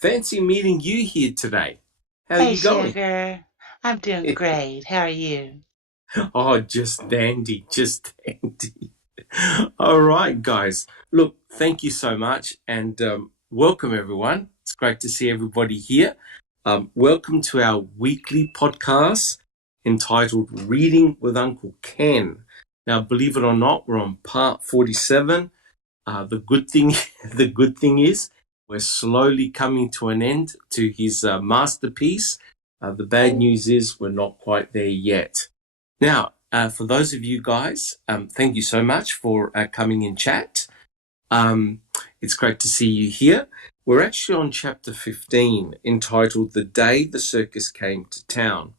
Fancy meeting you here today. How are Hey, you going? sugar. I'm doing great. How are you? Oh, just dandy, just dandy. All right, guys. Look, thank you so much and welcome everyone. It's great to see everybody here. Welcome to our weekly podcast entitled Reading with Uncle Ken. Now, believe it or not, we're on part 47. The good thing, the good thing is, we're slowly coming to an end to his masterpiece. The bad news is we're not quite there yet. Now, for those of you guys, thank you so much for coming in chat. It's great to see you here. We're actually on chapter 15, entitled The Day the Circus Came to Town.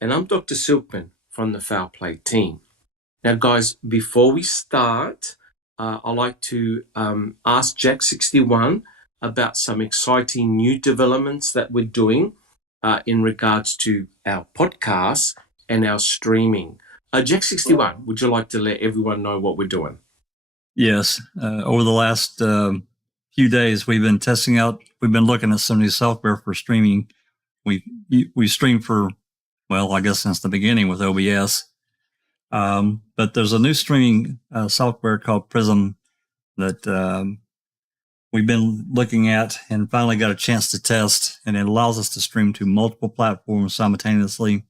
And I'm Dr. Silkman from the Foul Play team. Now, guys, before we start, I'd like to ask Jack61 about some exciting new developments that we're doing in regards to our podcast and our streaming. Jack61, would you like to let everyone know what we're doing? Yes. Over the last few days, we've been testing out, we've been looking at some new software for streaming. We stream for, well, I guess since the beginning with OBS. But there's a new streaming software called Prism that we've been looking at and finally got a chance to test, and it allows us to stream to multiple platforms simultaneously.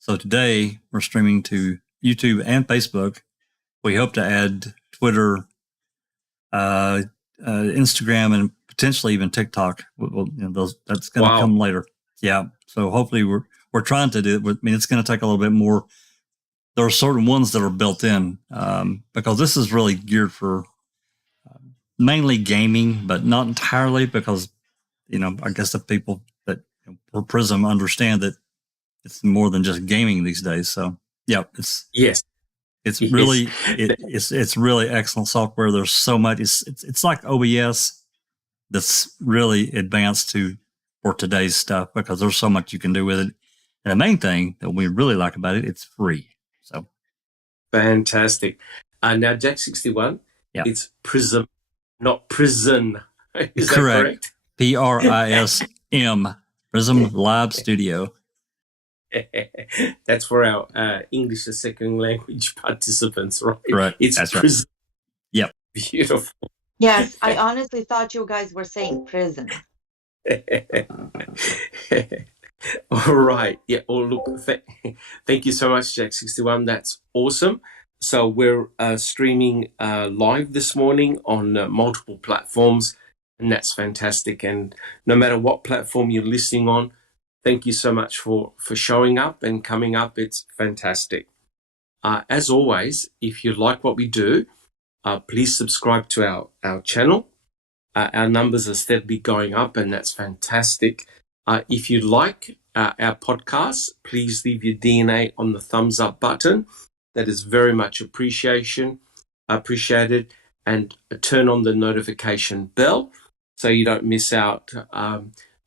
So today we're streaming to YouTube and Facebook. We hope to add Twitter, Instagram, and potentially even TikTok. That's going to come later. Yeah. So hopefully we're trying to do it. I mean, it's going to take a little bit more. There are certain ones that are built in because this is really geared for mainly gaming, but not entirely because, I guess the people that for Prism understand that it's more than just gaming these days. So yeah, it's really it's really excellent software. There's so much. It's like OBS that's really advanced for today's stuff because there's so much you can do with it. And the main thing that we really like about it, it's free. So fantastic. Now, Jack61, it's Prism, not prison. Is that correct? PRISM, Prism Live Studio. That's for our English as second language participants, right? Right. It's That's prison. Right. Yep. Beautiful. Yes, I honestly thought you guys were saying prison. All right. Yeah. Oh, look. Thank you so much, Jack61. That's awesome. So we're streaming live this morning on multiple platforms, and that's fantastic. And no matter what platform you're listening on, thank you so much for showing up and coming up. It's fantastic. As always, if you like what we do, please subscribe to our channel. Our numbers are steadily going up, and that's fantastic. If you like our podcast, please leave your DNA on the thumbs up button. That is very much appreciated. And turn on the notification bell so you don't miss out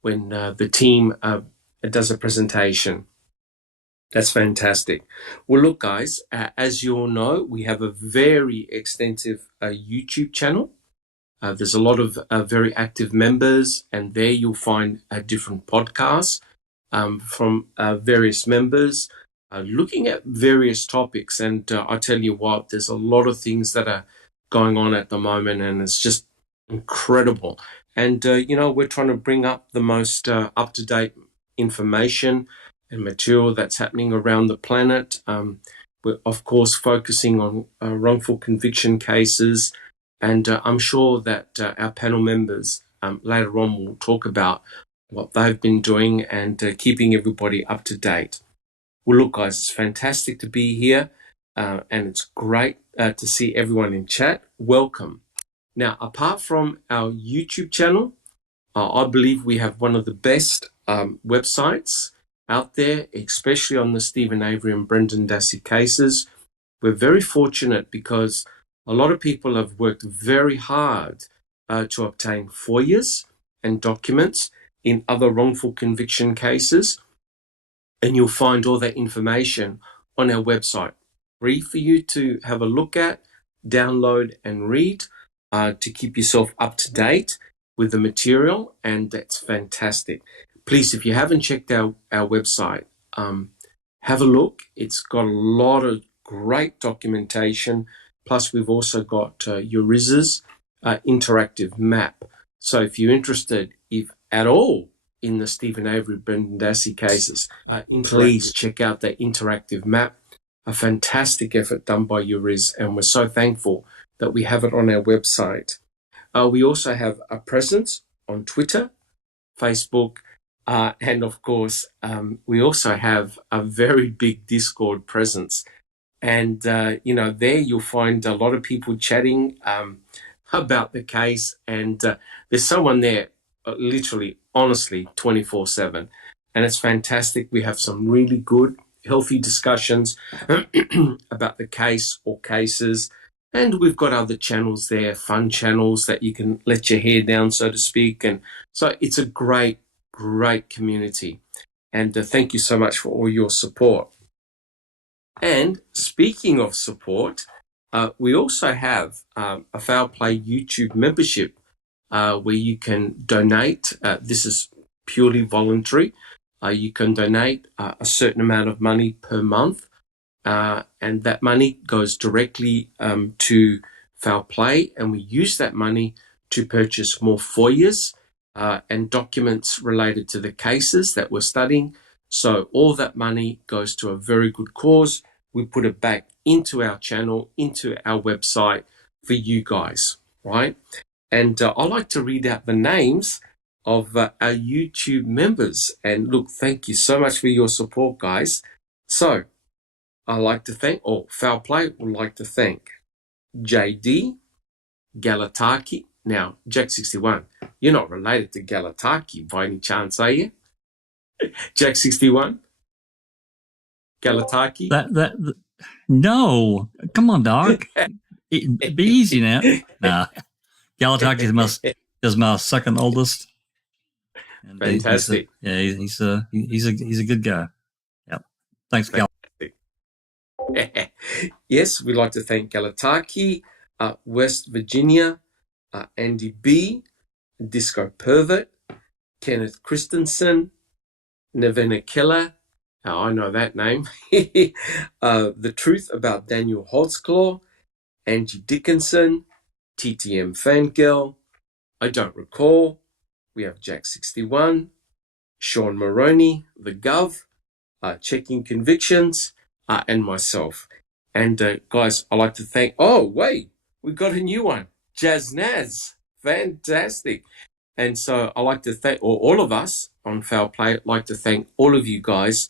when the team does a presentation. That's fantastic. Well, look, guys, as you all know, we have a very extensive YouTube channel. There's a lot of very active members, and there you'll find different podcasts from various members looking at various topics. And I tell you what, there's a lot of things that are going on at the moment, and it's just incredible. And, we're trying to bring up the most up-to-date information and material that's happening around the planet. We're, of course, focusing on wrongful conviction cases. And I'm sure that our panel members later on will talk about what they've been doing and keeping everybody up to date. Well, look, guys, it's fantastic to be here, and it's great to see everyone in chat. Welcome. Now, apart from our YouTube channel, I believe we have one of the best websites out there, especially on the Stephen Avery and Brendan Dassey cases. We're very fortunate because a lot of people have worked very hard to obtain FOIAs and documents in other wrongful conviction cases. And you'll find all that information on our website, free for you to have a look at, download and read to keep yourself up to date with the material, and that's fantastic. Please, if you haven't checked our website, have a look. It's got a lot of great documentation. Plus, we've also got Euriza's interactive map. So if you're interested, if at all, in the Stephen Avery, Brendan Dassey cases, please check out the interactive map. A fantastic effort done by Euriz, and we're so thankful that we have it on our website. We also have a presence on Twitter, Facebook, and of course, we also have a very big Discord presence. And, there you'll find a lot of people chatting about the case. And there's someone there, literally, honestly, 24/7. And it's fantastic. We have some really good, healthy discussions about the case or cases. And we've got other channels there, fun channels that you can let your hair down, so to speak. And so it's a great, great community. And thank you so much for all your support. And speaking of support, we also have a Foul Play YouTube membership where you can donate. This is purely voluntary. You can donate a certain amount of money per month. And that money goes directly to Foul Play, and we use that money to purchase more FOIAs and documents related to the cases that we're studying. So all that money goes to a very good cause. We put it back into our channel, into our website for you guys, right? And I like to read out the names of our YouTube members. And look, thank you so much for your support, guys. So I'd like to thank, or Foul Play would like to thank JD, Galataki. Now, Jack61, you're not related to Galataki by any chance, are you? Jack61? Galataki? No. Come on, dog. Be easy now. Nah. Galataki is my second oldest. And fantastic. He's a good guy. Yep. Thanks, Gal. Yes, we'd like to thank Galataki, West Virginia, Andy B, Disco Pervert, Kenneth Christensen, Nevena Keller. I know that name. The Truth About Daniel Holtzclaw, Angie Dickinson, TTM Fangirl, I Don't Recall. We have Jack61, Sean Maroney, The Gov, Checking Convictions, and myself. And guys, I'd like to thank, oh, wait, we got a new one, Jazz Naz. Fantastic. And so I'd like to thank, or all of us on Foul Play, I'd like to thank all of you guys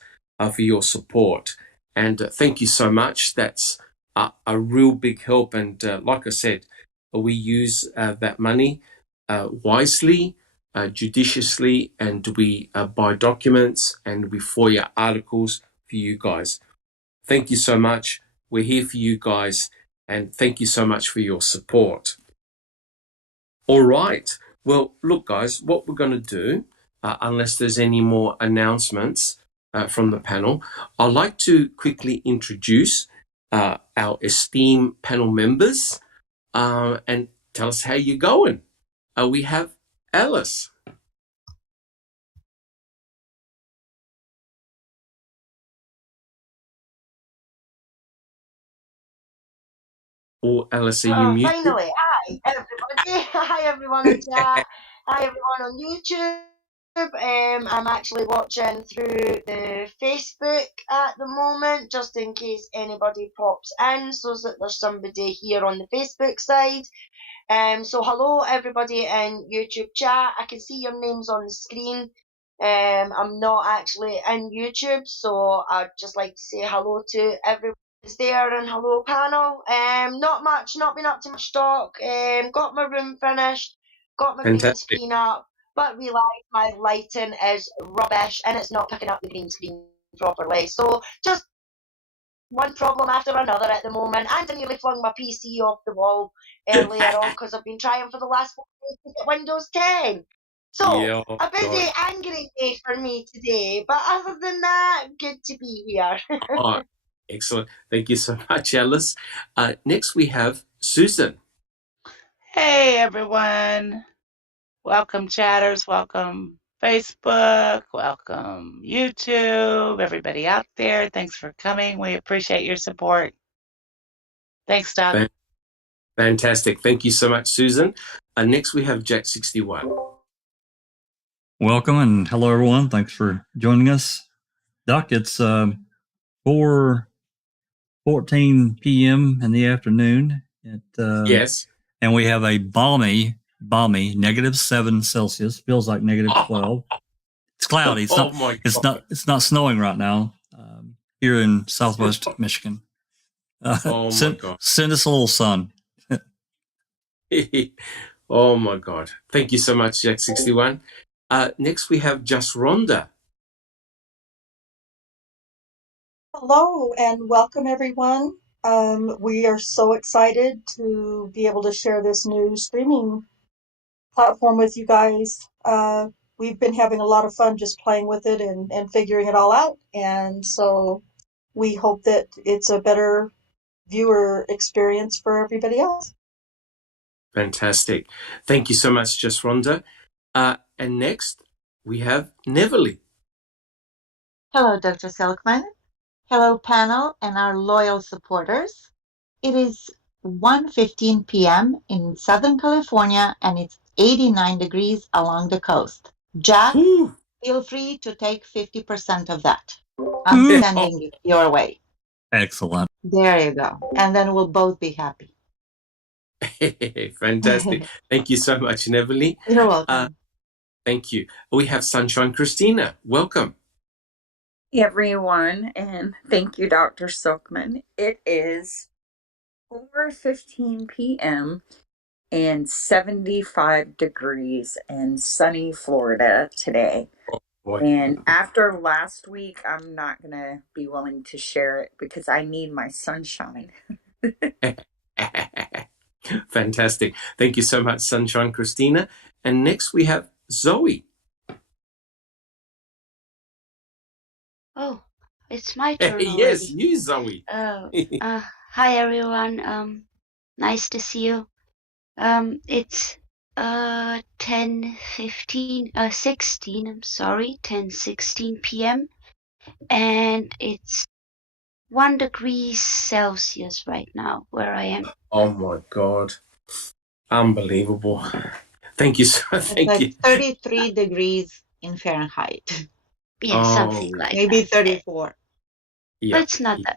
for your support. And thank you so much. That's a real big help. And like I said, we use that money wisely, judiciously, and we buy documents and we FOIA articles for you guys. Thank you so much. We're here for you guys, and thank you so much for your support. All right. Well, look, guys, what we're going to do, unless there's any more announcements from the panel, I'd like to quickly introduce our esteemed panel members and tell us how you're going. We have Alice. Oh, Alice, are you muted? Finally, hi everybody. Hi everyone in chat. Hi everyone on YouTube. I'm actually watching through the Facebook at the moment, just in case anybody pops in, so that there's somebody here on the Facebook side. So hello everybody in YouTube chat. I can see your names on the screen. I'm not actually in YouTube, so I'd just like to say hello to everyone who's there, and hello panel. Not been up to much talk. Got my room finished, got my green screen up, but realised my lighting is rubbish and it's not picking up the green screen properly. So just one problem after another at the moment, and I nearly flung my PC off the wall earlier on because I've been trying for the last 4 days to get Windows 10. So, a busy, angry day for me today, but other than that, good to be here. Oh, excellent. Thank you so much, Alice. Next, we have Susan. Hey, everyone. Welcome, chatters. Welcome, Facebook. Welcome, YouTube. Everybody out there, thanks for coming. We appreciate your support. Thanks, Doc. Fantastic. Thank you so much, Susan. Next, we have Jack 61. Welcome and hello, everyone. Thanks for joining us. Doc, it's 4:14 p.m. in the afternoon. Yes. And we have a balmy -7 Celsius. Feels like -12. It's cloudy. It's not snowing right now here in Southwest Michigan. Oh my God. Send us a little sun. Oh my God. Thank you so much, Jack 61. Next, we have Just Rhonda. Hello and welcome, everyone. We are so excited to be able to share this new streaming platform with you guys. We've been having a lot of fun just playing with it and figuring it all out. And so we hope that it's a better viewer experience for everybody else. Fantastic. Thank you so much, Just Rhonda. And next, we have Neverly. Hello, Dr. Silkman. Hello, panel and our loyal supporters. It is 1:15 p.m. in Southern California, and it's 89 degrees along the coast. Jack, feel free to take 50% of that. I'm sending it your way. Excellent. There you go. And then we'll both be happy. Fantastic. Thank you so much, Neverly. You're welcome. Thank you. We have Sunshine Christina. Welcome. Everyone, and thank you, Dr. Silkman. It is 4:15 p.m. and 75 degrees in sunny Florida today. Boy. And after last week, I'm not going to be willing to share it because I need my sunshine. Fantastic. Thank you so much, Sunshine Christina. And next we have Zoe. Oh, it's my turn already. Yes, you, Zoe. Hi everyone. Nice to see you. It's 10:16 p.m. and it's 1 degree Celsius right now where I am. Oh my God. Unbelievable. Thank you. Thank you. 33 degrees in Fahrenheit. Yeah, something like maybe that. 34. Yeah. But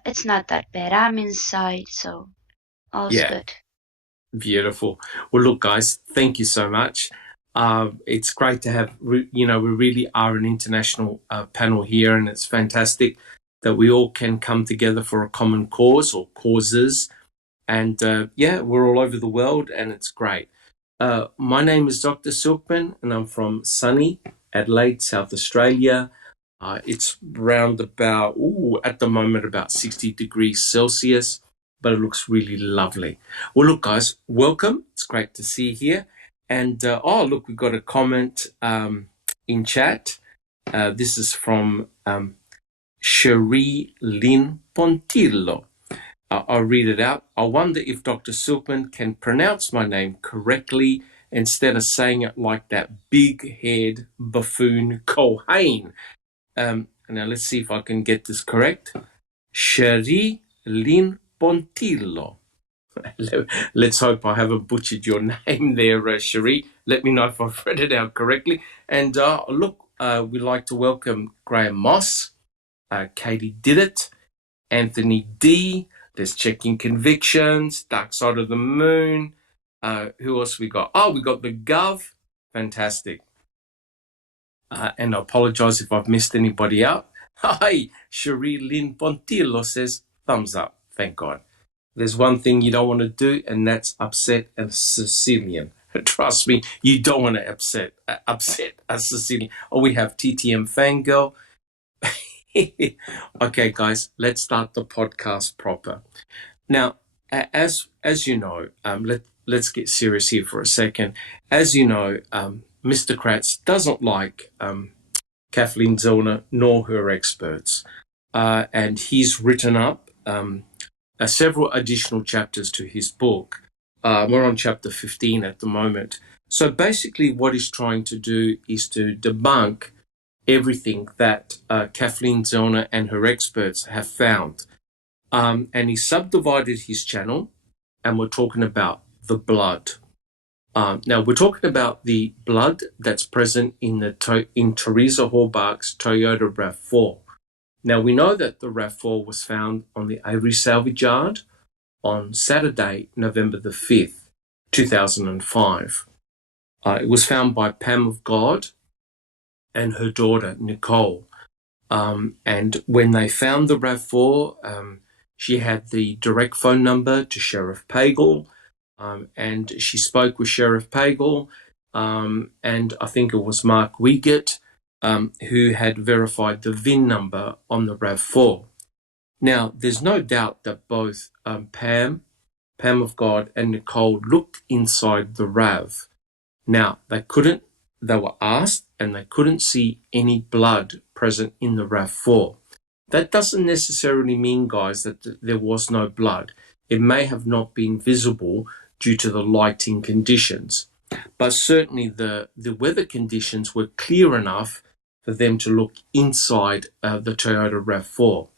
it's not that bad. I'm inside, so all's good. Beautiful. Well, look, guys, thank you so much. It's great to have, we really are an international panel here, and it's fantastic that we all can come together for a common cause or causes. And we're all over the world, and it's great. My name is Dr. Silkman, and I'm from sunny Adelaide, South Australia. It's round about, at the moment, about 60 degrees Celsius, but it looks really lovely. Well, look, guys, welcome. It's great to see you here. And, look, we've got a comment in chat. This is from Cherie Lynn Pontillo. I'll read it out. I wonder if Dr. Silkman can pronounce my name correctly instead of saying it like that big-haired buffoon Cohane. Now, let's see if I can get this correct. Cherie Lynn Pontillo. Let's hope I haven't butchered your name there, Cherie. Let me know if I've read it out correctly. And look, we'd like to welcome Graham Moss, Katie Didit, Anthony D. There's Checking Convictions, Dark Side of the Moon. Who else we got? We got the Gov. Fantastic. And I apologize if I've missed anybody out. Hi, Cherie Lynn Pontillo says, thumbs up. Thank God. There's one thing you don't want to do, and that's upset a Sicilian. Trust me, you don't want to upset a Sicilian. We have TTM Fangirl. Okay, guys, let's start the podcast proper. Now, as you know, let's get serious here for a second. As you know, Mr. Kratz doesn't like Kathleen Zellner nor her experts, and he's written up several additional chapters to his book. We're on chapter 15 at the moment, So basically what he's trying to do is to debunk everything that Kathleen Zellner and her experts have found. And he subdivided his channel, and we're talking about the blood. Now, we're talking about the blood that's present in Teresa Hallbach's Toyota RAV4. Now, we know that the RAV4 was found on the Avery salvage yard on Saturday, November the 5th, 2005. It was found by Pam of God and her daughter, Nicole. And when they found the RAV4, she had the direct phone number to Sheriff Pagel, and she spoke with Sheriff Pagel, and I think it was Mark Wiegert, who had verified the VIN number on the RAV4. Now, there's no doubt that both Pam of God, and Nicole looked inside the RAV. Now, they were asked, and they couldn't see any blood present in the RAV4. That doesn't necessarily mean, guys, that there was no blood. It may have not been visible due to the lighting conditions, but certainly the weather conditions were clear enough for them to look inside the Toyota RAV4.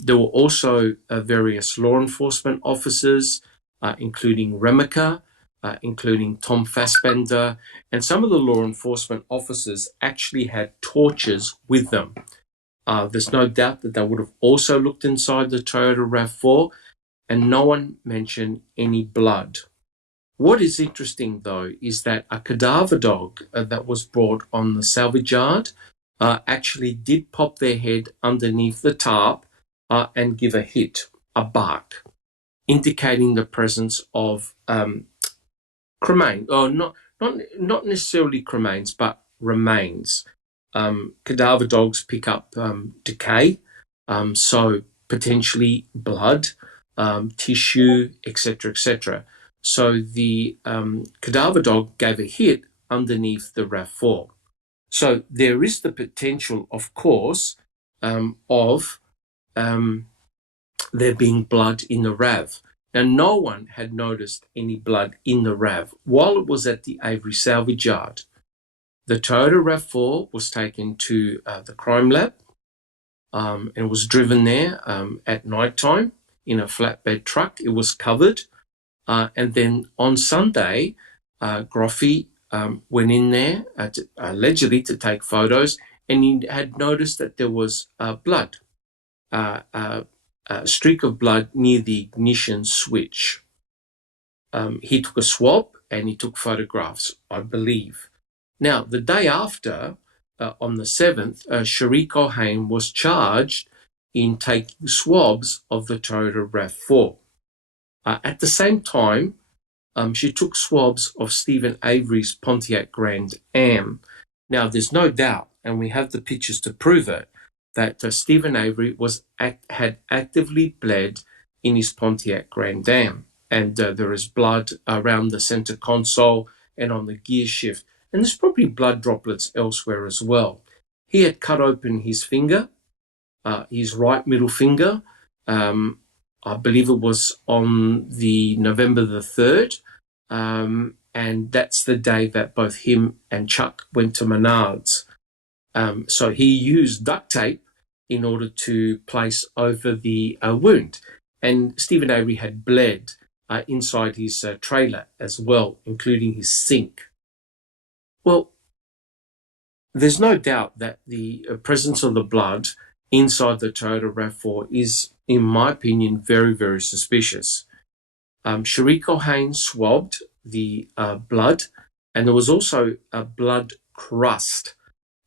There were also various law enforcement officers, including Remica, including Tom Fassbender, and some of the law enforcement officers actually had torches with them. There's no doubt that they would have also looked inside the Toyota RAV4, and no one mentioned any blood. What is interesting, though, is that a cadaver dog that was brought on the salvage yard actually did pop their head underneath the tarp and give a hit, a bark, indicating the presence of cremains, or not necessarily cremains, but remains. Cadaver dogs pick up decay, so potentially blood, tissue, etc., etc. So the cadaver dog gave a hit underneath the RAV4. So there is the potential, of course, of there being blood in the RAV. Now, no one had noticed any blood in the RAV while it was at the Avery salvage yard. The Toyota RAV4 was taken to the crime lab and was driven there at night time in a flatbed truck. It was covered. And then on Sunday, Groffy went in there allegedly to take photos, and he had noticed that there was blood, a streak of blood near the ignition switch. He took a swab and he took photographs, I believe. Now, the day after, on the 7th, Cherie Cohane was charged in taking swabs of the Toyota RAV4. At the same time, she took swabs of Stephen Avery's Pontiac Grand Am. Now, there's no doubt, and we have the pictures to prove it, that Stephen Avery had actively bled in his Pontiac Grand Am. And there is blood around the center console and on the gear shift. And there's probably blood droplets elsewhere as well. He had cut open his finger, his right middle finger. I believe it was on the November the 3rd. And that's the day that both him and Chuck went to Menards. So he used duct tape in order to place over the wound. And Stephen Avery had bled inside his trailer as well, including his sink. Well, there's no doubt that the presence of the blood inside the Toyota RAV4 is, in my opinion, very, very suspicious. Cherie Cohane swabbed the blood, and there was also a blood crust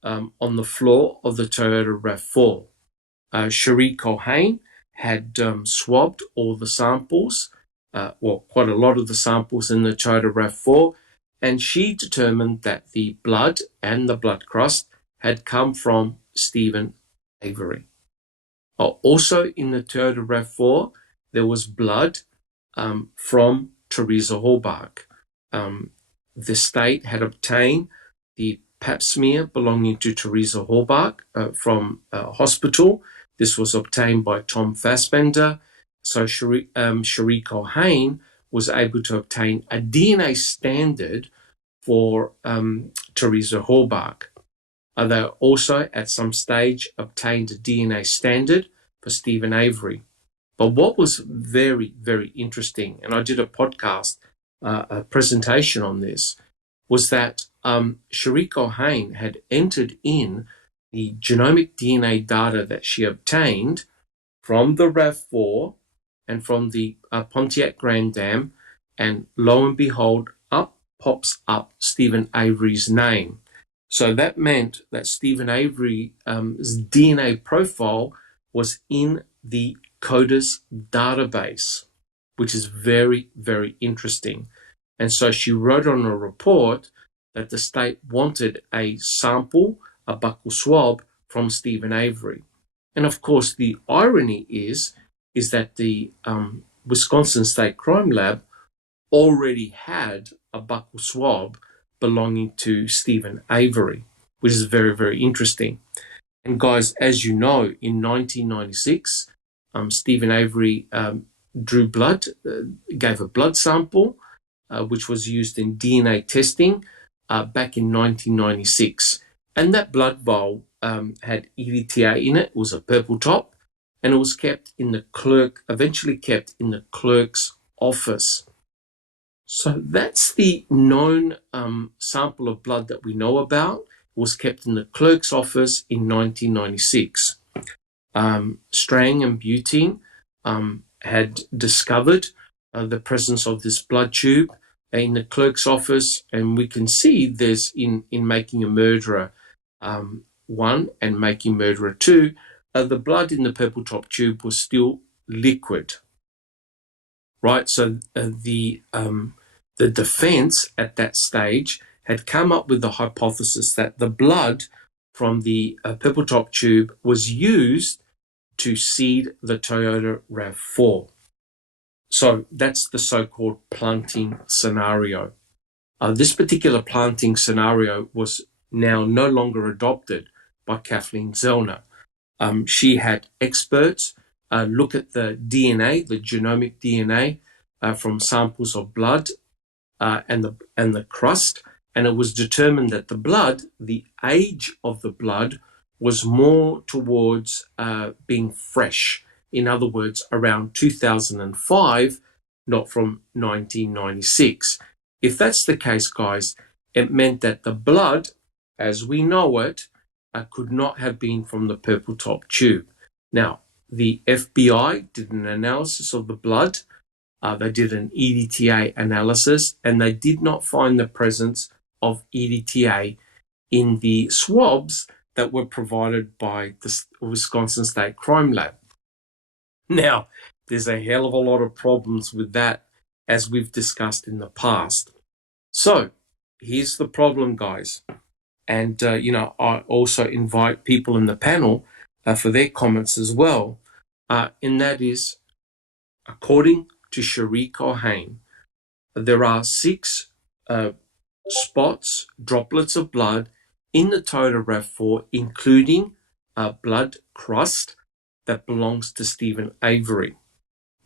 on the floor of the Toyota RAV4. Cherie Cohane had swabbed all the samples, quite a lot of the samples in the Toyota RAV4, and she determined that the blood and the blood crust had come from Stephen Avery. Also in the Toyota RAV4, there was blood from Teresa Hallbach. The state had obtained the pap smear belonging to Teresa Hallbach from a hospital. This was obtained by Tom Fassbender. So Cherie Cohane was able to obtain a DNA standard for Teresa Halbach. They also, at some stage, obtained a DNA standard for Stephen Avery. But what was very, very interesting, and I did a podcast, a presentation on this, was that Shariko Hain had entered in the genomic DNA data that she obtained from the RAV4 and from the Pontiac Grand Dam, and lo and behold, up pops up Stephen Avery's name. So that meant that Stephen Avery's DNA profile was in the CODIS database, which is very, very interesting. And so she wrote on a report that the state wanted a sample, a buccal swab from Stephen Avery. And of course, the irony is that the Wisconsin State Crime Lab already had a buccal swab belonging to Stephen Avery, which is very, very interesting. And guys, as you know, in 1996, Stephen Avery drew blood, gave a blood sample, which was used in DNA testing back in 1996. And that blood vial had EDTA in it. It was a purple top, and it was eventually kept in the clerk's office. So that's the known sample of blood that we know about. It was kept in the clerk's office in 1996. Strang and Butine had discovered the presence of this blood tube in the clerk's office, and we can see there's in Making a Murderer 1 and Making Murderer 2, the blood in the purple top tube was still liquid, right? So the defense at that stage had come up with the hypothesis that the blood from the purple top tube was used to seed the Toyota RAV4. So that's the so-called planting scenario. This particular planting scenario was now no longer adopted by Kathleen Zellner. She had experts look at the DNA, the genomic DNA from samples of blood and the crust, and it was determined that the blood, the age of the blood, was more towards being fresh. In other words, around 2005, not from 1996. If that's the case, guys, it meant that the blood, as we know it, could not have been from the purple top tube. Now, the FBI did an analysis of the blood. They did an EDTA analysis, and they did not find the presence of EDTA in the swabs that were provided by the Wisconsin State Crime Lab. Now, there's a hell of a lot of problems with that, as we've discussed in the past. So, here's the problem, guys. And, I also invite people in the panel for their comments as well. And that is, according to Shariko Hain, there are 6 spots, droplets of blood in the Toyota RAV4, including blood crust that belongs to Stephen Avery.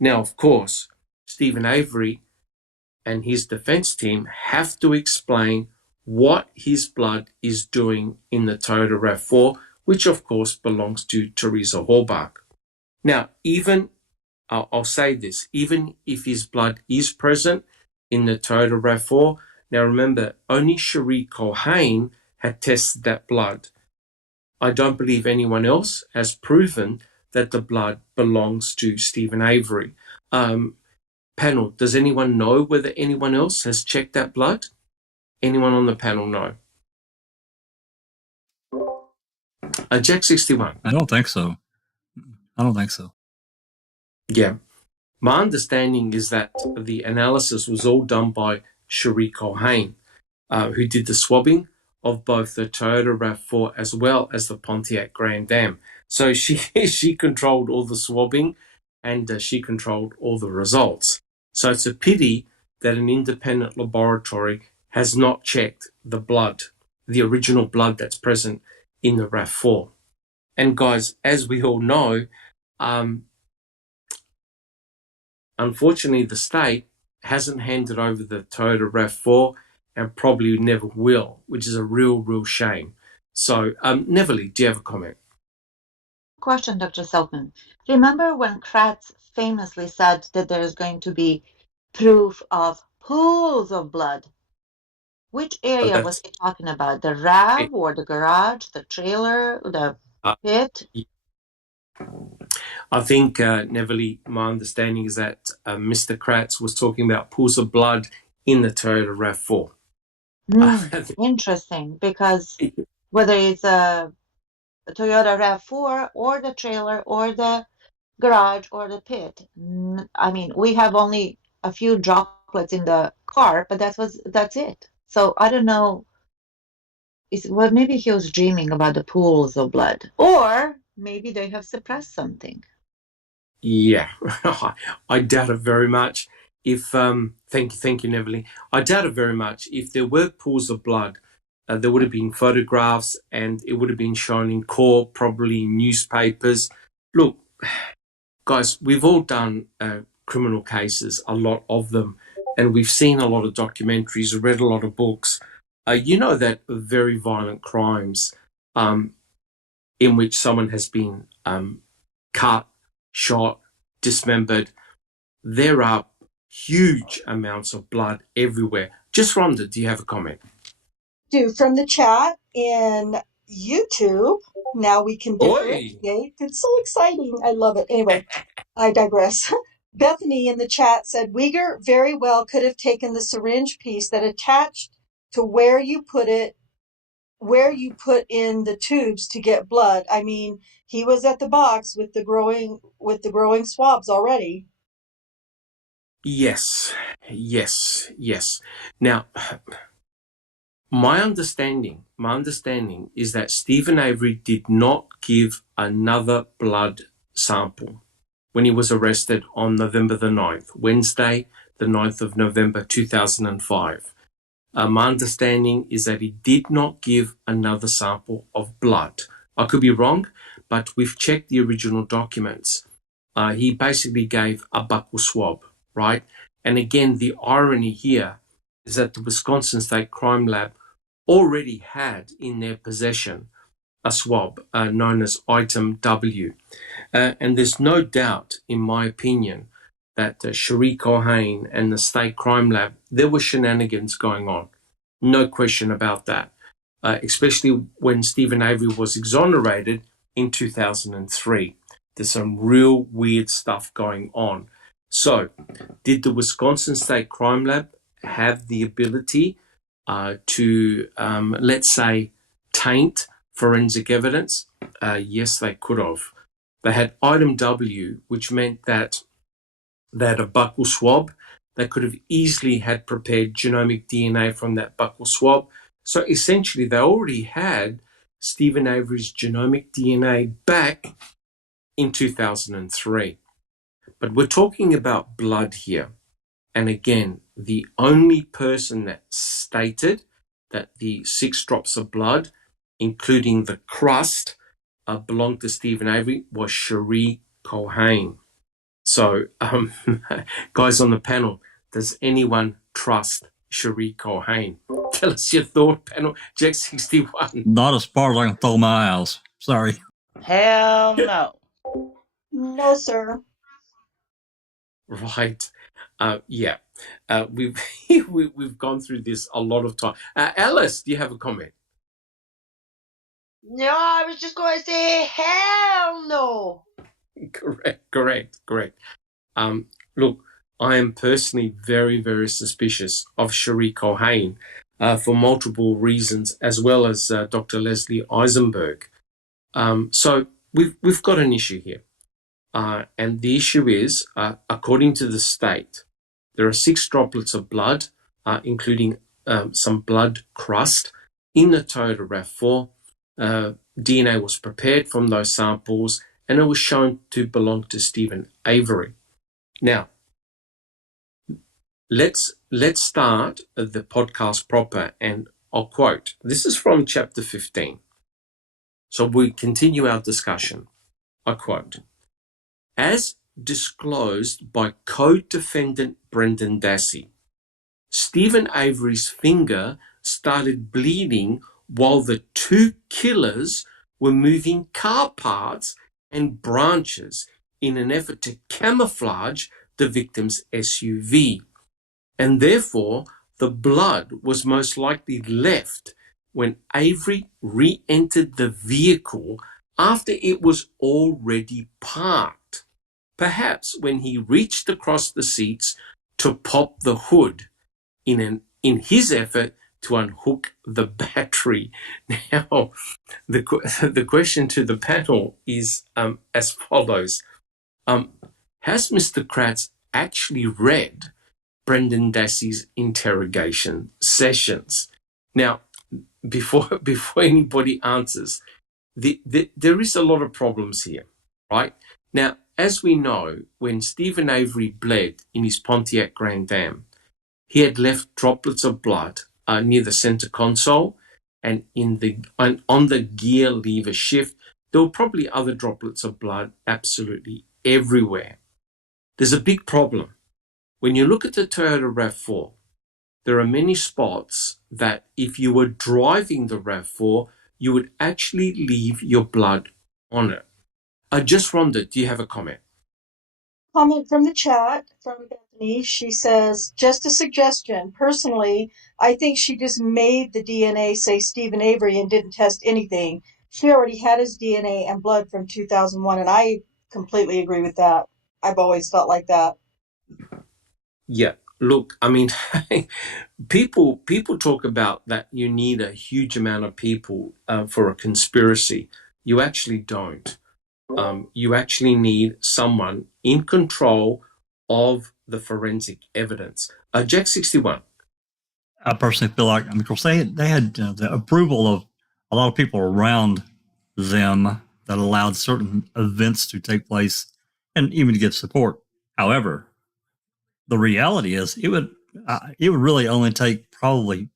Now, of course, Stephen Avery and his defense team have to explain what his blood is doing in the Toyota RAV4, which of course belongs to Teresa Halbach. Now, I'll say this, even if his blood is present in the Toyota RAV4, now remember, only Shariko Hain had tested that blood. I don't believe anyone else has proven that the blood belongs to Stephen Avery. Panel, does anyone know whether anyone else has checked that blood? Anyone on the panel know? Jack 61. I don't think so. Yeah. My understanding is that the analysis was all done by Shariko Hain, who did the swabbing of both the Toyota RAV4 as well as the Pontiac Grand Dam. So she controlled all the swabbing, and she controlled all the results. So it's a pity that an independent laboratory has not checked the blood, the original blood that's present in the RAV4. And guys, as we all know, unfortunately, the state hasn't handed over the Toyota RAV4 and probably never will, which is a real shame. So, Neverly, do you have a comment? Question, Dr. Silkman. Remember when Kratz famously said that there's going to be proof of pools of blood? Which Oh, area was that's he talking about? The RAV it. or the garage, the trailer, the pit? I think, Neverly, my understanding is that Mr. Kratz was talking about pools of blood in the Toyota RAV4. Interesting, because whether it's a Toyota RAV4 or the trailer or the garage or the pit, I mean, we have only a few droplets in the car, but that's it. So I don't know. Well, maybe he was dreaming about the pools of blood, or maybe they have suppressed something. Yeah, I doubt it very much. If thank you, Neverly. I doubt it very much. If there were pools of blood, there would have been photographs, and it would have been shown in court, probably in newspapers. Look, guys, we've all done criminal cases, a lot of them, and we've seen a lot of documentaries, read a lot of books. You know that very violent crimes in which someone has been cut, shot, dismembered, there are huge amounts of blood everywhere. Just Rhonda, do you have a comment? From the chat in YouTube. Now we can differentiate. It's so exciting. I love it. Anyway, I digress. Bethany in the chat said, Uyghur very well could have taken the syringe piece that attached to where you put in the tubes to get blood. I mean, he was at the box with the growing swabs already. Yes. Now, my understanding is that Stephen Avery did not give another blood sample when he was arrested on November the 9th, Wednesday, the 9th of November 2005. My understanding is that he did not give another sample of blood. I could be wrong, but we've checked the original documents. He basically gave a buccal swab, right? And again, the irony here is that the Wisconsin State Crime Lab already had in their possession a swab known as Item W. And there's no doubt, in my opinion, that Cherie Cohane and the State Crime Lab, there were shenanigans going on. No question about that, especially when Stephen Avery was exonerated in 2003. There's some real weird stuff going on. So, did the Wisconsin State Crime Lab have the ability to, let's say, taint forensic evidence? Yes, they could have. They had Item W, which meant that they had a buccal swab. They could have easily had prepared genomic DNA from that buccal swab. So essentially, they already had Stephen Avery's genomic DNA back in 2003. But we're talking about blood here. And again, the only person that stated that the 6 drops of blood, including the crust, belonged to Stephen Avery was Cherie Cohane. So, guys on the panel, does anyone trust Cherie Cohane? Tell us your thought, panel. Jack 61. Not as far as I can throw my eyes. Sorry. Hell no. No, sir. Right. Yeah. We've we've gone through this a lot of time. Alice, do you have a comment? No, I was just going to say, hell no. Correct. Look, I am personally very suspicious of Cherie Cohane for multiple reasons, as well as Dr. Leslie Eisenberg. So we've got an issue here. And the issue is, according to the state, there are 6 droplets of blood, including some blood crust, in the Toyota RAV4. DNA was prepared from those samples, and it was shown to belong to Stephen Avery. Now, let's start the podcast proper, and I'll quote. This is from chapter 15. So we continue our discussion. I quote, as disclosed by co-defendant Brendan Dassey, Stephen Avery's finger started bleeding while the two killers were moving car parts and branches in an effort to camouflage the victim's SUV. And therefore, the blood was most likely left when Avery re-entered the vehicle after it was already parked. Perhaps when he reached across the seats to pop the hood in his effort to unhook the battery. Now, the question to the panel is as follows. Has Mr. Kratz actually read Brendan Dassey's interrogation sessions? Now, before anybody answers, there is a lot of problems here, right? Now, as we know, when Stephen Avery bled in his Pontiac Grand Am, he had left droplets of blood near the center console and on the gear lever shift. There were probably other droplets of blood absolutely everywhere. There's a big problem. When you look at the Toyota RAV4, there are many spots that if you were driving the RAV4, you would actually leave your blood on it. Just Rhonda, do you have a comment? Comment from the chat from Bethany. She says, just a suggestion. Personally, I think she just made the DNA say Stephen Avery and didn't test anything. She already had his DNA and blood from 2001, and I completely agree with that. I've always felt like that. Yeah, look, I mean, people talk about that you need a huge amount of people for a conspiracy. You actually don't. You actually need someone in control of the forensic evidence. Jack 61. I personally feel like, I mean, of course, they had the approval of a lot of people around them that allowed certain events to take place and even to give support. However, the reality is it would really only take probably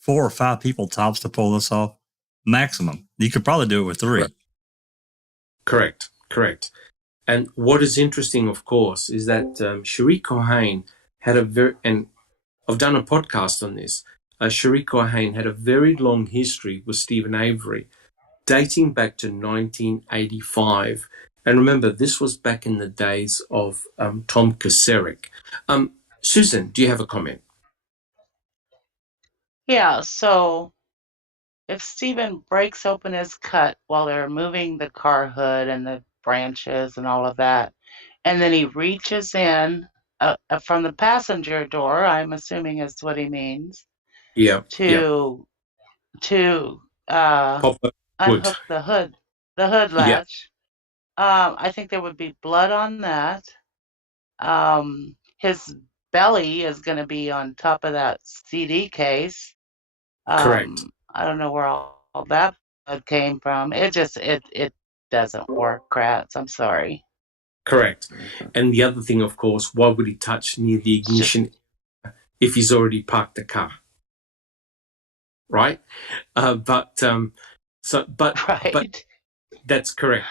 4 or 5 people tops to pull this off, maximum. You could probably do it with 3. Correct. And what is interesting, of course, is that Cherie Cohen had and I've done a podcast on this. Cherie Cohen had a very long history with Stephen Avery, dating back to 1985. And remember, this was back in the days of Tom Kacerik. Susan, do you have a comment? Yeah, so if Stephen breaks open his cut while they're moving the car hood and the branches and all of that, and then he reaches in from the passenger door, I'm assuming is what he means, to unhook the hood latch. I think there would be blood on that. His belly is going to be on top of that CD case. Correct. I don't know where all that blood came from. It doesn't work, Kratz. I'm sorry. Correct. And the other thing, of course, why would he touch near the ignition if he's already parked the car? Right? But that's correct.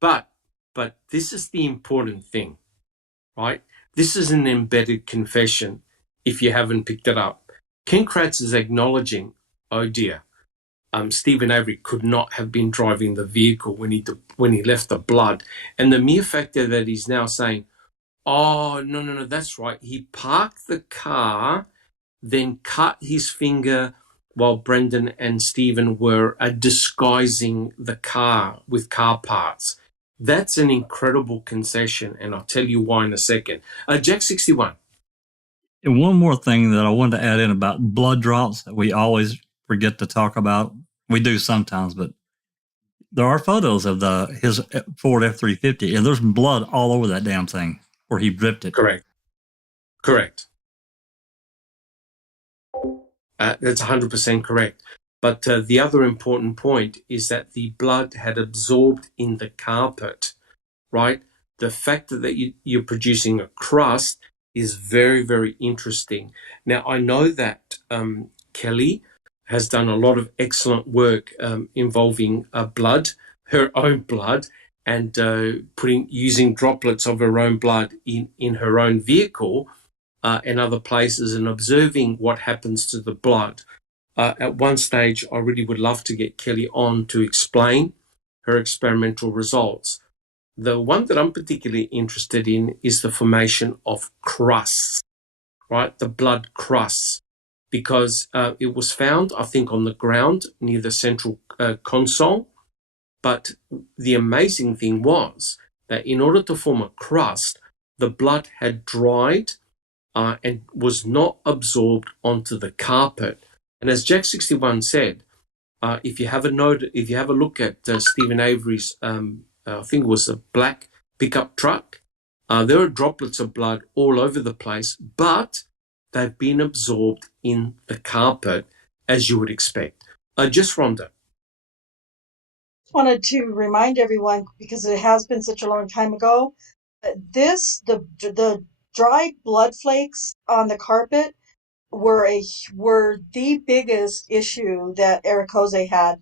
But this is the important thing, right? This is an embedded confession if you haven't picked it up. Ken Kratz is acknowledging, oh dear, Stephen Avery could not have been driving the vehicle when he left the blood. And the mere fact that he's now saying, oh, no, that's right. He parked the car, then cut his finger while Brendan and Stephen were disguising the car with car parts. That's an incredible concession, and I'll tell you why in a second. Jack 61. And one more thing that I wanted to add in about blood drops that we always forget to talk about. We do sometimes, but there are photos of his Ford F-350, and there's blood all over that damn thing where he dripped it. Correct. That's 100% correct. But the other important point is that the blood had absorbed in the carpet, right? The fact that you're producing a crust is very, very interesting. Now, I know that Kelly has done a lot of excellent work involving blood, her own blood, and using droplets of her own blood in her own vehicle. and other places and observing what happens to the blood. At one stage, I really would love to get Kelly on to explain her experimental results. The one that I'm particularly interested in is the formation of crusts, right? The blood crusts, because it was found, I think, on the ground near the central console. But the amazing thing was that in order to form a crust, the blood had dried and was not absorbed onto the carpet. And as Jack 61 said, if you have a look at Stephen Avery's, I think it was a black pickup truck, there are droplets of blood all over the place, but they've been absorbed in the carpet, as you would expect. Just Rhonda. Wanted to remind everyone, because it has been such a long time ago, the dried blood flakes on the carpet were the biggest issue that Eric Jose had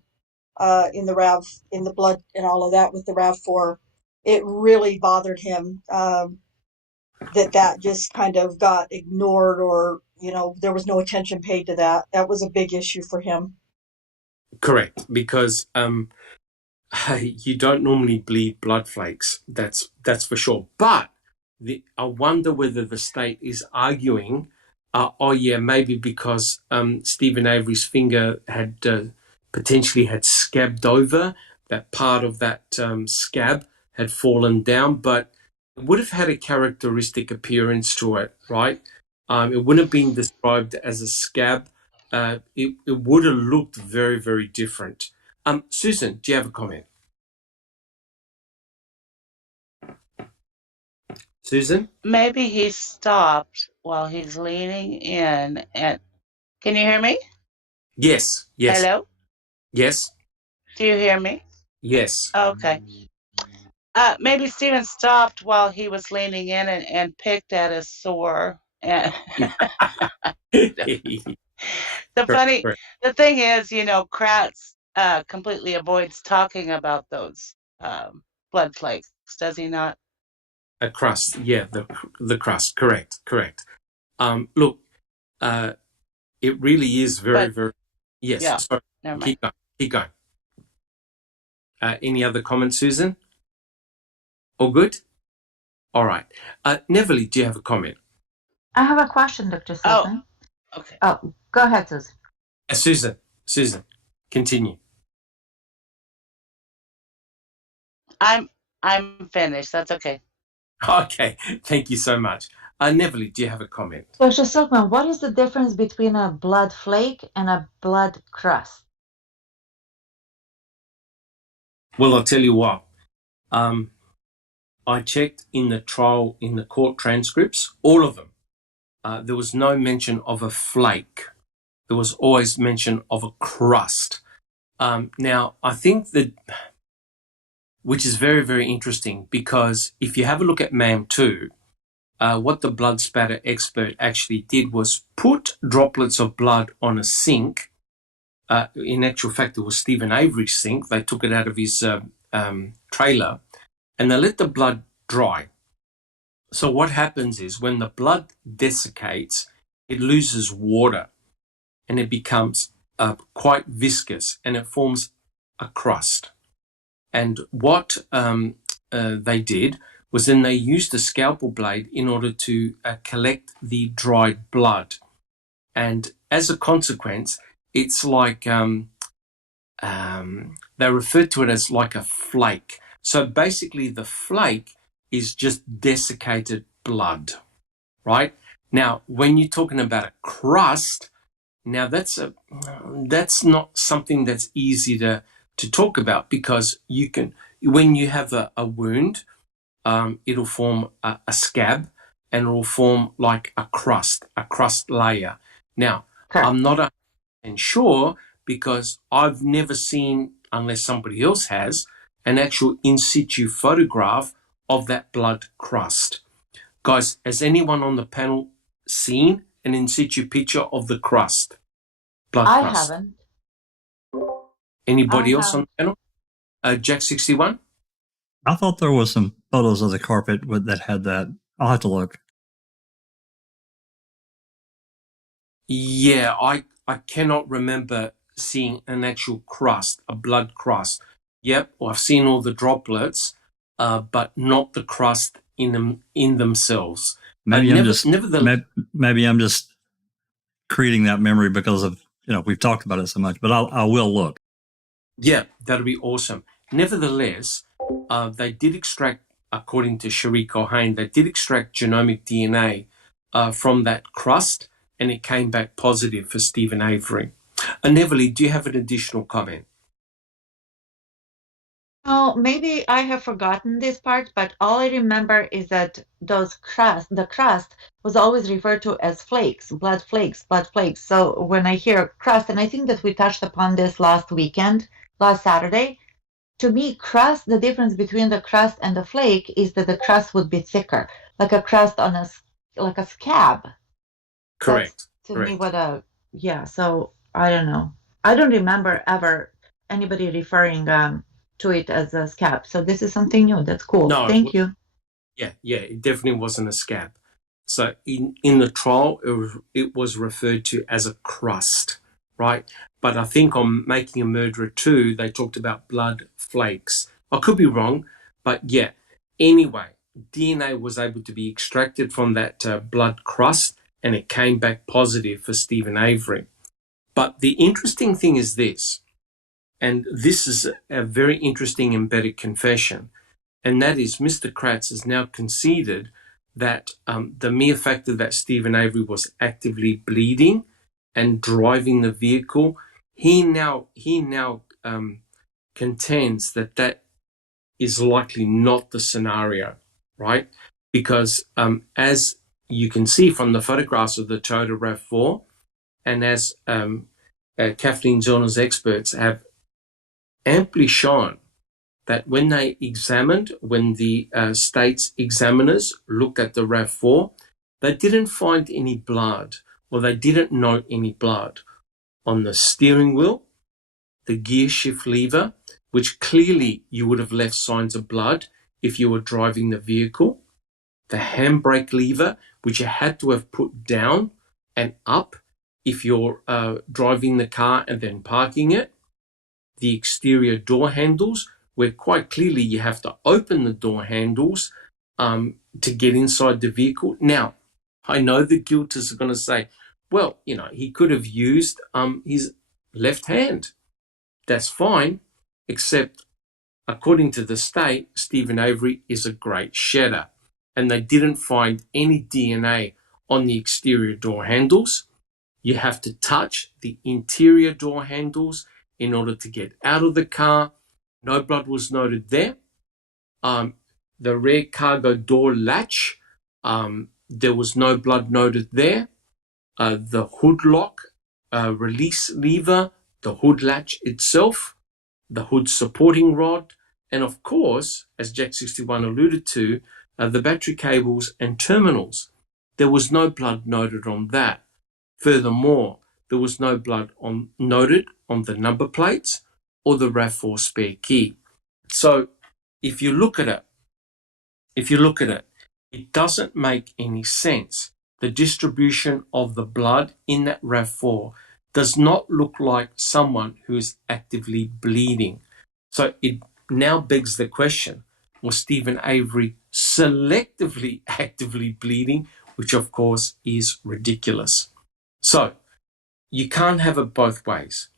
in the blood and all of that with the RAV4. It really bothered him that just kind of got ignored, or there was no attention paid to that. That was a big issue for him. Correct, because you don't normally bleed blood flakes. That's for sure. But I wonder whether the state is arguing, maybe because Stephen Avery's finger had potentially had scabbed over, that part of that scab had fallen down, but it would have had a characteristic appearance to it, right? It wouldn't have been described as a scab. It would have looked very, very different. Susan, do you have a comment? Susan? Maybe he stopped while he's leaning in. And can you hear me? Yes. Hello? Yes. Do you hear me? Yes. Okay. Maybe Stephen stopped while he was leaning in and picked at his sore. And the thing is, Kratz completely avoids talking about those blood flakes, does he not? A crust, yeah, the crust, correct. Look, it really is very, yes. Yeah, sorry, never mind. Keep going. Any other comments, Susan? All good? All right. Neville, do you have a comment? I have a question, Dr. Silkman. Oh, okay. Oh, go ahead, Susan. Susan, continue. I'm finished. That's okay. Okay, thank you so much. Neville, do you have a comment? Dr. Silkman, what is the difference between a blood flake and a blood crust? Well, I'll tell you what. I checked in the court transcripts, all of them. There was no mention of a flake. There was always mention of a crust. Now, I think that, which is very, very interesting, because if you have a look at MAM 2, what the blood spatter expert actually did was put droplets of blood on a sink. In actual fact, it was Stephen Avery's sink. They took it out of his trailer, and they let the blood dry. So what happens is when the blood desiccates, it loses water and it becomes quite viscous and it forms a crust. And what they did was then they used a scalpel blade in order to collect the dried blood. And as a consequence, it's like they referred to it as like a flake. So basically the flake is just desiccated blood, right? Now, when you're talking about a crust, now that's not something that's easy to talk about, because you can, when you have a wound, it'll form a scab and it'll form like a crust layer. Now, okay. I'm not sure, because I've never seen, unless somebody else has, an actual in situ photograph of that blood crust. Guys, has anyone on the panel seen an in situ picture of the crust? Blood crust. I haven't. Anybody else on the panel? Jack 61? I thought there was some photos of the carpet that had that. I'll have to look. Yeah, I cannot remember seeing an actual crust, a blood crust. Yep, well, I've seen all the droplets, but not the crust in themselves. Maybe Nevertheless, maybe I'm just creating that memory because of, we've talked about it so much, but I will look. yeah, that'll be awesome. Nevertheless, they did extract, according to Cherie Cohane, they did extract genomic DNA from that crust, and it came back positive for Stephen Avery. Neverly, do you have an additional comment? Oh, maybe I have forgotten this part, but all I remember is that the crust was always referred to as flakes, blood flakes, blood flakes. So when I hear crust, and I think that we touched upon this last Saturday, to me, crust, the difference between the crust and the flake is that the crust would be thicker, like a crust on like a scab. Correct. That's to me so I don't know. I don't remember ever anybody referring to it as a scab. So this is something new. That's cool. No, Thank you. Yeah, it definitely wasn't a scab. So in the trial, it was referred to as a crust, right? But I think on Making a Murderer 2, they talked about blood flakes. I could be wrong, but yeah. Anyway, DNA was able to be extracted from that blood crust, and it came back positive for Stephen Avery. But the interesting thing is this, and this is a very interesting embedded confession, and that is Mr. Kratz has now conceded that the mere fact that Stephen Avery was actively bleeding and driving the vehicle, he now contends that is likely not the scenario, right? Because as you can see from the photographs of the Toyota RAV4, and as Kathleen Zellner's experts have amply shown, that when the state's examiners looked at the RAV4, they didn't find any blood, or they didn't note any blood on the steering wheel, the gear shift lever, which clearly you would have left signs of blood if you were driving the vehicle, the handbrake lever, which you had to have put down and up if you're driving the car and then parking it, the exterior door handles, where quite clearly you have to open the door handles to get inside the vehicle. Now, I know the guilters are going to say, well, he could have used his left hand. That's fine, except according to the state, Stephen Avery is a great shedder, and they didn't find any DNA on the exterior door handles. You have to touch the interior door handles in order to get out of the car. No blood was noted there. The rear cargo door latch, there was no blood noted there. The hood lock, release lever, the hood latch itself, the hood supporting rod, and of course, as Jack 61 alluded to, the battery cables and terminals. There was no blood noted on that. Furthermore, there was no blood noted on the number plates or the RAV4 spare key. So if you look at it, it doesn't make any sense. The distribution of the blood in that RAV4 does not look like someone who is actively bleeding. So it now begs the question, was Stephen Avery selectively actively bleeding, which of course is ridiculous. So you can't have it both ways.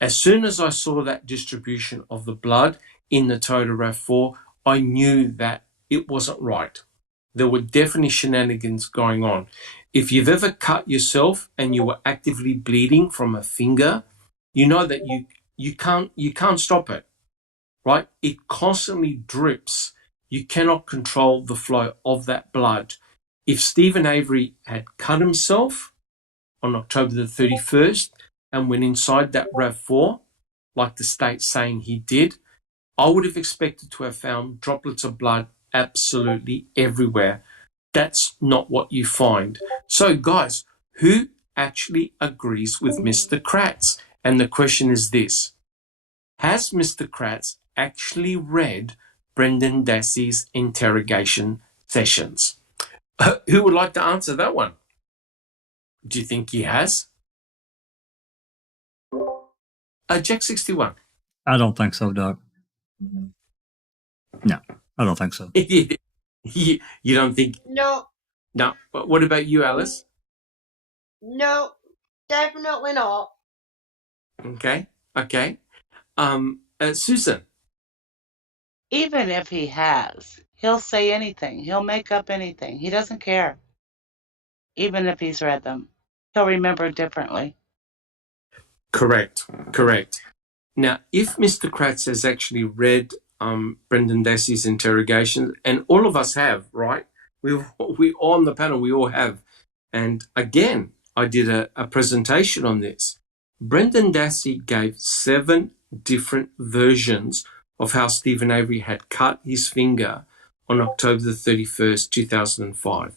As soon as I saw that distribution of the blood in the Toyota RAV4, I knew that it wasn't right. There were definitely shenanigans going on. If you've ever cut yourself and you were actively bleeding from a finger, you know that you can't stop it, right? It constantly drips. You cannot control the flow of that blood. If Stephen Avery had cut himself on October the 31st and went inside that RAV4, like the state's saying he did, I would have expected to have found droplets of blood absolutely everywhere. That's not what you find. So guys, who actually agrees with Mr. Kratz? And the question is this: has Mr. Kratz actually read Brendan Dassey's interrogation sessions? Who would like to answer that one? Do you think he has? Jack 61. I don't think so, Doc. No, I don't think so. You don't think? No. No. But what about you, Alice? No, definitely not. Okay. Susan? Even if he has, he'll say anything. He'll make up anything. He doesn't care. Even if he's read them, he'll remember differently. Correct. Now, if Mr. Kratz has actually read Brendan Dassey's interrogations, and all of us have, right? We on the panel, we all have. And again, I did a presentation on this. Brendan Dassey gave 7 different versions of how Stephen Avery had cut his finger on October the 31st, 2005.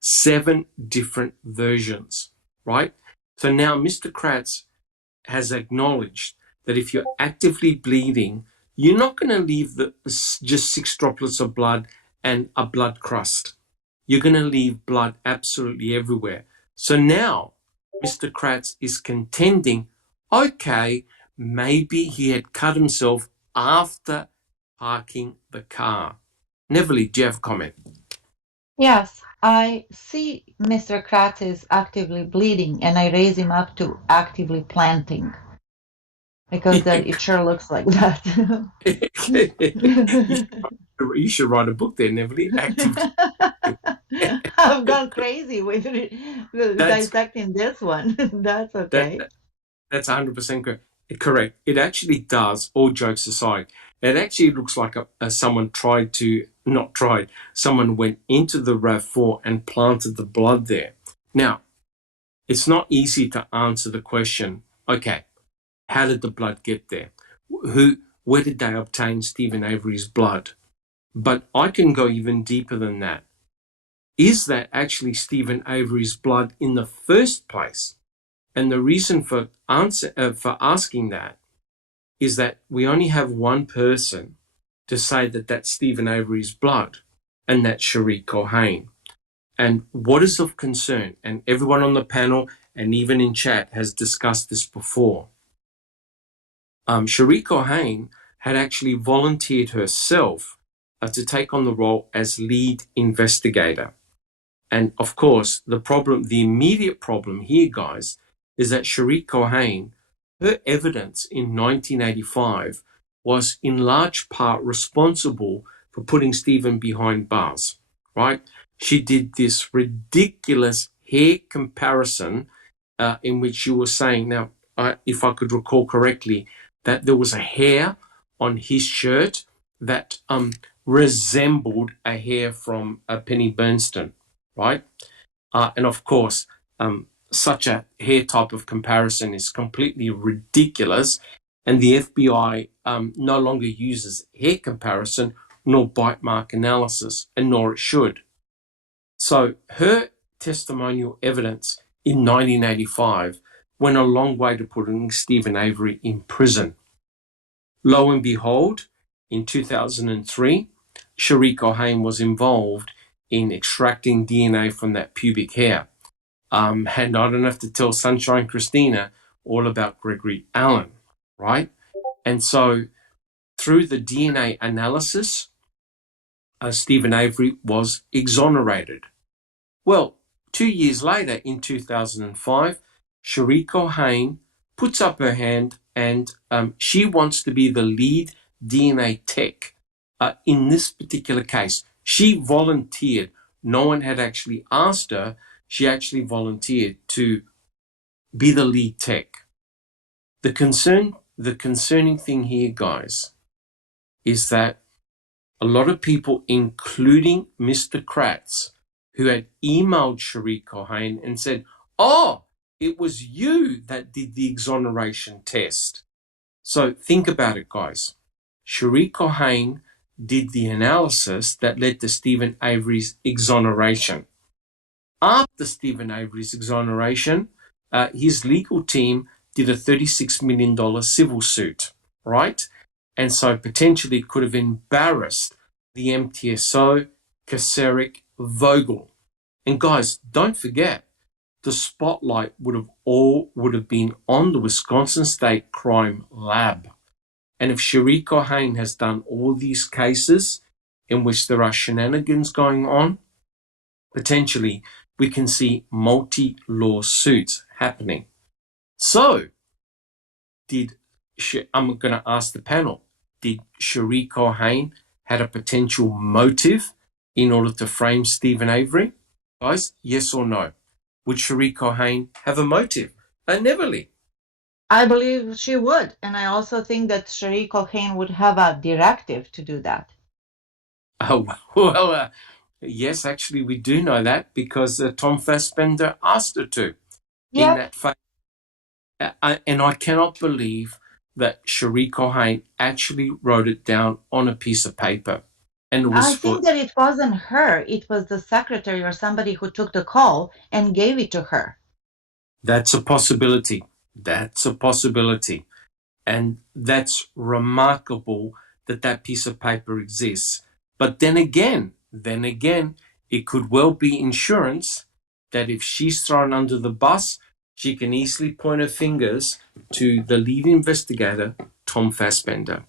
7 different versions, right? So now Mr. Kratz has acknowledged that if you're actively bleeding, you're not going to leave just 6 droplets of blood and a blood crust. You're going to leave blood absolutely everywhere. So now Mr. Kratz is contending, okay, maybe he had cut himself after parking the car. Neville, do you have a comment? Yes, I see Mr. Kratz is actively bleeding, and I raise him up to actively planting, because it sure looks like that. You should write a book there, Neville. Actively. I've gone crazy with dissecting this one. That's okay. That's 100% correct. It actually does, all jokes aside. It actually looks like someone someone went into the RAV4 and planted the blood there. Now, it's not easy to answer the question, okay, how did the blood get there? Where did they obtain Stephen Avery's blood? But I can go even deeper than that. Is that actually Stephen Avery's blood in the first place? And the reason for asking that is that we only have one person to say that that's Stephen Avery's blood, and that's Cherie Cohane. And what is of concern, and everyone on the panel and even in chat has discussed this before, Cherie Cohane had actually volunteered herself to take on the role as lead investigator. And of course, the immediate problem here, guys, is that Cherie Cohane, her evidence in 1985 was in large part responsible for putting Stephen behind bars, right? She did this ridiculous hair comparison in which you were saying, now, if I could recall correctly, that there was a hair on his shirt that resembled a hair from Penny Bernstein, right? And of course, such a hair type of comparison is completely ridiculous, and the FBI no longer uses hair comparison nor bite mark analysis, and nor it should. So her testimonial evidence in 1985 went a long way to putting Stephen Avery in prison. Lo and behold, in 2003, Cherie Cohane was involved in extracting DNA from that pubic hair. And I don't have to tell Sunshine Christina all about Gregory Allen, right? And so through the DNA analysis, Stephen Avery was exonerated. Well, 2 years later, in 2005, Cherie Cohane puts up her hand and she wants to be the lead DNA tech in this particular case. She volunteered. No one had actually asked her. She actually volunteered to be the lead tech. The concerning thing here, guys, is that a lot of people, including Mr. Kratz, who had emailed Cherie Cohane and said, oh, it was you that did the exoneration test. So think about it, guys. Cherie Cohane did the analysis that led to Stephen Avery's exoneration. After Stephen Avery's exoneration, his legal team did a $36 million civil suit, right? And so potentially could have embarrassed the MTSO, Kaseric, Vogel. And guys, don't forget, the spotlight would have been on the Wisconsin State Crime Lab. And if Cherie Cohane has done all these cases in which there are shenanigans going on, potentially we can see multi-lawsuits happening. So, I'm going to ask the panel, did Cherie Cohane had a potential motive in order to frame Stephen Avery? Guys, yes or no? Would Cherie Cohane have a motive? Neverly. I believe she would. And I also think that Cherie Cohane would have a directive to do that. Oh, well, yes, actually, we do know that because Tom Fassbender asked her to in that phase. And I cannot believe that Cherie Cohane actually wrote it down on a piece of paper. And it was I think that it wasn't her. It was the secretary or somebody who took the call and gave it to her. That's a possibility. That's a possibility. And that's remarkable that that piece of paper exists. But then again, it could well be insurance that if she's thrown under the bus, she can easily point her fingers to the lead investigator, Tom Fassbender,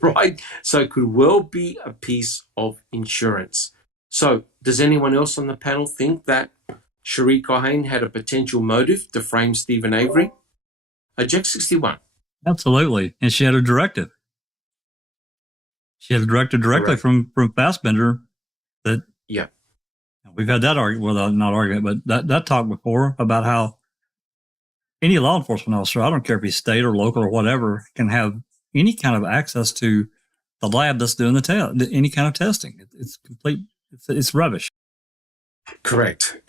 right? So it could well be a piece of insurance. So does anyone else on the panel think that Cherie Cohane had a potential motive to frame Stephen Avery? Jack 61. Absolutely. And she had a directive. She had a directive directly from Fassbender that, yeah, we've had that argument, well, not argument, but that talk before about how any law enforcement officer, I don't care if he's state or local or whatever, can have any kind of access to the lab that's doing the test, any kind of testing. It's complete. It's rubbish. Correct.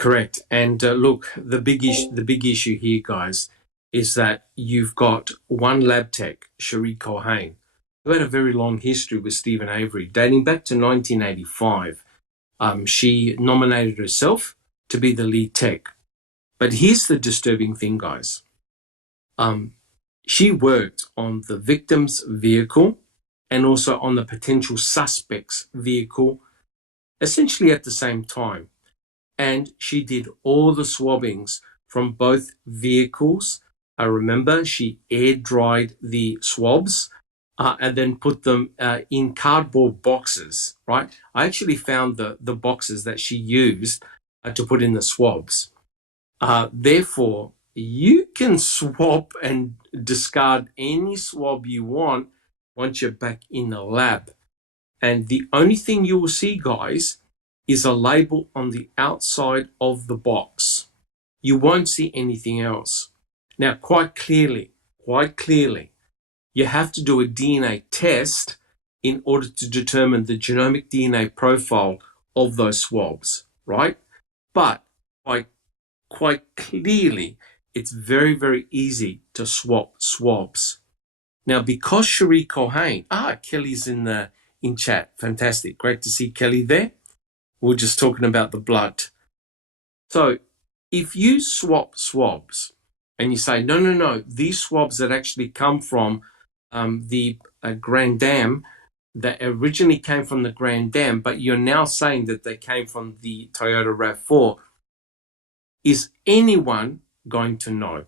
And look, the big issue here, guys, is that you've got one lab tech, Cherie Cohane, who had a very long history with Stephen Avery, dating back to 1985. She nominated herself to be the lead tech. But here's the disturbing thing, guys. She worked on the victim's vehicle and also on the potential suspect's vehicle, essentially at the same time. And she did all the swabbings from both vehicles. I remember she air dried the swabs and then put them in cardboard boxes, right? I actually found the boxes that she used to put in the swabs. Therefore, you can swap and discard any swab you want once you're back in the lab. And the only thing you will see, guys, is a label on the outside of the box. You won't see anything else. Now, quite clearly, you have to do a DNA test in order to determine the genomic DNA profile of those swabs, right? But quite clearly, it's very, very easy to swap swabs. Now, because Cherie Cohane, Kelly's in chat. Fantastic. Great to see Kelly there. We're just talking about the blood. So if you swap swabs and you say, no, these swabs that actually come from the Grand Dam, that originally came from the Grand Dam, but you're now saying that they came from the Toyota RAV4, is anyone going to know?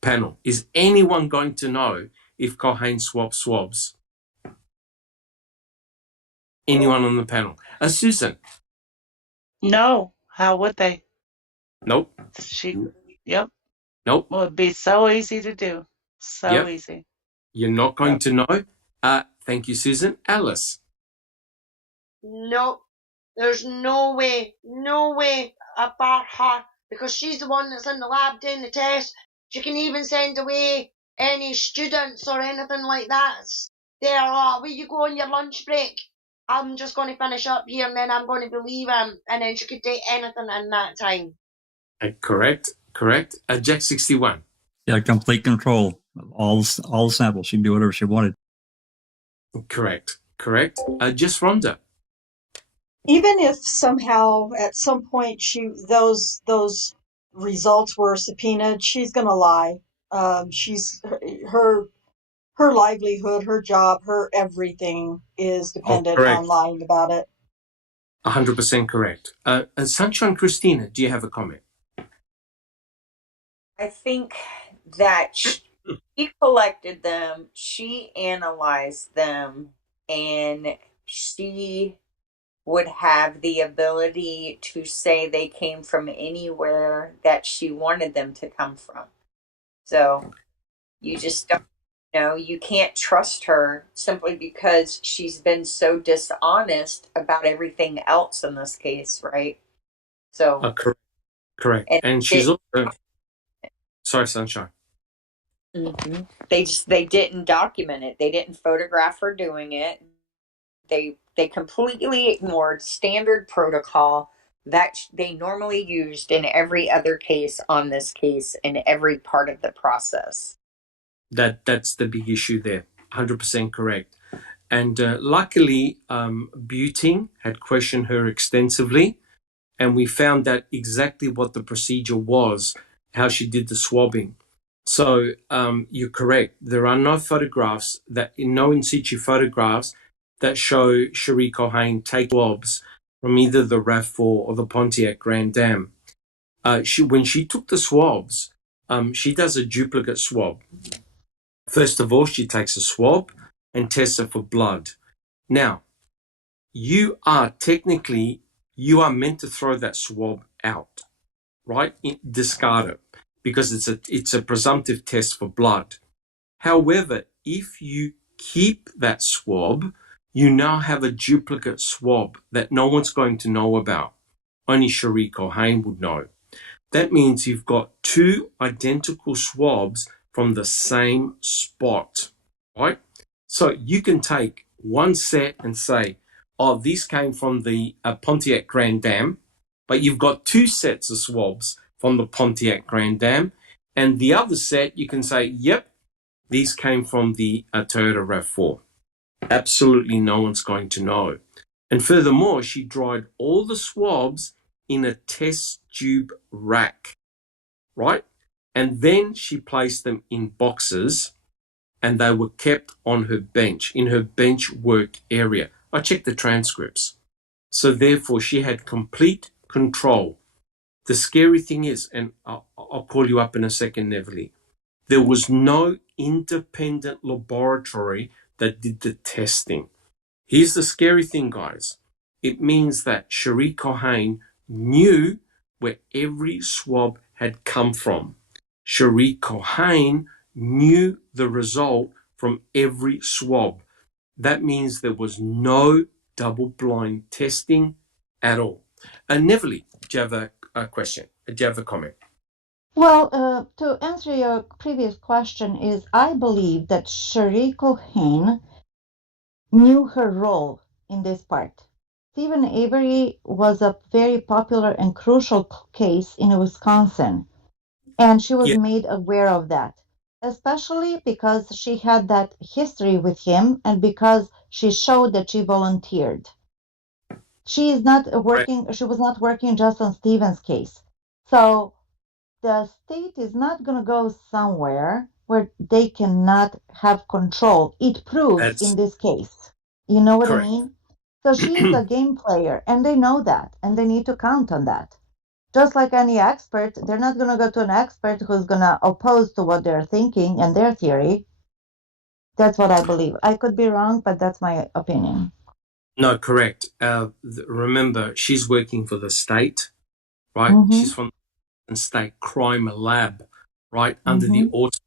Panel, is anyone going to know if Cohane swapped swabs? Anyone on the panel? Susan? No. How would they? Nope. Yep. Nope. Well, it'd be so easy to do. So easy. You're not going to know? Thank you, Susan. Alice? Nope. There's no way about her, because she's the one that's in the lab doing the test. She can even send away any students or anything like that. Where you go on your lunch break? I'm just going to finish up here and then I'm going to be leaving, and then she could do anything in that time. Correct. Jack 61. Yeah, complete control of all the samples. She can do whatever she wanted. Correct. Just Rhonda. Even if somehow at some point those results were subpoenaed, she's going to lie. She's her livelihood, her job, her everything is dependent on lying about it. 100% correct. Sancho and Christina, do you have a comment? I think that she collected them, she analyzed them, and she would have the ability to say they came from anywhere that she wanted them to come from. So you just don't know. You can't trust her simply because she's been so dishonest about everything else in this case, right? So, Correct. And she's also, sorry, Sunshine. mm-hmm. They didn't document it. They didn't photograph her doing it. They completely ignored standard protocol that they normally used in every other case on this case in every part of the process. That's the big issue there. 100% correct. And luckily, Buting had questioned her extensively, and we found out exactly what the procedure was, how she did the swabbing. So you're correct. There are no photographs no in situ photographs that show Cherie Cohane take swabs from either the RAV4 or the Pontiac Grand Dam. When she took the swabs, she does a duplicate swab. First of all, she takes a swab and tests it for blood. Now, you are meant to throw that swab out, right? Discard it, because it's a presumptive test for blood. However, if you keep that swab, you now have a duplicate swab that no one's going to know about. Only Cherie Cohane would know. That means you've got two identical swabs from the same spot, right? So you can take one set and say, oh, these came from the Pontiac Grand Dam, but you've got two sets of swabs from the Pontiac Grand Dam, and the other set you can say, yep, these came from the Toyota RAV4. Absolutely no one's going to know. And furthermore, she dried all the swabs in a test tube rack, right? And then she placed them in boxes, and they were kept on her bench, in her bench work area. I checked the transcripts. So therefore, she had complete control. The scary thing is, and I'll call you up in a second, Neverly, there was no independent laboratory that did the testing. Here's the scary thing, guys. It means that Cherie Cohane knew where every swab had come from. Cherie Cohane knew the result from every swab. That means there was no double-blind testing at all. Neverly, do you have a question? Do you have a comment? Well, to answer your previous question is, I believe that Cherie Cohane knew her role in this part. Stephen Avery was a very popular and crucial case in Wisconsin, and she was made aware of that, especially because she had that history with him and because she showed that she volunteered. She was not working just on Stephen's case. So the state is not going to go somewhere where they cannot have control. It proves in this case. You know what I mean? So she is a game player, and they know that, and they need to count on that. Just like any expert, they're not going to go to an expert who's going to oppose to what they're thinking and their theory. That's what I believe. I could be wrong, but that's my opinion. No, correct. Remember, she's working for the state, right? Mm-hmm. She's from the state crime lab, right? Under the authority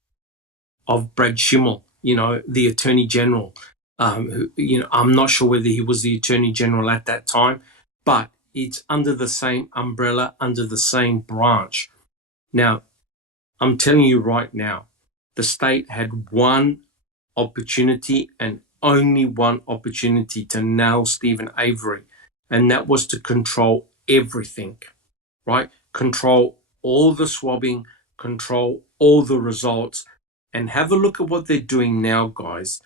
of Brad Schimmel, the Attorney General. Who, I'm not sure whether he was the Attorney General at that time, but it's under the same umbrella, under the same branch. Now, I'm telling you right now, the state had one opportunity and only one opportunity to nail Stephen Avery, and that was to control everything, right? Control all the swabbing, control all the results, and have a look at what they're doing now, guys.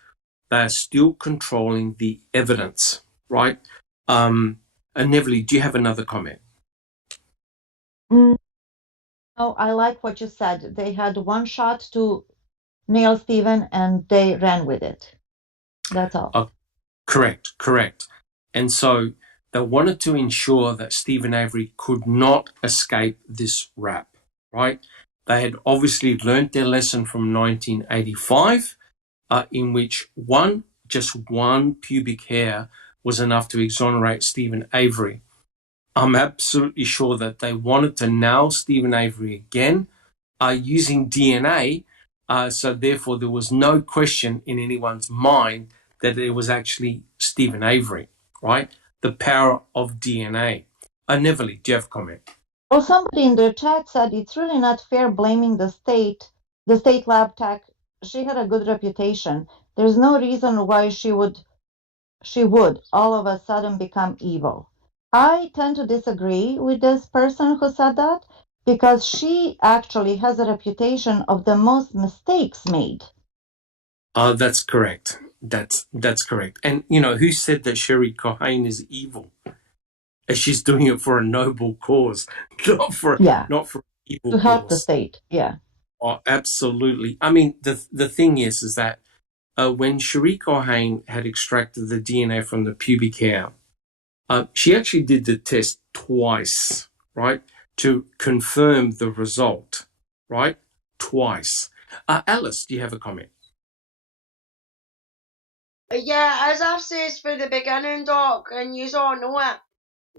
They're still controlling the evidence, right? And Neverly, do you have another comment? Oh, I like what you said. They had one shot to nail Stephen, and they ran with it. That's all. Correct. And so they wanted to ensure that Stephen Avery could not escape this rap, right? They had obviously learnt their lesson from 1985, in which just one pubic hair was enough to exonerate Stephen Avery. I'm absolutely sure that they wanted to nail Stephen Avery again using DNA, so therefore there was no question in anyone's mind that it was actually Stephen Avery, right? The power of DNA. Neverly, do you have a comment? Well, somebody in the chat said it's really not fair blaming the state lab tech. She had a good reputation. There's no reason why she would all of a sudden become evil. I tend to disagree with this person who said that, because she actually has a reputation of the most mistakes made. That's correct. That's correct. And who said that Sherry Cohen is evil? She's doing it for a noble cause, not for evil to help cause. the state. Yeah. Oh, absolutely. I mean, the thing is that when Sherry Cohen had extracted the DNA from the pubic hair, she actually did the test twice, right, to confirm the result, right, twice. Alice, do you have a comment? Yeah, as I've said for the beginning, Doc, and you all know it,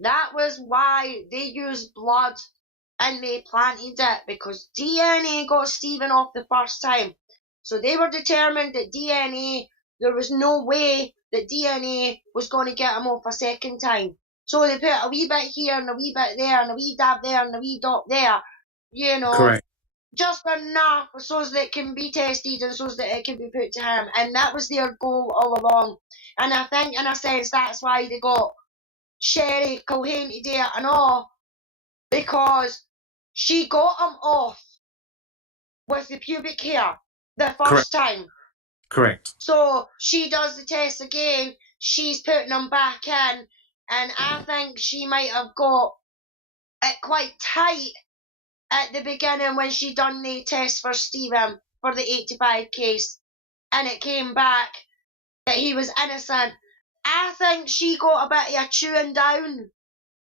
that was why they used blood and they planted it, because DNA got Stephen off the first time. So they were determined that there was no way that DNA was going to get him off a second time. So they put a wee bit here and a wee bit there and a wee dab there and a wee dot there, Correct. just enough so that it can be tested and so that it can be put to him. And that was their goal all along. And I think, in a sense, that's why they got Sherry Cohen to do it and all, because she got him off with the pubic hair the first time. Correct. So she does the test again, she's putting him back in, and I think she might have got it quite tight at the beginning when she done the test for Stephen for the 85 case, and it came back that he was innocent. I think she got a bit of a chewing down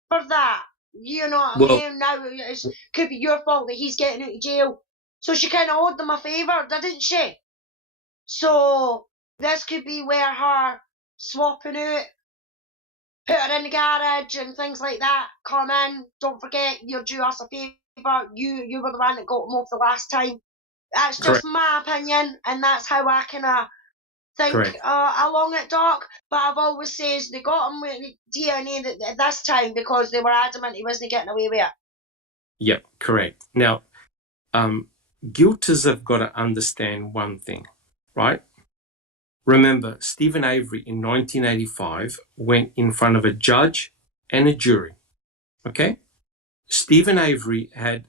for that. You know what I mean? Now it could be your fault that he's getting out of jail. So she kind of owed them a favour, didn't she? So this could be where her swapping out, put her in the garage and things like that, come in, don't forget you're due us a favour, you were the one that got him off the last time. That's just my opinion, and that's how I kind of think along it, Doc. But I've always said they got him with DNA this time because they were adamant he wasn't getting away with it. Yep, correct. Now, guilters have got to understand one thing, right? Remember, Stephen Avery in 1985 went in front of a judge and a jury, okay? Stephen Avery had,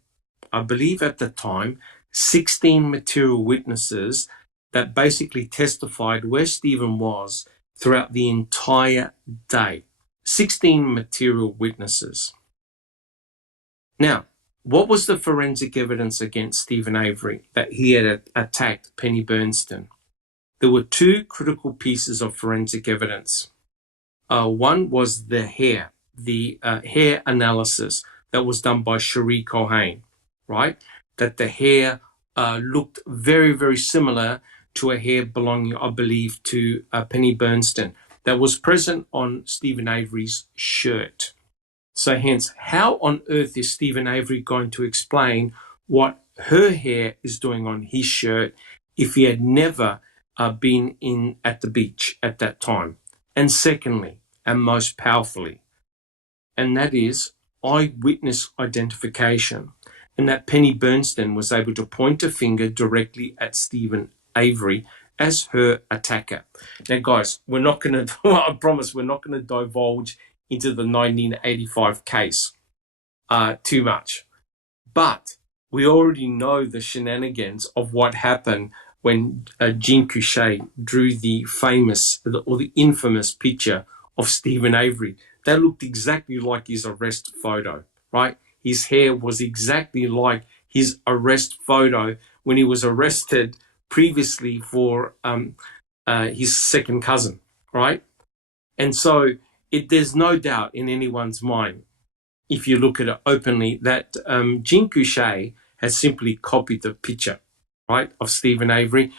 I believe at the time, 16 material witnesses that basically testified where Stephen was throughout the entire day. 16 material witnesses. Now, what was the forensic evidence against Stephen Avery that he had attacked Penny Bernstein? There were two critical pieces of forensic evidence. One was the hair analysis that was done by Sherry Cohen, right? That the hair looked very, very similar to a hair belonging, I believe, to Penny Bernstein that was present on Stephen Avery's shirt. So hence, how on earth is Stephen Avery going to explain what her hair is doing on his shirt if he had never been in at the beach at that time? And secondly, and most powerfully, and that is eyewitness identification, and that Penny Bernstein was able to point a finger directly at Stephen Avery as her attacker. Now, guys, we're not going to, I promise, we're not going to divulge into the 1985 case too much. But we already know the shenanigans of what happened when Jean Couchet drew the famous or the infamous picture of Stephen Avery. That looked exactly like his arrest photo, right? His hair was exactly like his arrest photo when he was arrested previously for his second cousin, right? And so there's no doubt in anyone's mind, if you look at it openly, that Jean Couchet had simply copied the picture, right, of Stephen Avery,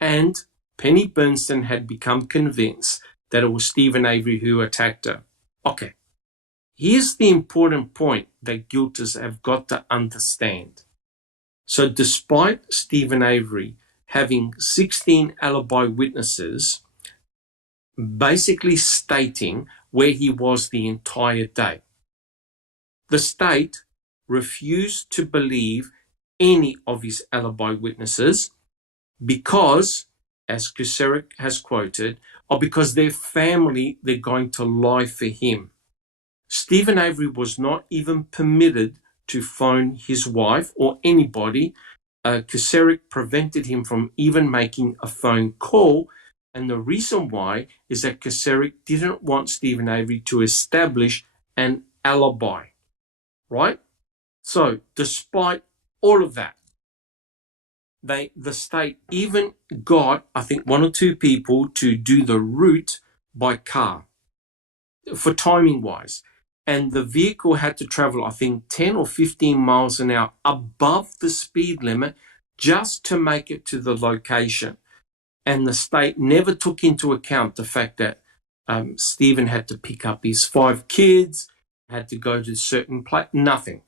and Penny Bernstein had become convinced that it was Stephen Avery who attacked her. Okay, here's the important point that guilters have got to understand. So despite Stephen Avery having 16 alibi witnesses basically stating where he was the entire day, the state refused to believe any of his alibi witnesses because, as Kucerik has quoted, or because their family, they're going to lie for him. Stephen Avery was not even permitted to phone his wife or anybody. Kucerik prevented him from even making a phone call. And the reason why is that Kucerik didn't want Stephen Avery to establish an alibi, right? So despite all of that, the state even got, I think, one or two people to do the route by car for timing wise. And the vehicle had to travel, I think, 10 or 15 miles an hour above the speed limit just to make it to the location. And the state never took into account the fact that Stephen had to pick up his 5 kids, had to go to a certain place, nothing.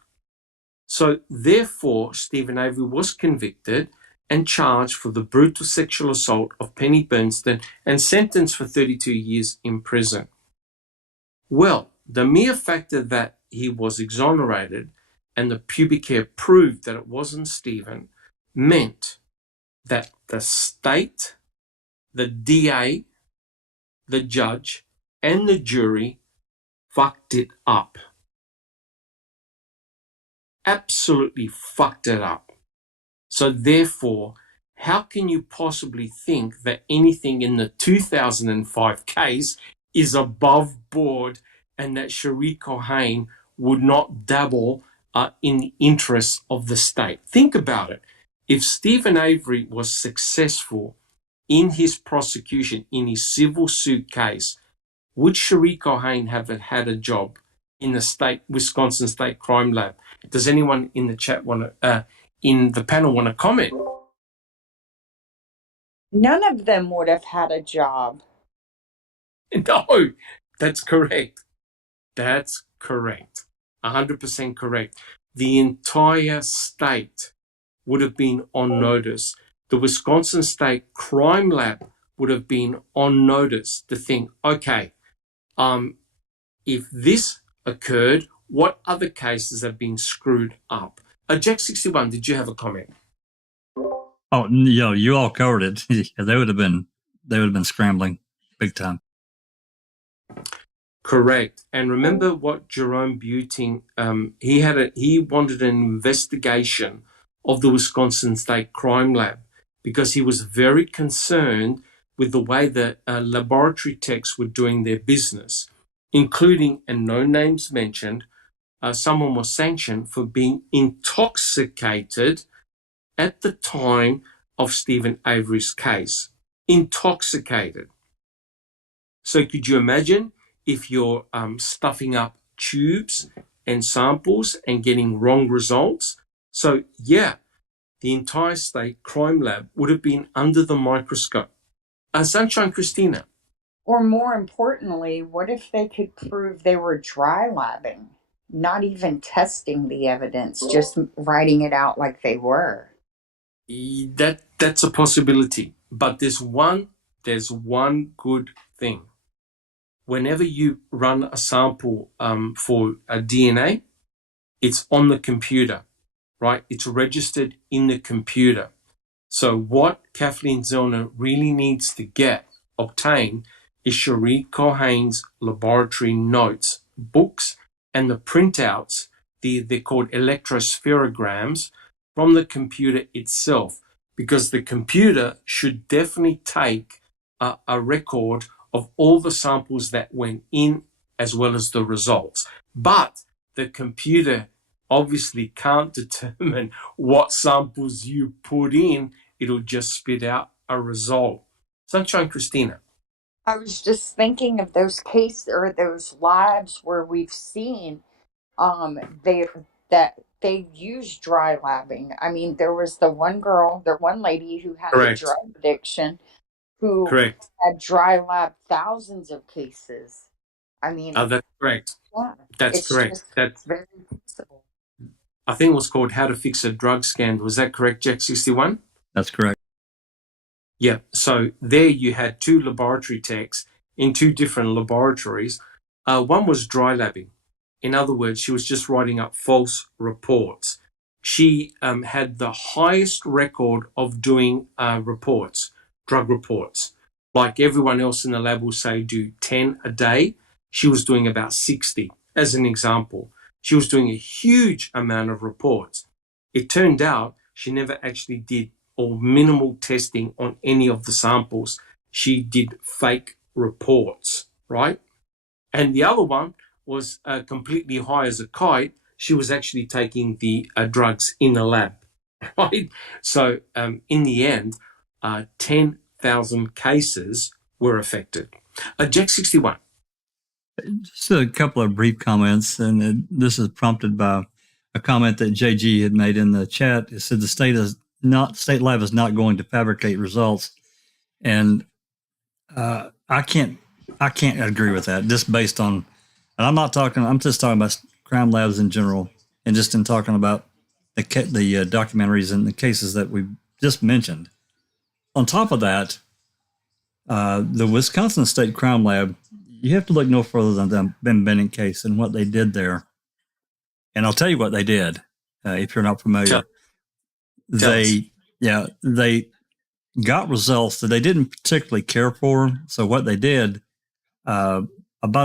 So therefore, Stephen Avery was convicted and charged for the brutal sexual assault of Penny Bernstein and sentenced for 32 years in prison. Well, the mere fact that he was exonerated and the pubic hair proved that it wasn't Stephen meant that the state, the DA, the judge, and the jury fucked it up. Absolutely fucked it up. So therefore, how can you possibly think that anything in the 2005 case is above board and that Cherie Cohen would not dabble in the interests of the state? Think about it. If Stephen Avery was successful in his prosecution, in his civil suit case, would Cherie Cohen have had a job in the Wisconsin State Crime Lab? Does anyone in the chat in the panel want to comment? None of them would have had a job. No, that's correct. That's correct. 100% correct. The entire state would have been on notice. The Wisconsin State Crime Lab would have been on notice to think, okay, if this occurred, what other cases have been screwed up? Jack 61, did you have a comment? Oh, you all covered it. They would have been scrambling big time. Correct. And remember what Jerome Buting, he wanted an investigation of the Wisconsin State Crime Lab because he was very concerned with the way that laboratory techs were doing their business, including, and no names mentioned, someone was sanctioned for being intoxicated at the time of Stephen Avery's case. Intoxicated. So could you imagine if you're stuffing up tubes and samples and getting wrong results? So yeah, the entire state crime lab would have been under the microscope. Sunshine Christina. Or more importantly, what if they could prove they were dry labbing, not even testing the evidence, just writing it out like they were? That's a possibility. But there's one good thing. Whenever you run a sample for a DNA, it's on the computer, right? It's registered in the computer. So what Kathleen Zellner really needs to obtain is Cherie Cohen's laboratory notes, books, and the printouts, they're called electrospherograms, from the computer itself, because the computer should definitely take a record of all the samples that went in as well as the results. But the computer obviously can't determine what samples you put in. It'll just spit out a result. Sunshine Christina. I was just thinking of those cases or those labs where we've seen that they used dry labbing. I mean, there was the one lady who had the Correct. drug addiction who Correct. had dry lab thousands of cases. I mean, That's correct. yeah, That's it's correct. just That's, very possible. I think it was called How to Fix a Drug Scandal. Was that correct, Jack 61? That's correct. Yeah. So there you had two laboratory techs in two different laboratories. One was dry labbing. In other words, she was just writing up false reports. She had the highest record of doing reports, drug reports. Like everyone else in the lab will say, do 10 a day. She was doing about 60, as an example. She was doing a huge amount of reports. It turned out she never actually did or minimal testing on any of the samples. She did fake reports, right? And the other one was completely high as a kite. She was actually taking the drugs in the lab, right? So in the end, 10,000 cases were affected. Jack 61. Just a couple of brief comments, and this is prompted by a comment that JG had made in the chat. It said the state lab is not going to fabricate results, and I can't agree with that. Just based on, and I'm just talking about crime labs in general, and just in talking about the documentaries and the cases that we've just mentioned. On top of that, the Wisconsin State Crime Lab, you have to look no further than the Ben Bennett case and what they did there. And I'll tell you what they did, if you're not familiar. They got results that they didn't particularly care for. So what they did, about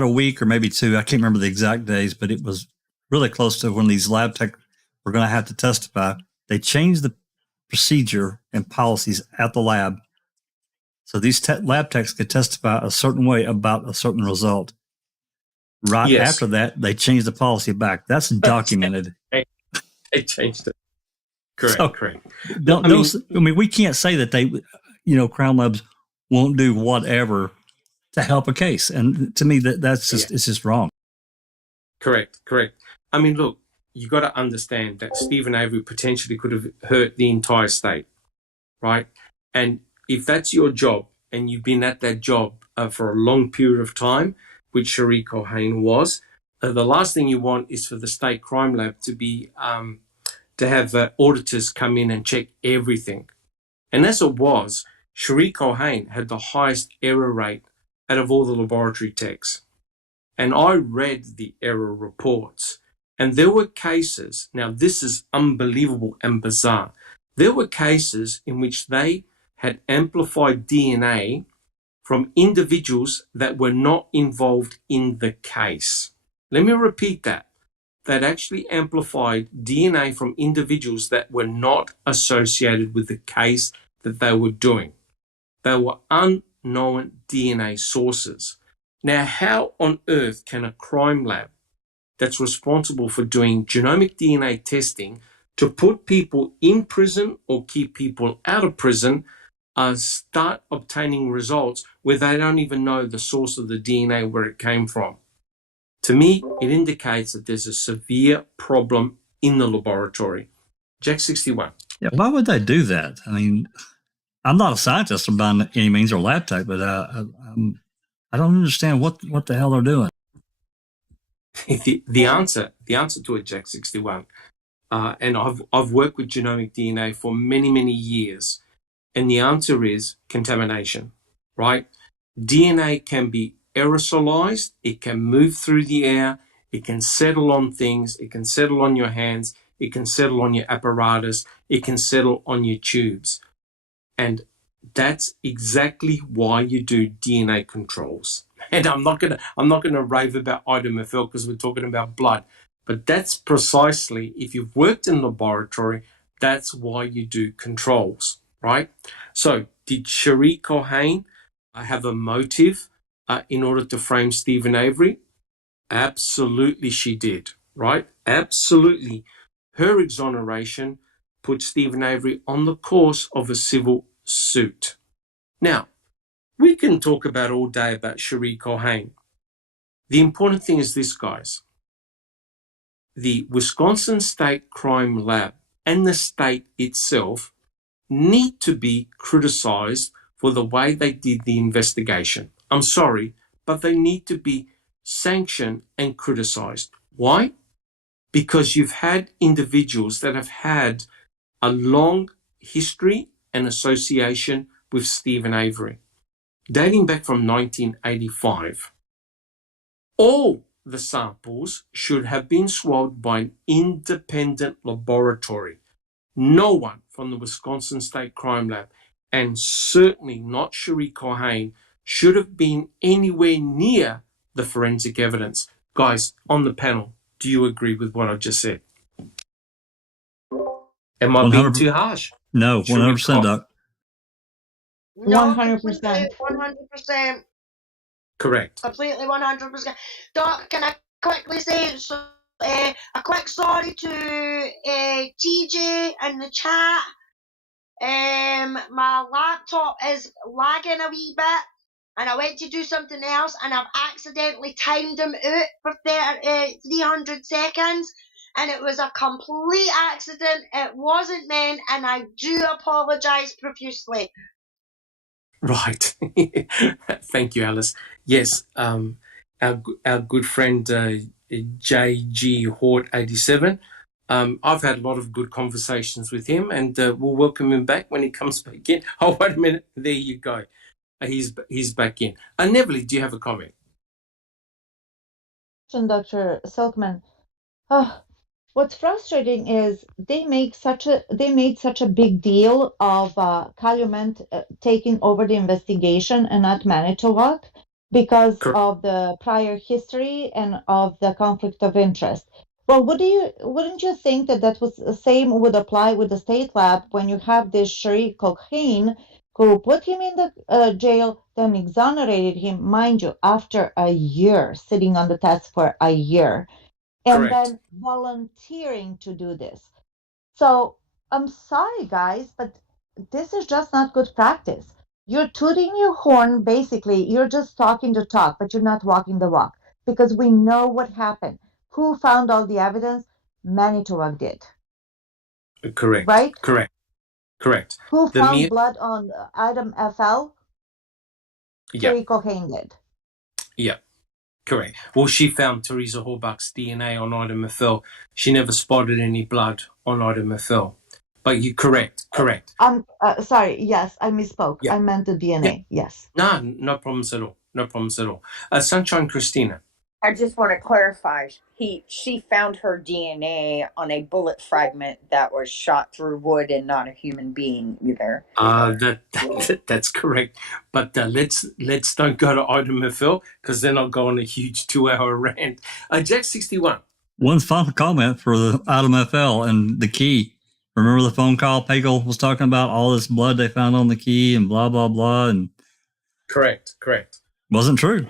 a week or maybe two, I can't remember the exact days, but it was really close to when these lab tech were going to have to testify. They changed the procedure and policies at the lab. So these lab techs could testify a certain way about a certain result. Right after that, they changed the policy back. That's documented. They changed it. Correct. So, correct. We can't say that they, crime labs won't do whatever to help a case. And to me, it's just wrong. Correct. I mean, look, you got to understand that Stephen Avery potentially could have hurt the entire state, right? And if that's your job and you've been at that job for a long period of time, which Cherie Cohane was, the last thing you want is for the state crime lab to be to have auditors come in and check everything. And as it was, Cherie Cohane had the highest error rate out of all the laboratory techs. And I read the error reports, and there were cases, now this is unbelievable and bizarre, there were cases in which they had amplified DNA from individuals that were not involved in the case. Let me repeat that. That actually amplified DNA from individuals that were not associated with the case that they were doing. They were unknown DNA sources. Now, how on earth can a crime lab that's responsible for doing genomic DNA testing to put people in prison or keep people out of prison start obtaining results where they don't even know the source of the DNA, where it came from? To me, it indicates that there's a severe problem in the laboratory. Jack 61. Yeah, why would they do that? I mean, I'm not a scientist by any means or lab tech, but I don't understand what the hell they're doing. The answer to it, Jack 61, and I've worked with genomic DNA for many, many years, and the answer is contamination, right? DNA can be aerosolized, it can move through the air, it can settle on things, it can settle on your hands, it can settle on your apparatus, it can settle on your tubes. And that's exactly why you do DNA controls. And I'm not gonna rave about IDMFL because we're talking about blood, but that's precisely, if you've worked in laboratory, that's why you do controls, right? So did Cherie Cohane have a motive in order to frame Stephen Avery? Absolutely she did, right? Absolutely. Her exoneration put Stephen Avery on the course of a civil suit. Now, we can talk about all day about Cherie Cohane. The important thing is this, guys. the Wisconsin State Crime Lab and the state itself need to be criticized for the way they did the investigation. I'm sorry, but they need to be sanctioned and criticized. Why? Because you've had individuals that have had a long history and association with Stephen Avery, dating back from 1985. All the samples should have been swabs by an independent laboratory. No one from the Wisconsin State Crime Lab, and certainly not Cherie Cohane, should have been anywhere near the forensic evidence. Guys, on the panel, do you agree with what I just said? Am I being too harsh? No, 100%, Doc. No, 100%. 100%. Correct. Completely 100%. Doc, can I quickly say a quick sorry to TJ in the chat. My laptop is lagging a wee bit, and I went to do something else, and I've accidentally timed him out for 300 seconds, and it was a complete accident. It wasn't meant, and I do apologise profusely. Right. Thank you, Alice. Yes, our good friend JG Hort 87. I've had a lot of good conversations with him, and we'll welcome him back when he comes back in. Oh, wait a minute. There you go. He's back in. Neville, do you have a comment? Dr. Silkman. What's frustrating is they made such a big deal of Calumet taking over the investigation and not Manitowoc because of the prior history and of the conflict of interest. Well, wouldn't you think that was the same would apply with the state lab when you have this Cherie Cohane who put him in the jail, then exonerated him, mind you, after a year, sitting on the test for a year. And then volunteering to do this. So I'm sorry, guys, but this is just not good practice. You're tooting your horn, basically. You're just talking the talk, but you're not walking the walk because we know what happened. Who found all the evidence? Manitowoc did. Correct. Right? Correct. Who found blood on item FL? Cherie Cohane did. Yeah. Correct. Well, she found Teresa Horbach's DNA on item FL. She never spotted any blood on item FL. But you're correct. I'm sorry. Yes, I misspoke. Yeah. I meant the DNA. Yeah. Yes. No problems at all. Sunshine Christina. I just want to clarify. She found her DNA on a bullet fragment that was shot through wood and not a human being either. That's correct. But let's don't go to item FL because then I'll go on a huge 2-hour rant. Jack 61. One final comment for the item FL and the key. Remember the phone call Pagel was talking about all this blood they found on the key and blah blah blah and. Correct. Wasn't true.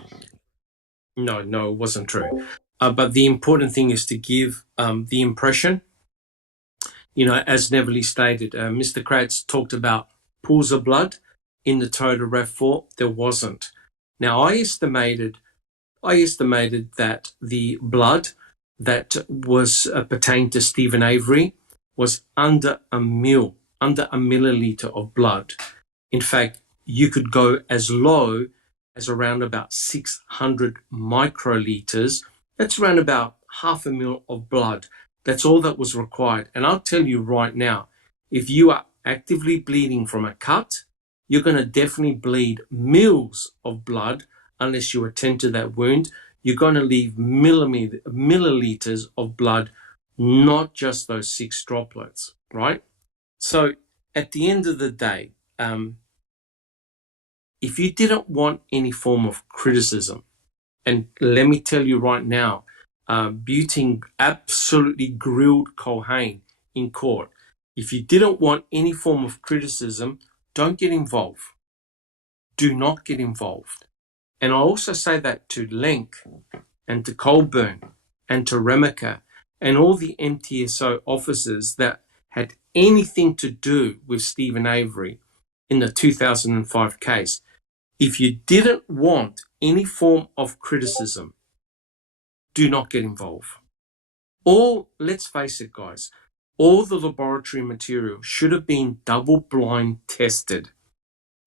No, it wasn't true. But the important thing is to give the impression, as Neville stated, Mr. Kratz talked about pools of blood in the Toyota RAV4. There wasn't. Now, I estimated that the blood that was pertained to Stephen Avery was under a milliliter of blood. In fact, you could go as low as around about 600 microliters. That's around about 0.5 ml of blood. That's all that was required. And I'll tell you right now, if you are actively bleeding from a cut, you're going to definitely bleed mils of blood unless you attend to that wound. You're going to leave milliliters of blood, not just those 6 droplets, right? So at the end of the day, if you didn't want any form of criticism, and let me tell you right now, Buting absolutely grilled Cohane in court. If you didn't want any form of criticism, don't get involved. Do not get involved. And I also say that to Lenk and to Colburn and to Remaker and all the MTSO officers that had anything to do with Stephen Avery in the 2005 case. If you didn't want any form of criticism, do not get involved. Let's face it, guys, all the laboratory material should have been double-blind tested,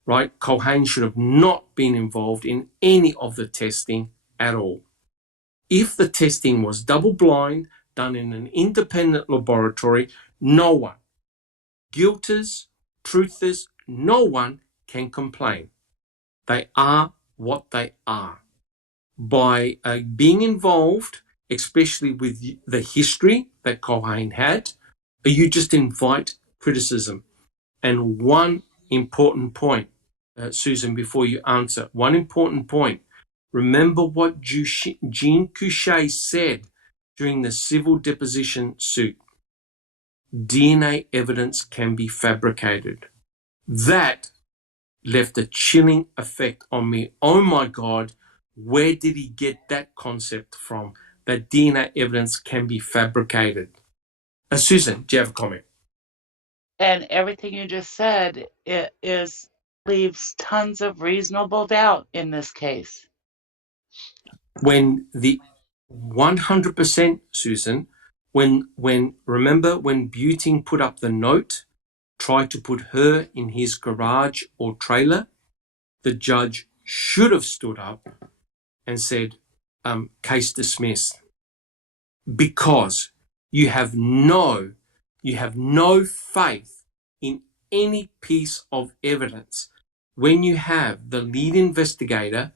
right? Culhane should have not been involved in any of the testing at all. If the testing was double-blind, done in an independent laboratory, no one, guilters, truthers, no one can complain. They are what they are. By being involved, especially with the history that Culhane had, you just invite criticism. And one important point, Susan, before you answer, one important point. Remember what Jean Couchet said during the civil deposition suit. DNA evidence can be fabricated. That left a chilling effect on me. Oh my God, where did he get that concept from? That DNA evidence can be fabricated. Susan, do you have a comment? And everything you just said, leaves tons of reasonable doubt in this case. When the 100%, Susan, remember when Buting put up the note, tried to put her in his garage or trailer, the judge should have stood up and said, case dismissed, because you have no faith in any piece of evidence when you have the lead investigator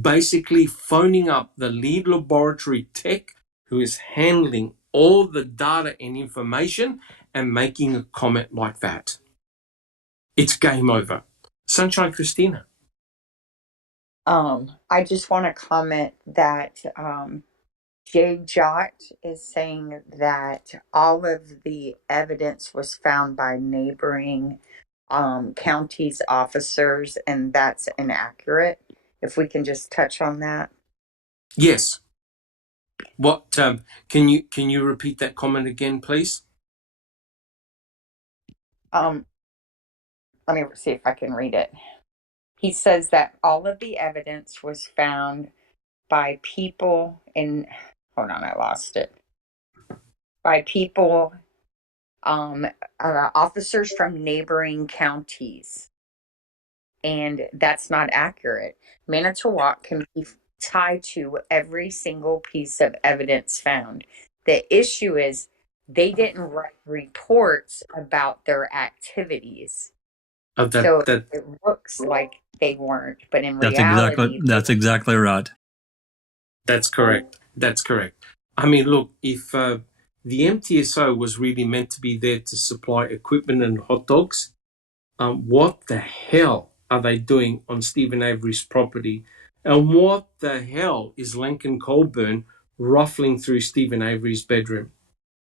basically phoning up the lead laboratory tech who is handling all the data and information and making a comment like that. It's game over. Sunshine Christina. I just want to comment that Jay Jot is saying that all of the evidence was found by neighboring counties officers, and that's inaccurate. If we can just touch on that. Yes. What can you repeat that comment again, please? Let me see if I can read it. He says that all of the evidence was found by people in, hold on, I lost it. By people, officers from neighboring counties. And that's not accurate. Manitowoc can be tied to every single piece of evidence found. The issue is they didn't write reports about their activities. So it looks like they weren't, but in reality... That's exactly right. That's correct. That's correct. I mean, look, if the MTSO was really meant to be there to supply equipment and hot dogs, what the hell are they doing on Stephen Avery's property? And what the hell is Lincoln Colburn ruffling through Stephen Avery's bedroom?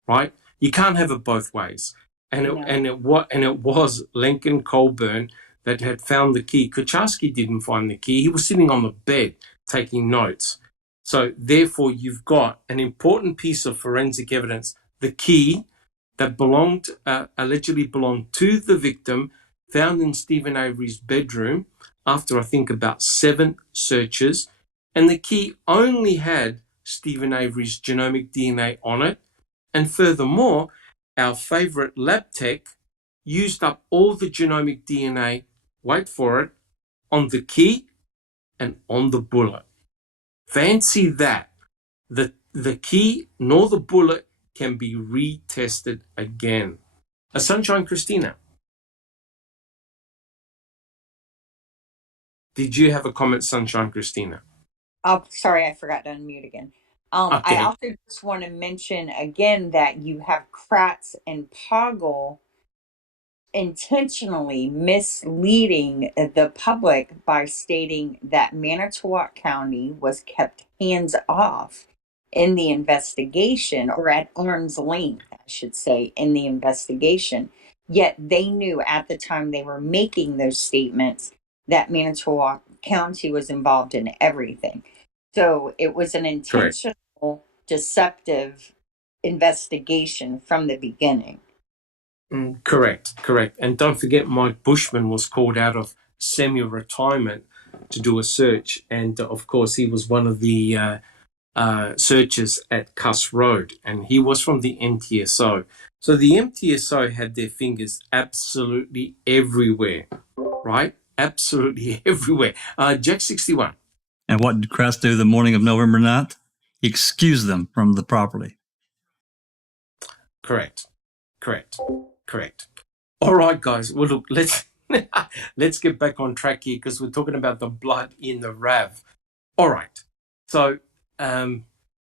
Right? You can't have it both ways. And it was Lincoln Colburn that had found the key. Kucharski didn't find the key. He was sitting on the bed taking notes. So therefore, you've got an important piece of forensic evidence, the key that allegedly belonged to the victim, found in Stephen Avery's bedroom after I think about 7 searches. And the key only had Stephen Avery's genomic DNA on it. And furthermore, our favorite lab tech used up all the genomic DNA, wait for it, on the key and on the bullet. Fancy that. The key nor the bullet can be retested again. Sunshine Christina. Did you have a comment, Sunshine Christina? Oh, sorry, I forgot to unmute again. Okay. I also just want to mention again that you have Kratz and Poggle intentionally misleading the public by stating that Manitowoc County was kept hands off in the investigation, or at arm's length, I should say, in the investigation. Yet they knew at the time they were making those statements that Manitowoc County was involved in everything. So it was an intentional, deceptive investigation from the beginning. Correct. And don't forget, Mike Bushman was called out of semi-retirement to do a search. And of course, he was one of the searches at Cuss Road, and he was from the MTSO. So the MTSO had their fingers absolutely everywhere, right? Absolutely everywhere. Jack 61. And what did Crust do the morning of November 9th? He excused them from the property. Correct. All right, guys. Well, look, let's get back on track here because we're talking about the blood in the RAV. All right. So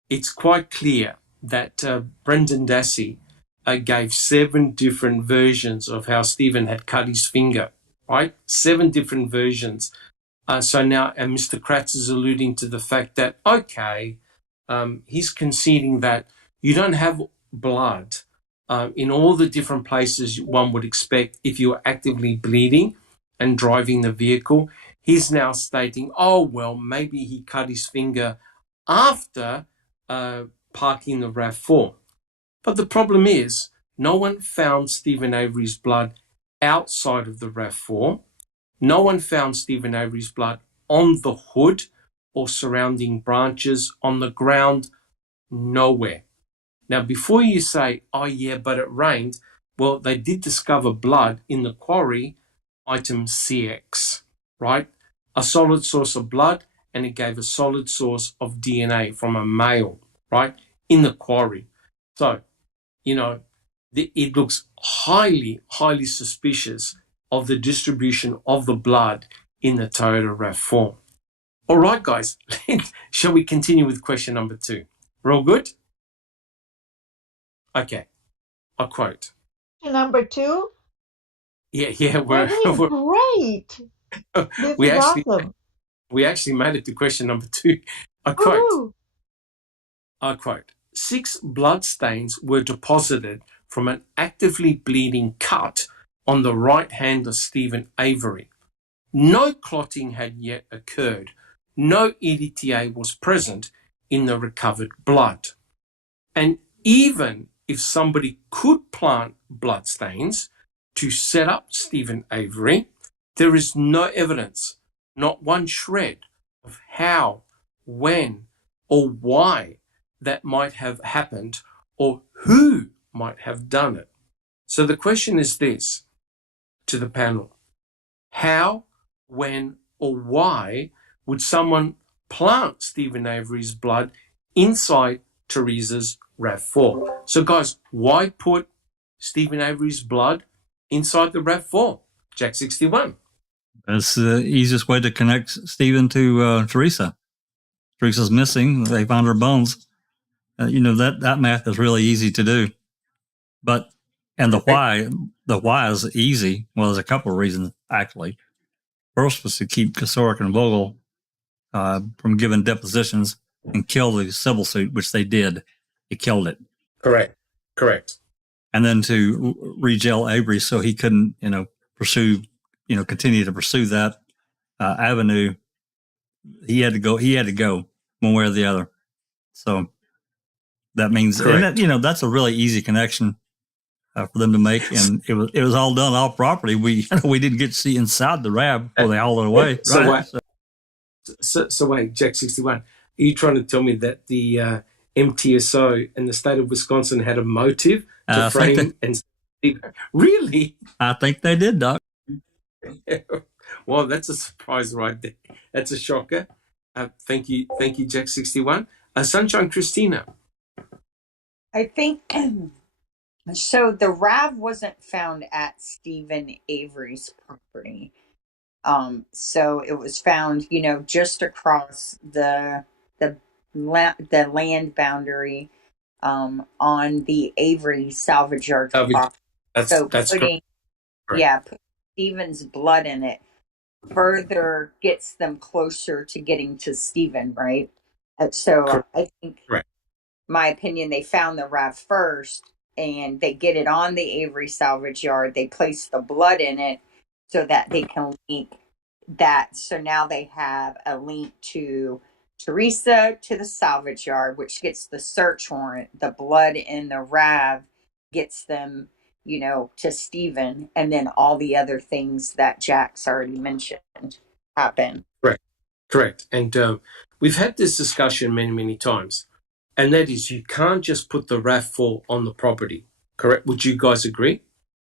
it's quite clear that Brendan Dassey gave 7 different versions of how Stephen had cut his finger, right? 7 different versions. So now Mr. Kratz is alluding to the fact that, okay, he's conceding that you don't have blood in all the different places one would expect if you're actively bleeding and driving the vehicle. He's now stating, oh, well, maybe he cut his finger after parking the RAV4. But the problem is, no one found Stephen Avery's blood outside of the RAV4. No one found Stephen Avery's blood on the hood or surrounding branches, on the ground, nowhere. Now, before you say, oh yeah, but it rained, well, they did discover blood in the quarry, item CX, right? A solid source of blood, and it gave a solid source of DNA from a male, right, in the quarry. So, it looks highly, highly suspicious of the distribution of the blood in the Toyota RAV4. All right, guys, shall we continue with question number 2? We're all good? Okay, I'll quote. Number 2? Yeah, we're great. This is awesome. We actually made it to question number 2. I quote, 6 blood stains were deposited from an actively bleeding cut on the right hand of Stephen Avery. No clotting had yet occurred. No EDTA was present in the recovered blood. And even if somebody could plant blood stains to set up Stephen Avery, there is no evidence, not one shred, of how, when, or why that might have happened or who might have done it. So the question is this to the panel: how, when, or why would someone plant Stephen Avery's blood inside Teresa's RAV4? So guys, why put Stephen Avery's blood inside the RAV4? Jack 61. That's the easiest way to connect Stephen to Teresa. Teresa's missing. They found her bones. That math is really easy to do. And the why is easy. Well, there's a couple of reasons, actually. First was to keep Kasorik and Vogel from giving depositions and kill the civil suit, which they did. They killed it. Correct. And then to re-jail Avery so he couldn't, continue to pursue that avenue. He had to go one way or the other. So that means, that's a really easy connection for them to make. And it was all done off property. We didn't get to see inside the RAB before they hauled it away. So wait, Jack 61, are you trying to tell me that the MTSO and the state of Wisconsin had a motive to frame and really? I think they did, Doc. Well, that's a surprise right there. That's a shocker. Thank you, Jack 61. Sunshine Christina. I think so. The RAV wasn't found at Stephen Avery's property. So it was found, just across the land boundary, on the Avery salvage yard property. That's putting Stephen's blood in it further gets them closer to getting to Stephen, right? So I think, my opinion, they found the RAV first, and they get it on the Avery salvage yard. They place the blood in it so that they can link that. So now they have a link to Teresa, to the salvage yard, which gets the search warrant. The blood in the RAV gets them, to Stephen, and then all the other things that Jack's already mentioned happen. Correct. And We've had this discussion many, many times, and that is you can't just put the RAV4 on the property, correct? Would you guys agree?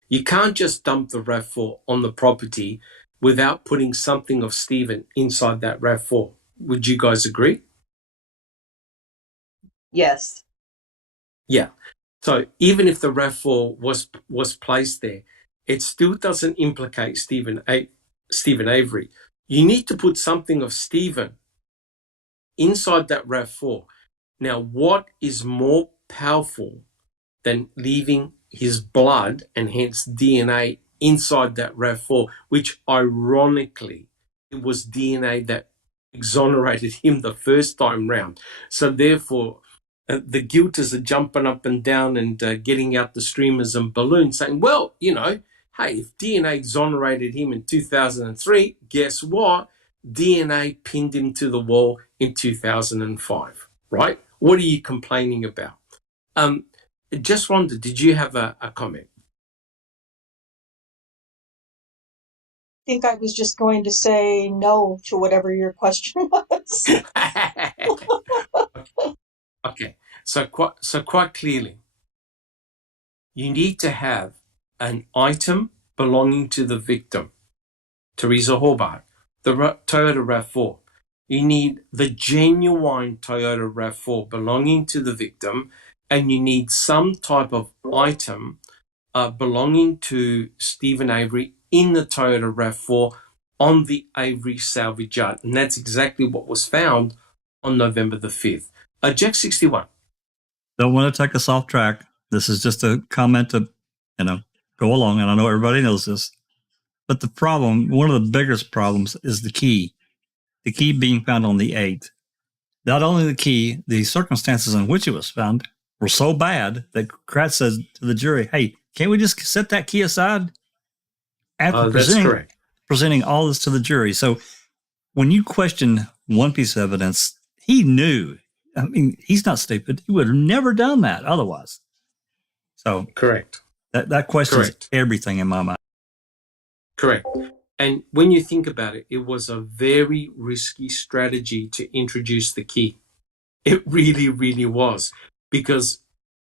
You can't just dump the RAV4 on the property without putting something of Stephen inside that RAV4. Would you guys agree? Yes. Yeah. So even if the RAV4 was placed there, it still doesn't implicate Stephen Avery. You need to put something of Stephen inside that RAV4. Now, what is more powerful than leaving his blood and hence DNA inside that RAV4, which ironically, it was DNA that exonerated him the first time round. So therefore, the guilters are jumping up and down and getting out the streamers and balloons saying, well, you know, hey, if DNA exonerated him in 2003, guess what? DNA pinned him to the wall in 2005, right? What are you complaining about? Just Rhonda, did you have a comment? I think I was just going to say no to whatever your question was. Okay. So quite clearly, you need to have an item belonging to the victim, Teresa Horbach, the Toyota RAV4. You need the genuine Toyota RAV4 belonging to the victim, and you need some type of item belonging to Stephen Avery in the Toyota RAV4 on the Avery salvage yard. And that's exactly what was found on November the 5th. Jack 61. Don't want to take us off track. This is just a comment to, go along. And I know everybody knows this. But the problem, one of the biggest problems is the key. The key being found on the 8th. Not only the key, the circumstances in which it was found were so bad that Kratz says to the jury, hey, can't we just set that key aside? After presenting all this to the jury. So when you question one piece of evidence, he knew. I mean, he's not stupid. He would have never done that otherwise. So correct. That questions everything in my mind. Correct. And when you think about it, it was a very risky strategy to introduce the key. It really, really was, because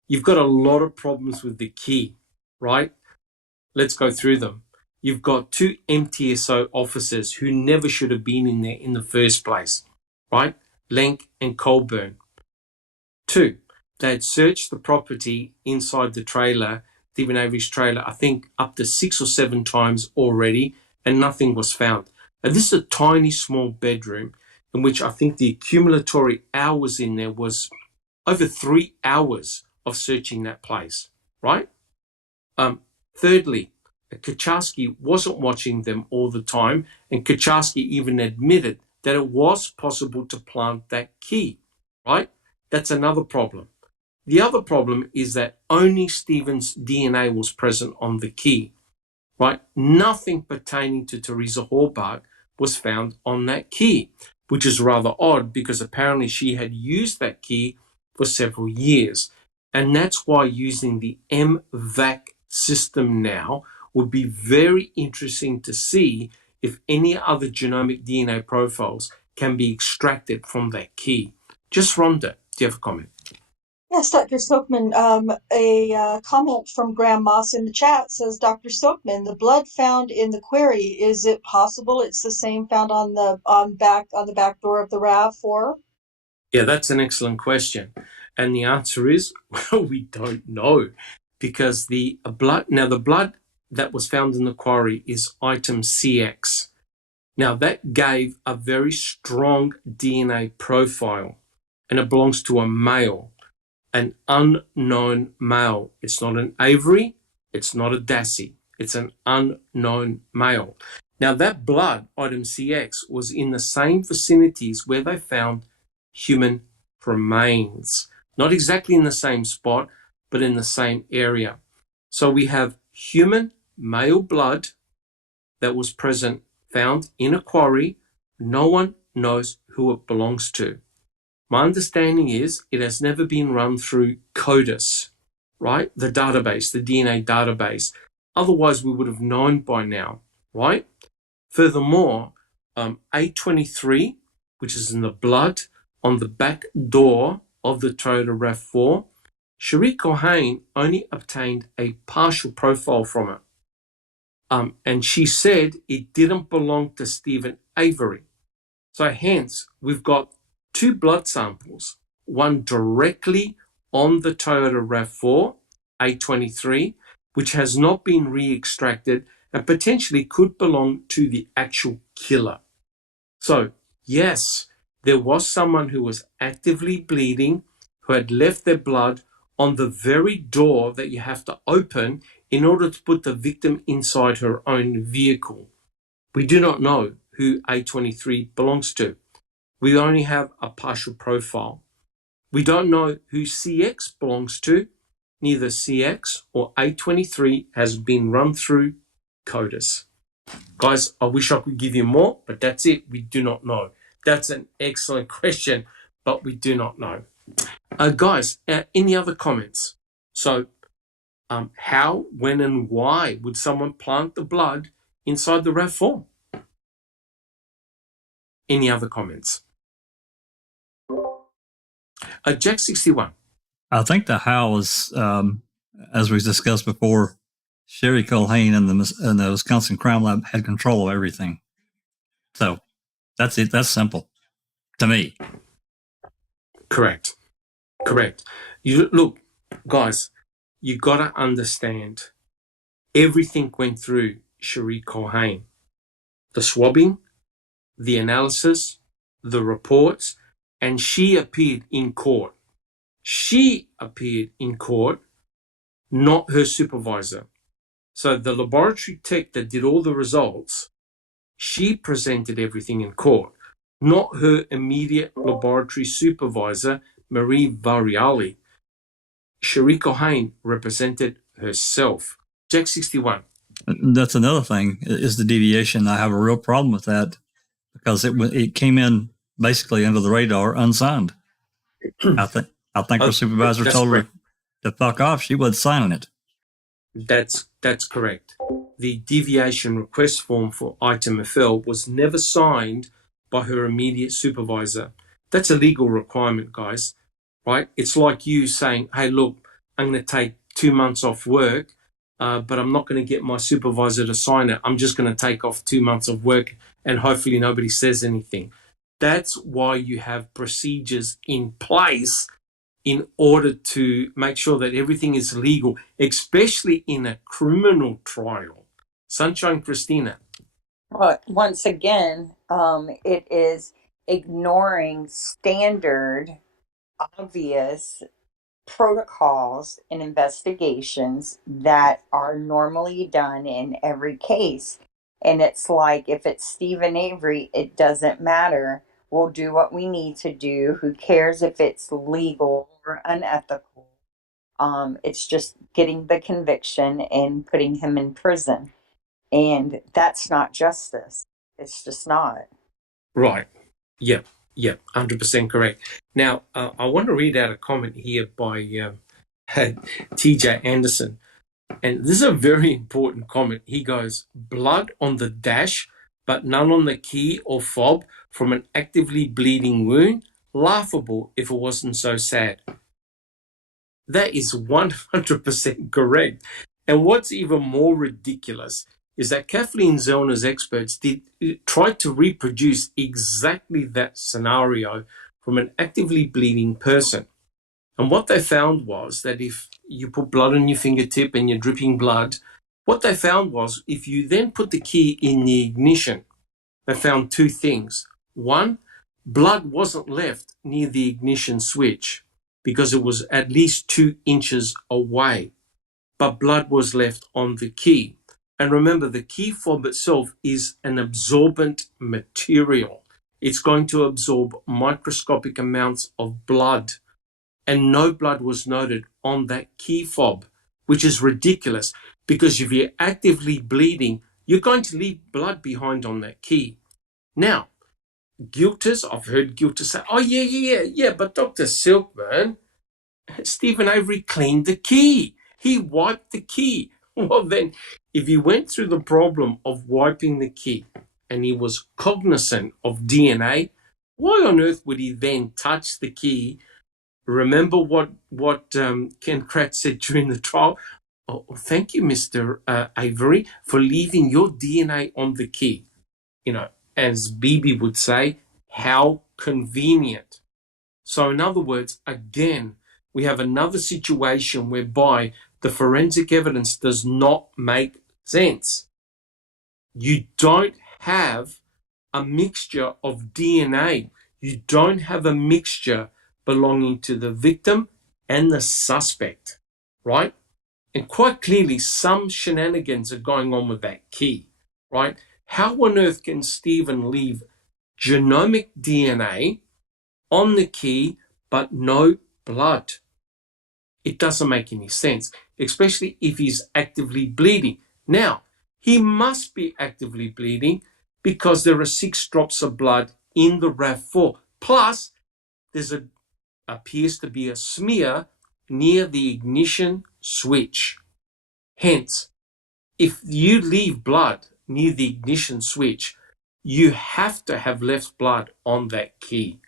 you've got a lot of problems with the key, right? Let's go through them. You've got 2 MTSO officers who never should have been in there in the first place, right? Lenk and Colburn. 2, they had searched the property inside the trailer, Stephen Avery's trailer, I think up to 6 or 7 times already, and nothing was found. Now, this is a tiny, small bedroom in which I think the accumulatory hours in there was over 3 hours of searching that place, right? Thirdly, Kaczarski wasn't watching them all the time, and Kaczarski even admitted that it was possible to plant that key, right? That's another problem. The other problem is that only Stephen's DNA was present on the key, right? Nothing pertaining to Teresa Horbach was found on that key, which is rather odd because apparently she had used that key for several years. And that's why using the MVAC system now would be very interesting to see if any other genomic DNA profiles can be extracted from that key. Just Rhonda, do you have a comment? Yes, Dr. Silkman. A comment from Graham Moss in the chat says, Dr. Silkman, the blood found in the query, is it possible it's the same found on the back door of the RAV4? Yeah, that's an excellent question. And the answer is, well, we don't know, because the blood that was found in the quarry is item CX. Now, that gave a very strong DNA profile, and it belongs to a male, an unknown male. It's not an Avery, it's not a Dassey, it's an unknown male. Now, that blood, item CX, was in the same vicinities where they found human remains. Not exactly in the same spot, but in the same area. So we have human male blood that was present, found in a quarry. No one knows who it belongs to. My understanding is it has never been run through CODIS, right? The database, the DNA database. Otherwise, we would have known by now, right? Furthermore, A23 which is in the blood on the back door of the Toyota RAV4, Cherie Cohen only obtained a partial profile from it. And she said it didn't belong to Stephen Avery. So hence, we've got two blood samples, one directly on the Toyota RAV4 A23, which has not been re-extracted and potentially could belong to the actual killer. So, yes, there was someone who was actively bleeding, who had left their blood on the very door that you have to open in order to put the victim inside her own vehicle. We do not know who A23 belongs to. We only have a partial profile. We don't know who CX belongs to. Neither CX or A23 has been run through CODIS. Guys, I wish I could give you more, but that's it. We do not know. That's an excellent question, but we do not know. Guys, any other comments? So, how, when, and why would someone plant the blood inside the RAV4? Any other comments? Jack 61. I think the how is, as we discussed before, Cherie Cohen and the Wisconsin Crime Lab had control of everything. So that's it. That's simple to me. Correct. Look, guys, you got to understand everything went through Cherie Cohen. The swabbing, the analysis, the reports, and she appeared in court. Not her supervisor. So the laboratory tech that did all the results, she presented everything in court, not her immediate laboratory supervisor, Marie Variali. Cherie Cohen represented herself. Jack 61. That's another thing, is the deviation. I have a real problem with that because it came in basically under the radar unsigned. I think her supervisor told her to fuck off. She wasn't signing it. That's correct. The deviation request form for item FL was never signed by her immediate supervisor. That's a legal requirement, guys, right? It's like you saying, hey, look, I'm going to take 2 months off work, but I'm not going to get my supervisor to sign it. I'm just going to take off 2 months of work and hopefully nobody says anything. That's why you have procedures in place in order to make sure that everything is legal, especially in a criminal trial. Sunshine Christina. Well, once again, it is ignoring standard, obvious protocols and investigations that are normally done in every case. And it's like, if it's Stephen Avery, it doesn't matter. We'll do what we need to do. Who cares if it's legal or unethical? It's just getting the conviction and putting him in prison. And that's not justice. It's just not. Right. Yep. 100% correct. Now, I want to read out a comment here by TJ Anderson. And this is a very important comment. He goes, blood on the dash, but none on the key or fob from an actively bleeding wound. Laughable if it wasn't so sad. That is 100% correct. And what's even more ridiculous is that Kathleen Zellner's experts tried to reproduce exactly that scenario from an actively bleeding person. And what they found was that if you put blood on your fingertip and you're dripping blood, what they found was if you then put the key in the ignition, they found two things. One, blood wasn't left near the ignition switch because it was at least 2 inches away, but blood was left on the key. And remember, the key fob itself is an absorbent material. It's going to absorb microscopic amounts of blood. And no blood was noted on that key fob, which is ridiculous because if you're actively bleeding, you're going to leave blood behind on that key. Now, guilters, I've heard guilters say, oh, yeah, but Dr. Silkman, Stephen Avery cleaned the key. He wiped the key. Well, then, if he went through the problem of wiping the key and he was cognizant of DNA, why on earth would he then touch the key? Remember what Ken Kratz said during the trial? Oh, thank you, Mr. Avery, for leaving your DNA on the key. You know, as Bibi would say, how convenient. So in other words, again, we have another situation whereby the forensic evidence does not make sense. You don't have a mixture of DNA. You don't have a mixture belonging to the victim and the suspect, right? And quite clearly, some shenanigans are going on with that key, right? How on earth can Stephen leave genomic DNA on the key but no blood? It doesn't make any sense, especially if he's actively bleeding. Now, he must be actively bleeding because there are 6 drops of blood in the RAV4. Plus, there's appears to be a smear near the ignition switch. Hence, if you leave blood near the ignition switch, you have to have left blood on that key.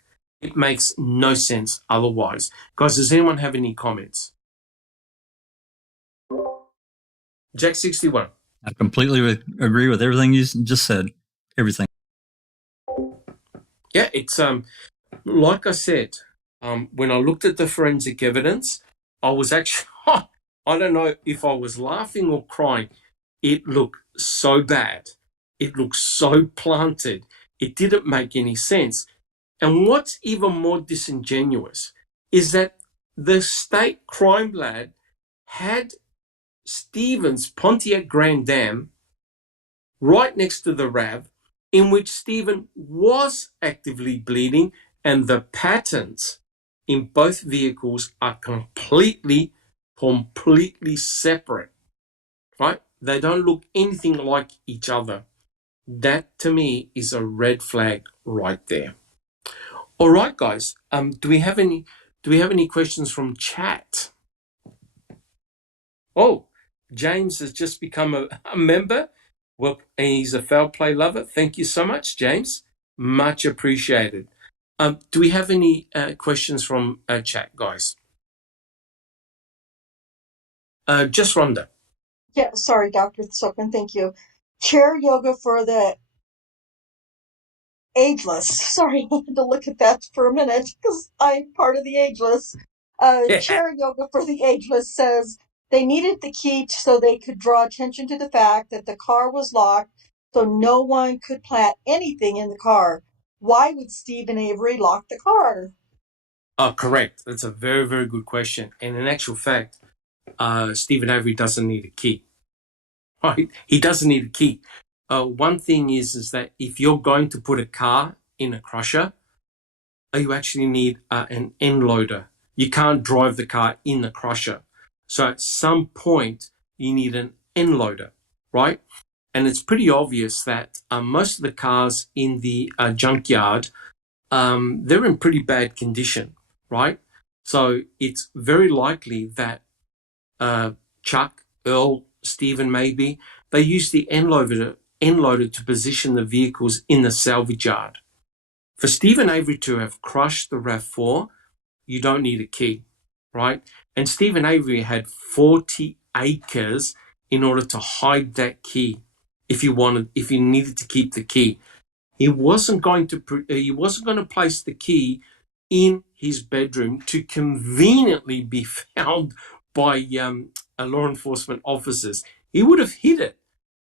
It makes no sense otherwise. Guys, does anyone have any comments? Jack 61. I completely agree with everything you just said. Everything. Yeah, it's like I said, when I looked at the forensic evidence, I was actually, I don't know if I was laughing or crying. It looked so bad. It looked so planted. It didn't make any sense. And what's even more disingenuous is that the state crime lab had Stephen's Pontiac Grand Dam right next to the RAV, in which Stephen was actively bleeding, and the patterns in both vehicles are completely separate, right? They don't look anything like each other. That, to me, is a red flag right there. All right, guys. Do we have any questions from chat? Oh, James has just become a member. Well, and he's a foul play lover. Thank you so much, James. Much appreciated. Do we have any questions from chat, guys? Just Rhonda. Yeah, sorry, Dr. Silkman, thank you. Chair yoga for the ageless. Sorry, I had to look at that for a minute because I'm part of the ageless. Chair yoga for the ageless says they needed the key so they could draw attention to the fact that the car was locked so no one could plant anything in the car. Why would Stephen Avery lock the car? Correct. That's a very, very good question. And in actual fact, Stephen Avery doesn't need a key. Right? He doesn't need a key. One thing is that if you're going to put a car in a crusher, you actually need an end loader. You can't drive the car in the crusher. So at some point, you need an end loader, right? And it's pretty obvious that most of the cars in the junkyard, they're in pretty bad condition, right? So it's very likely that Chuck, Earl, Stephen maybe, they use the end loader to position the vehicles in the salvage yard. For Stephen Avery to have crushed the RAV4, you don't need a key, right? And Stephen Avery had 40 acres in order to hide that key. If you needed to keep the key, he wasn't going to place the key in his bedroom to conveniently be found by law enforcement officers. He would have hid it,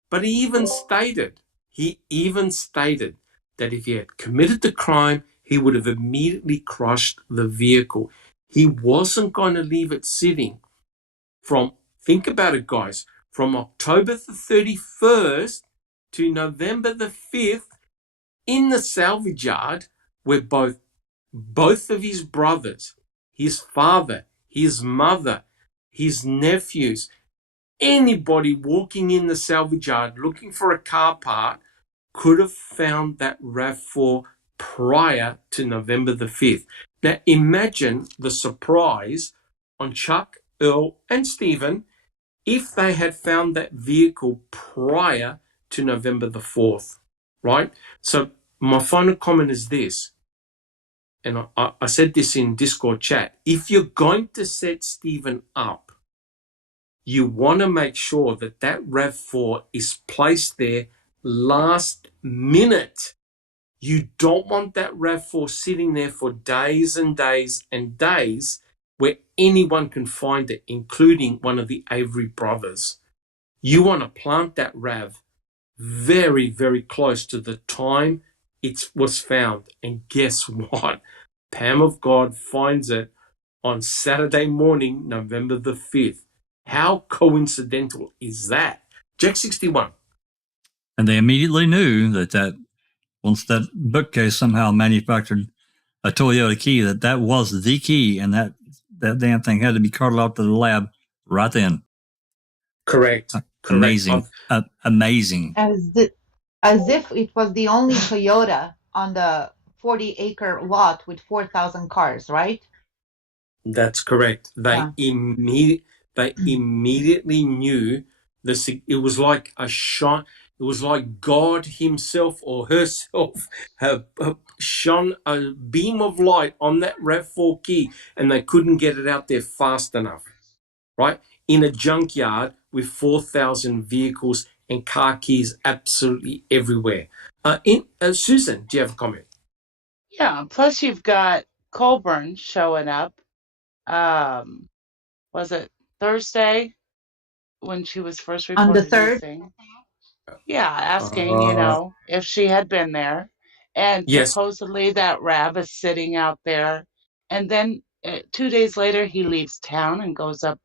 but he even stated that if he had committed the crime, he would have immediately crushed the vehicle. He wasn't going to leave it sitting think about it, guys, from October the 31st to November the 5th in the salvage yard where both of his brothers, his father, his mother, his nephews, anybody walking in the salvage yard looking for a car part could have found that RAV4 prior to November the 5th. Now imagine the surprise on Chuck, Earl, and Stephen if they had found that vehicle prior to November the 4th, right? So my final comment is this. and I said this in Discord chat, if you're going to set Stephen up, you want to make sure that that RAV4 is placed there last minute. You don't want that RAV4 sitting there for days and days and days where anyone can find it, including one of the Avery brothers. You want to plant that RAV very, very close to the time it was found. And guess what? Pam of God finds it on Saturday morning, November the 5th. How coincidental is that? Jack 61. And they immediately knew that once that bookcase somehow manufactured a Toyota key, that was the key, and that damn thing had to be carted out to the lab right then. Correct. Amazing. Amazing. As if it was the only Toyota on the 40-acre lot with 4,000 cars, right? That's correct. They immediately knew it was like a shot. It was like God himself or herself have shone a beam of light on that RAV4 key, and they couldn't get it out there fast enough, right? In a junkyard with 4,000 vehicles and car keys absolutely everywhere. Susan, do you have a comment? Yeah, plus you've got Colburn showing up. Was it Thursday when she was first reported on the 3rd? missing? Yeah, asking, if she had been there. And yes. Supposedly that RAV is sitting out there. And then 2 days later, he leaves town and goes up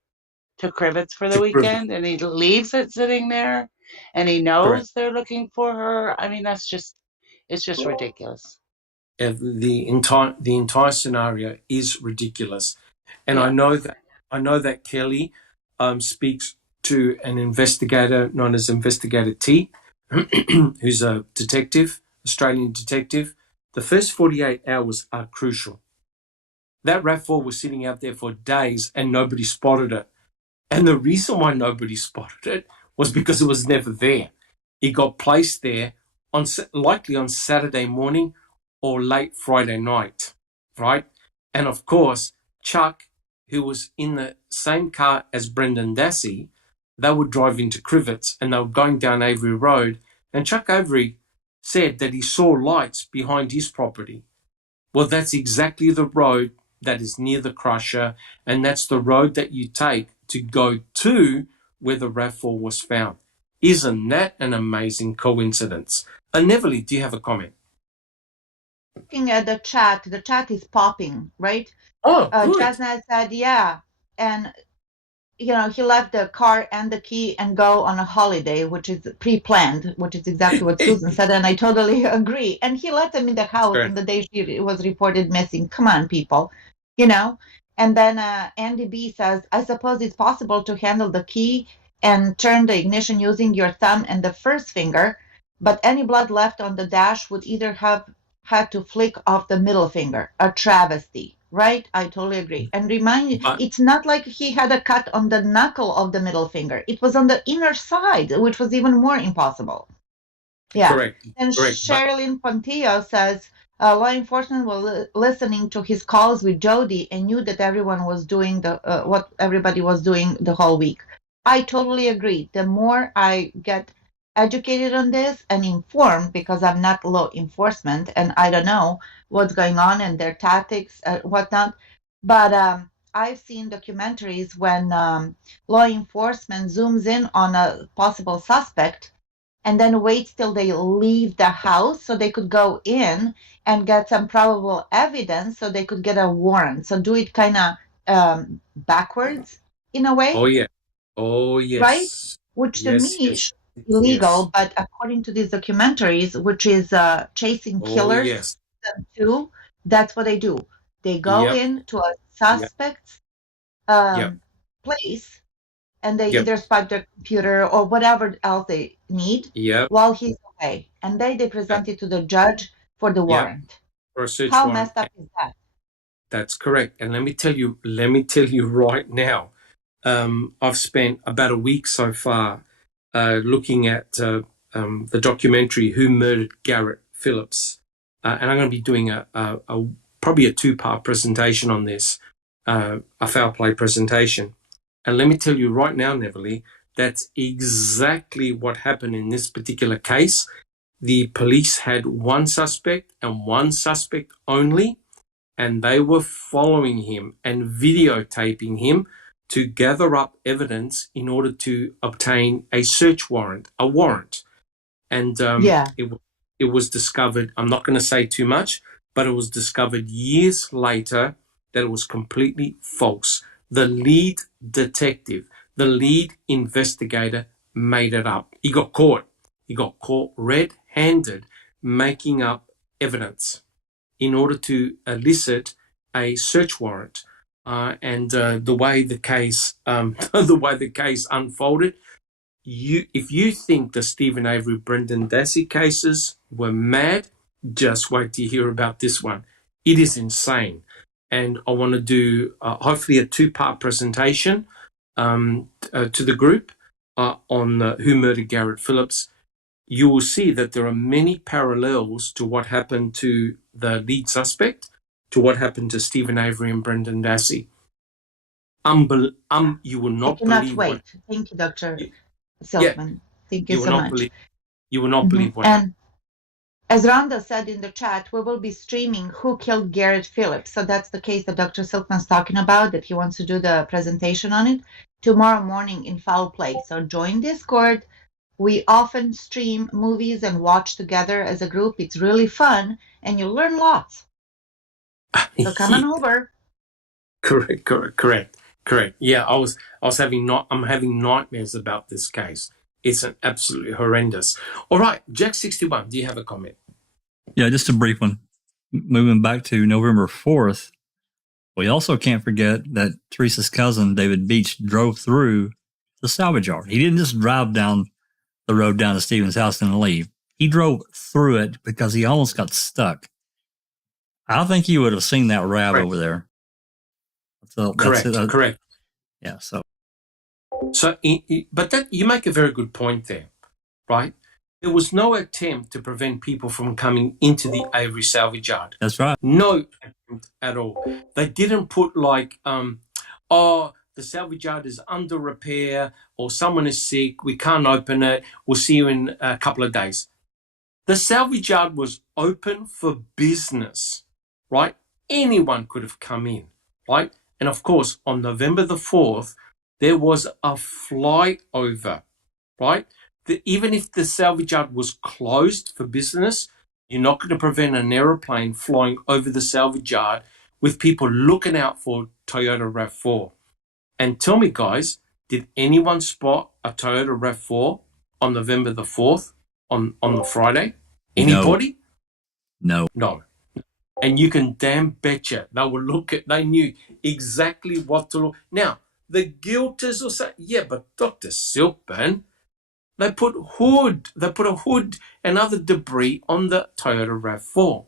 to Crivets for the weekend, and he leaves it sitting there, and he knows Correct. they're looking for her. I mean, it's just ridiculous. The entire scenario is ridiculous, and yeah. I know that Kelly speaks to an investigator known as Investigator T, who's a detective, Australian detective. The first 48 hours are crucial. That RAV4 was sitting out there for days and nobody spotted it. And the reason why nobody spotted it was because it was never there. It got placed there likely on Saturday morning or late Friday night, right? And of course, Chuck, who was in the same car as Brendan Dassey, they were driving to Crivets and they were going down Avery Road. And Chuck Avery said that he saw lights behind his property. Well, that's exactly the road that is near the crusher, and that's the road that you take to go to where the RAV4 was found. Isn't that an amazing coincidence? Neverly, do you have a comment? Looking at the chat is popping, right? Oh, good. Jasna said, yeah. And, he left the car and the key and go on a holiday, which is pre-planned, which is exactly what Susan said. And I totally agree. And he left them in the house on the day she was reported missing. Come on, people, And then Andy B says, I suppose it's possible to handle the key and turn the ignition using your thumb and the first finger, but any blood left on the dash would either have had to flick off the middle finger. A travesty, right? I totally agree. And remind you, it's not like he had a cut on the knuckle of the middle finger. It was on the inner side, which was even more impossible. Yeah. Correct. And Sherilyn Pontillo says, law enforcement was listening to his calls with Jody and knew that everyone was doing what everybody was doing the whole week. I totally agree. The more I get educated on this and informed, because I'm not law enforcement and I don't know what's going on and their tactics and whatnot, but I've seen documentaries when law enforcement zooms in on a possible suspect and then waits till they leave the house so they could go in and get some probable evidence so they could get a warrant. So do it kind of backwards in a way. Oh, yeah. Oh, yes. Right? Which to me is illegal, but according to these documentaries, which is Chasing Killers, too, that's what they do. They go into a suspect's place, and they either spot their computer or whatever else they need while he's away. And they present it to the judge for the warrant. For a search How warrant. messed up is that? That's correct. And let me tell you right now, I've spent about a week so far looking at the documentary Who Murdered Garrett Phillips. And I'm going to be doing a probably a two-part presentation on this, a foul play presentation. And let me tell you right now, Neverly, that's exactly what happened in this particular case. The police had one suspect and one suspect only, and they were following him and videotaping him to gather up evidence in order to obtain a search warrant, a warrant. And it was discovered, I'm not going to say too much, but it was discovered years later that it was completely false. The lead detective, the lead investigator made it up. He got caught. He got caught red-handed making up evidence in order to elicit a search warrant. And the way the case unfolded, if you think the Stephen Avery, Brendan Dassey cases were mad, just wait to hear about this one. It is insane. And I want to do hopefully a two-part presentation to the group on who murdered Garrett Phillips. You will see that there are many parallels to what happened to the lead suspect, to what happened to Stephen Avery and Brendan Dassey. You will not believe. Wait. Thank you, Dr. Silkman. Thank you so much. You will not believe what happened. As Rhonda said in the chat, we will be streaming Who Killed Garrett Phillips. So that's the case that Dr. Silkman's talking about, that he wants to do the presentation on it tomorrow morning in Foul Play. So join Discord. We often stream movies and watch together as a group. It's really fun, and you learn lots. So come on over. Correct. Yeah, I'm having nightmares about this case. It's an absolutely horrendous. All right, Jack 61, do you have a comment? Yeah, just a brief one. Moving back to November 4th, we also can't forget that Teresa's cousin, David Beach, drove through the salvage yard. He didn't just drive down the road down to Stephen's house and leave. He drove through it because he almost got stuck. I think you would have seen that RAV over there. So correct. Yeah, so but that you make a very good point there, right? There was no attempt to prevent people from coming into the Avery salvage yard. That's right. No attempt at all. They didn't put like, the salvage yard is under repair or someone is sick, we can't open it, we'll see you in a couple of days. The salvage yard was open for business, right? Anyone could have come in, right? And of course, on November the 4th, there was a flyover, right? Even if the salvage yard was closed for business, you're not going to prevent an aeroplane flying over the salvage yard with people looking out for Toyota RAV4. And tell me, guys, did anyone spot a Toyota RAV4 on November the 4th on the Friday? Anybody? No. And you can damn betcha they knew exactly what to look. Now, the guilters will say, yeah, but Dr. Silkman, they put a hood and other debris on the Toyota RAV4.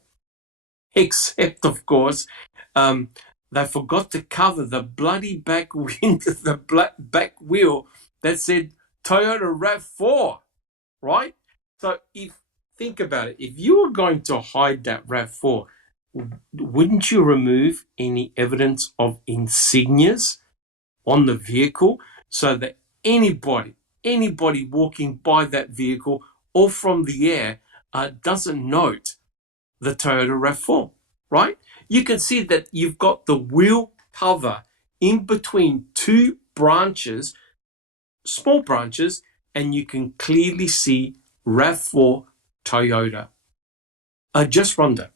Except, of course, they forgot to cover the bloody back back wheel that said Toyota RAV4, right? So think about it. If you were going to hide that RAV4, wouldn't you remove any evidence of insignias on the vehicle so that anybody walking by that vehicle or from the air doesn't note the Toyota RAV4, right? You can see that you've got the wheel cover in between two branches, small branches, and you can clearly see RAV4 Toyota. Just Rhonda.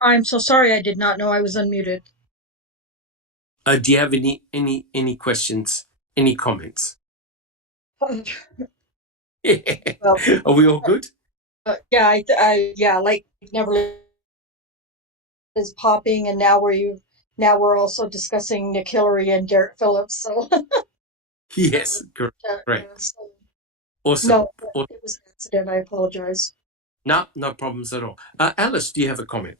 I'm so sorry, I did not know I was unmuted. Do you have any questions, any comments? Well, are we all good? Yeah, like never is popping, and now we're also discussing Nick Hillary and Garrett Phillips. So yes, correct. So, Awesome. No, it was an accident. I apologize. No problems at all. Alice, do you have a comment?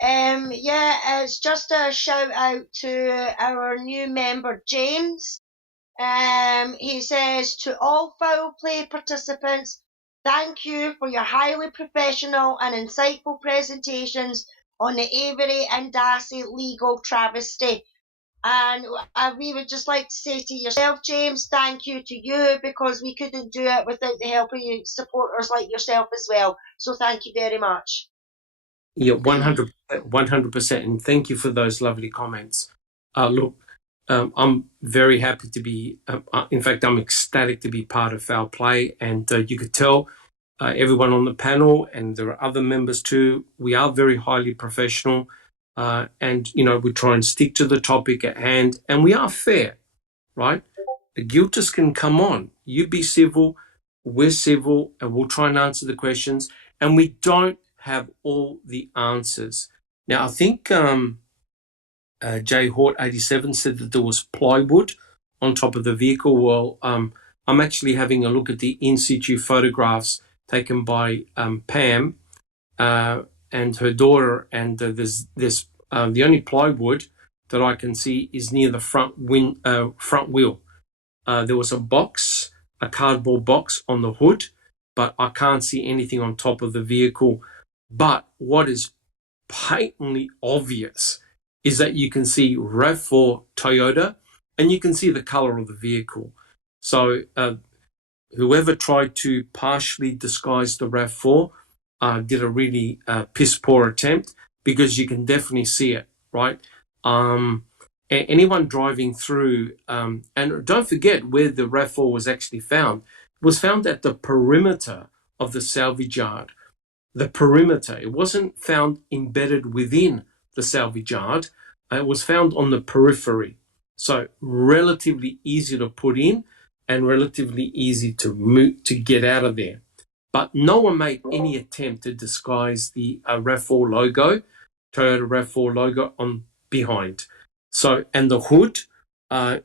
Yeah, it's just a shout out to our new member, James. He says, to all foul play participants, Thank you for your highly professional and insightful presentations on the Avery and Dassey legal travesty. And we would just like to say to yourself, James, thank you to you, because we couldn't do it without the help of you supporters like yourself as well. So thank you very much. Yeah, 100%. And thank you for those lovely comments. Look, I'm very happy to be, in fact, I'm ecstatic to be part of Foul Play. And you could tell everyone on the panel, and there are other members too, we are very highly professional. And, we try and stick to the topic at hand, and we are fair, right? The guilters can come on. You be civil, we're civil, and we'll try and answer the questions. And we don't have all the answers. Now, I think Jay Hort 87 said that there was plywood on top of the vehicle. Well, I'm actually having a look at the in situ photographs taken by Pam and her daughter, and there's the only plywood that I can see is near the front wheel. There was a cardboard box on the hood, but I can't see anything on top of the vehicle. But what is patently obvious is that you can see RAV4 Toyota, and you can see the color of the vehicle. So whoever tried to partially disguise the RAV4 did a really piss poor attempt, because you can definitely see it, right? Anyone driving through, and don't forget where the RAV4 was actually found. It was found at the perimeter of the salvage yard. The perimeter. It wasn't found embedded within the salvage yard. It was found on the periphery. So relatively easy to put in and relatively easy to move, to get out of there. But no one made any attempt to disguise the RAV4 logo, Toyota RAV4 logo on behind. So, and the hood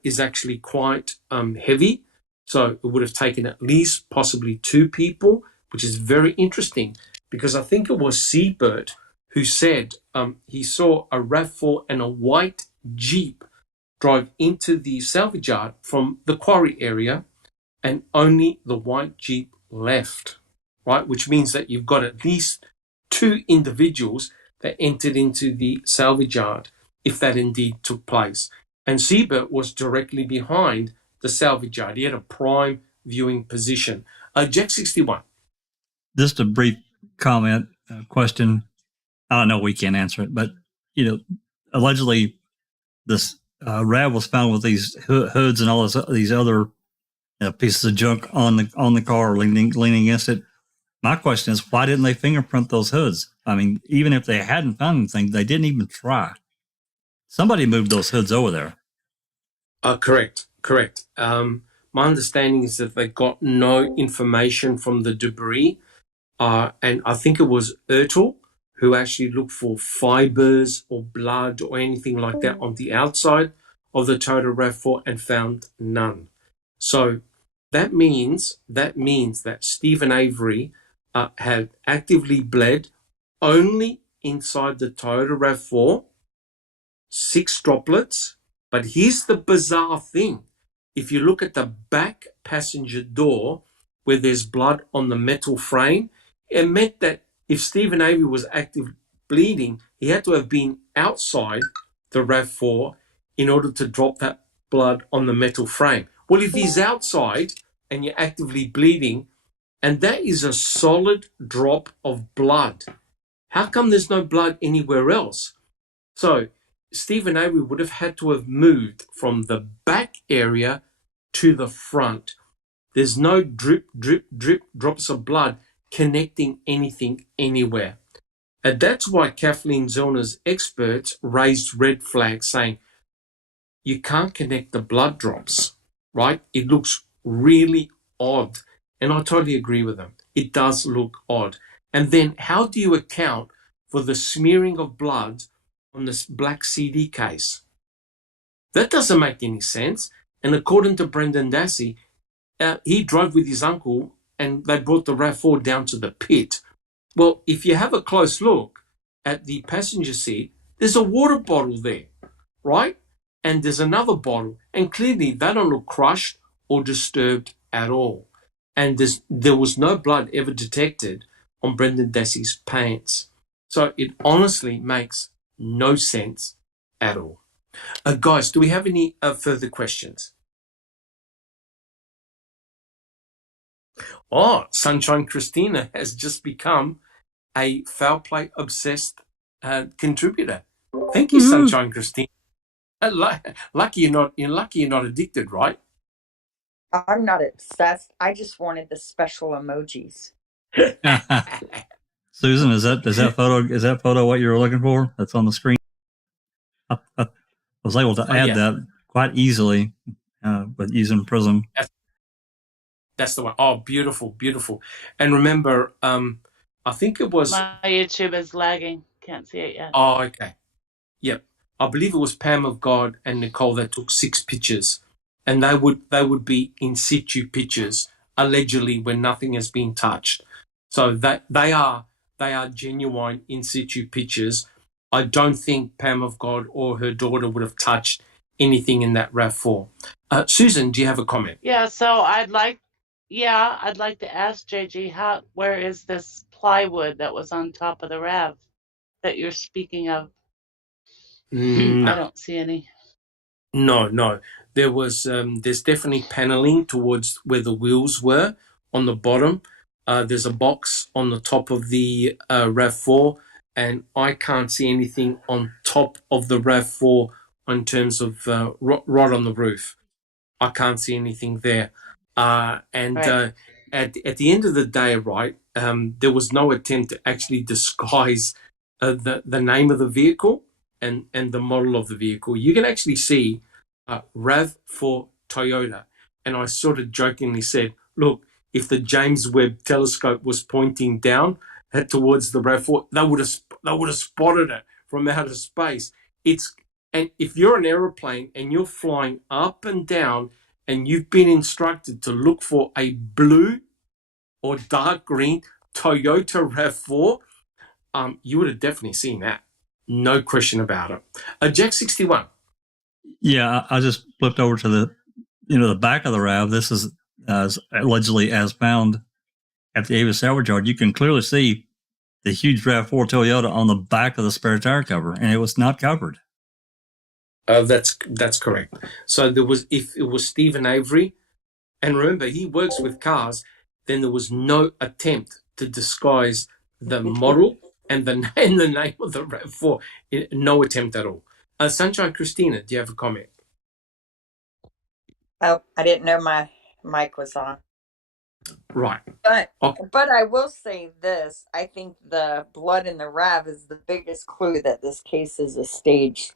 is actually quite heavy. So it would have taken at least possibly two people, which is very interesting, because I think it was Seabird who said he saw a RAV4 and a white Jeep drive into the salvage yard from the quarry area, and only the white Jeep left, right? Which means that you've got at least two individuals that entered into the salvage yard, if that indeed took place. And Seabird was directly behind the salvage yard. He had a prime viewing position. Jack 61. Just a brief comment, question. I don't know, we can't answer it, but, allegedly this RAV was found with these hoods and all these other pieces of junk on the car, leaning against it. My question is, why didn't they fingerprint those hoods? I mean, even if they hadn't found anything, they didn't even try. Somebody moved those hoods over there. Correct. My understanding is that they got no information from the debris. And I think it was Ertl who actually looked for fibers or blood or anything like that on the outside of the Toyota RAV4 and found none. So that means that Stephen Avery had actively bled only inside the Toyota RAV4, 6 droplets. But here's the bizarre thing. If you look at the back passenger door where there's blood on the metal frame, it meant that if Stephen Avery was active bleeding, he had to have been outside the RAV4 in order to drop that blood on the metal frame. Well, if he's outside and you're actively bleeding, and that is a solid drop of blood, how come there's no blood anywhere else? So Stephen Avery would have had to have moved from the back area to the front. There's no drip drops of blood connecting anything anywhere. And that's why Kathleen Zellner's experts raised red flags saying, you can't connect the blood drops, right? It looks really odd. And I totally agree with them. It does look odd. And then how do you account for the smearing of blood on this black CD case? That doesn't make any sense. And according to Brendan Dassey, he drove with his uncle and they brought the RAV4 down to the pit. Well, if you have a close look at the passenger seat, there's a water bottle there, right? And there's another bottle. And clearly they don't look crushed or disturbed at all. and there was no blood ever detected on Brendan Dassey's pants. So it honestly makes no sense at all. Guys, do we have any further questions? Oh, Sunshine Christina has just become a foul play obsessed contributor. Thank you, Sunshine Christina. Lucky you're not addicted, right? I'm not obsessed. I just wanted the special emojis. Susan, is that photo what you were looking for? That's on the screen. I was able to add that quite easily with using Prism. That's the one. Oh, beautiful, beautiful. And remember, I think it was my YouTube is lagging. Can't see it yet. Oh, okay. Yep. I believe it was Pam of God and Nicole that took 6 pictures, and they would be in situ pictures, allegedly when nothing has been touched. So that they are genuine in situ pictures. I don't think Pam of God or her daughter would have touched anything in that RAV4. Susan, do you have a comment? Yeah, so I'd like to ask JG, where is this plywood that was on top of the RAV that you're speaking of? No. I don't see any. No. There was there's definitely paneling towards where the wheels were on the bottom. There's a box on the top of the RAV4, and I can't see anything on top of the RAV4 in terms of right on the roof. I can't see anything there. At the end of the day, right, there was no attempt to actually disguise the name of the vehicle and the model of the vehicle. You can actually see RAV4 Toyota. And I sort of jokingly said, look, if the James Webb telescope was pointing down towards the RAV4, they would have spotted it from outer space. And if you're an aeroplane and you're flying up and down and you've been instructed to look for a blue or dark green Toyota RAV4, you would have definitely seen that. No question about it. Jack 61. Yeah, I just flipped over to the back of the RAV. This is allegedly as found at the Avis salvage yard. You can clearly see the huge RAV4 Toyota on the back of the spare tire cover, and it was not covered. That's correct. So if it was Stephen Avery, and remember he works with cars, then there was no attempt to disguise the model and the name of the RAV4. No attempt at all. Sunshine Christina, do you have a comment? Oh, I didn't know my mic was on. Right. But I will say this. I think the blood in the RAV is the biggest clue that this case is a staged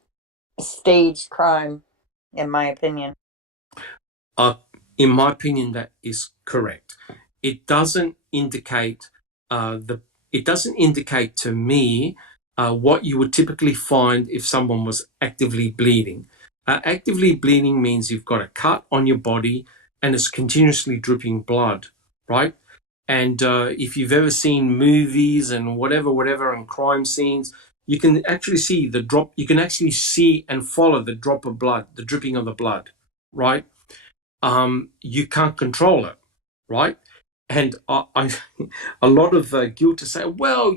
crime, in my opinion. In my opinion, that is correct. It doesn't indicate It doesn't indicate to me what you would typically find if someone was actively bleeding. Actively bleeding means you've got a cut on your body and it's continuously dripping blood, right? And if you've ever seen movies and whatever, and crime scenes, you can actually see the drop. You can actually see and follow the drop of blood, the dripping of the blood, right? You can't control it, right? And a lot of guilt to say, well,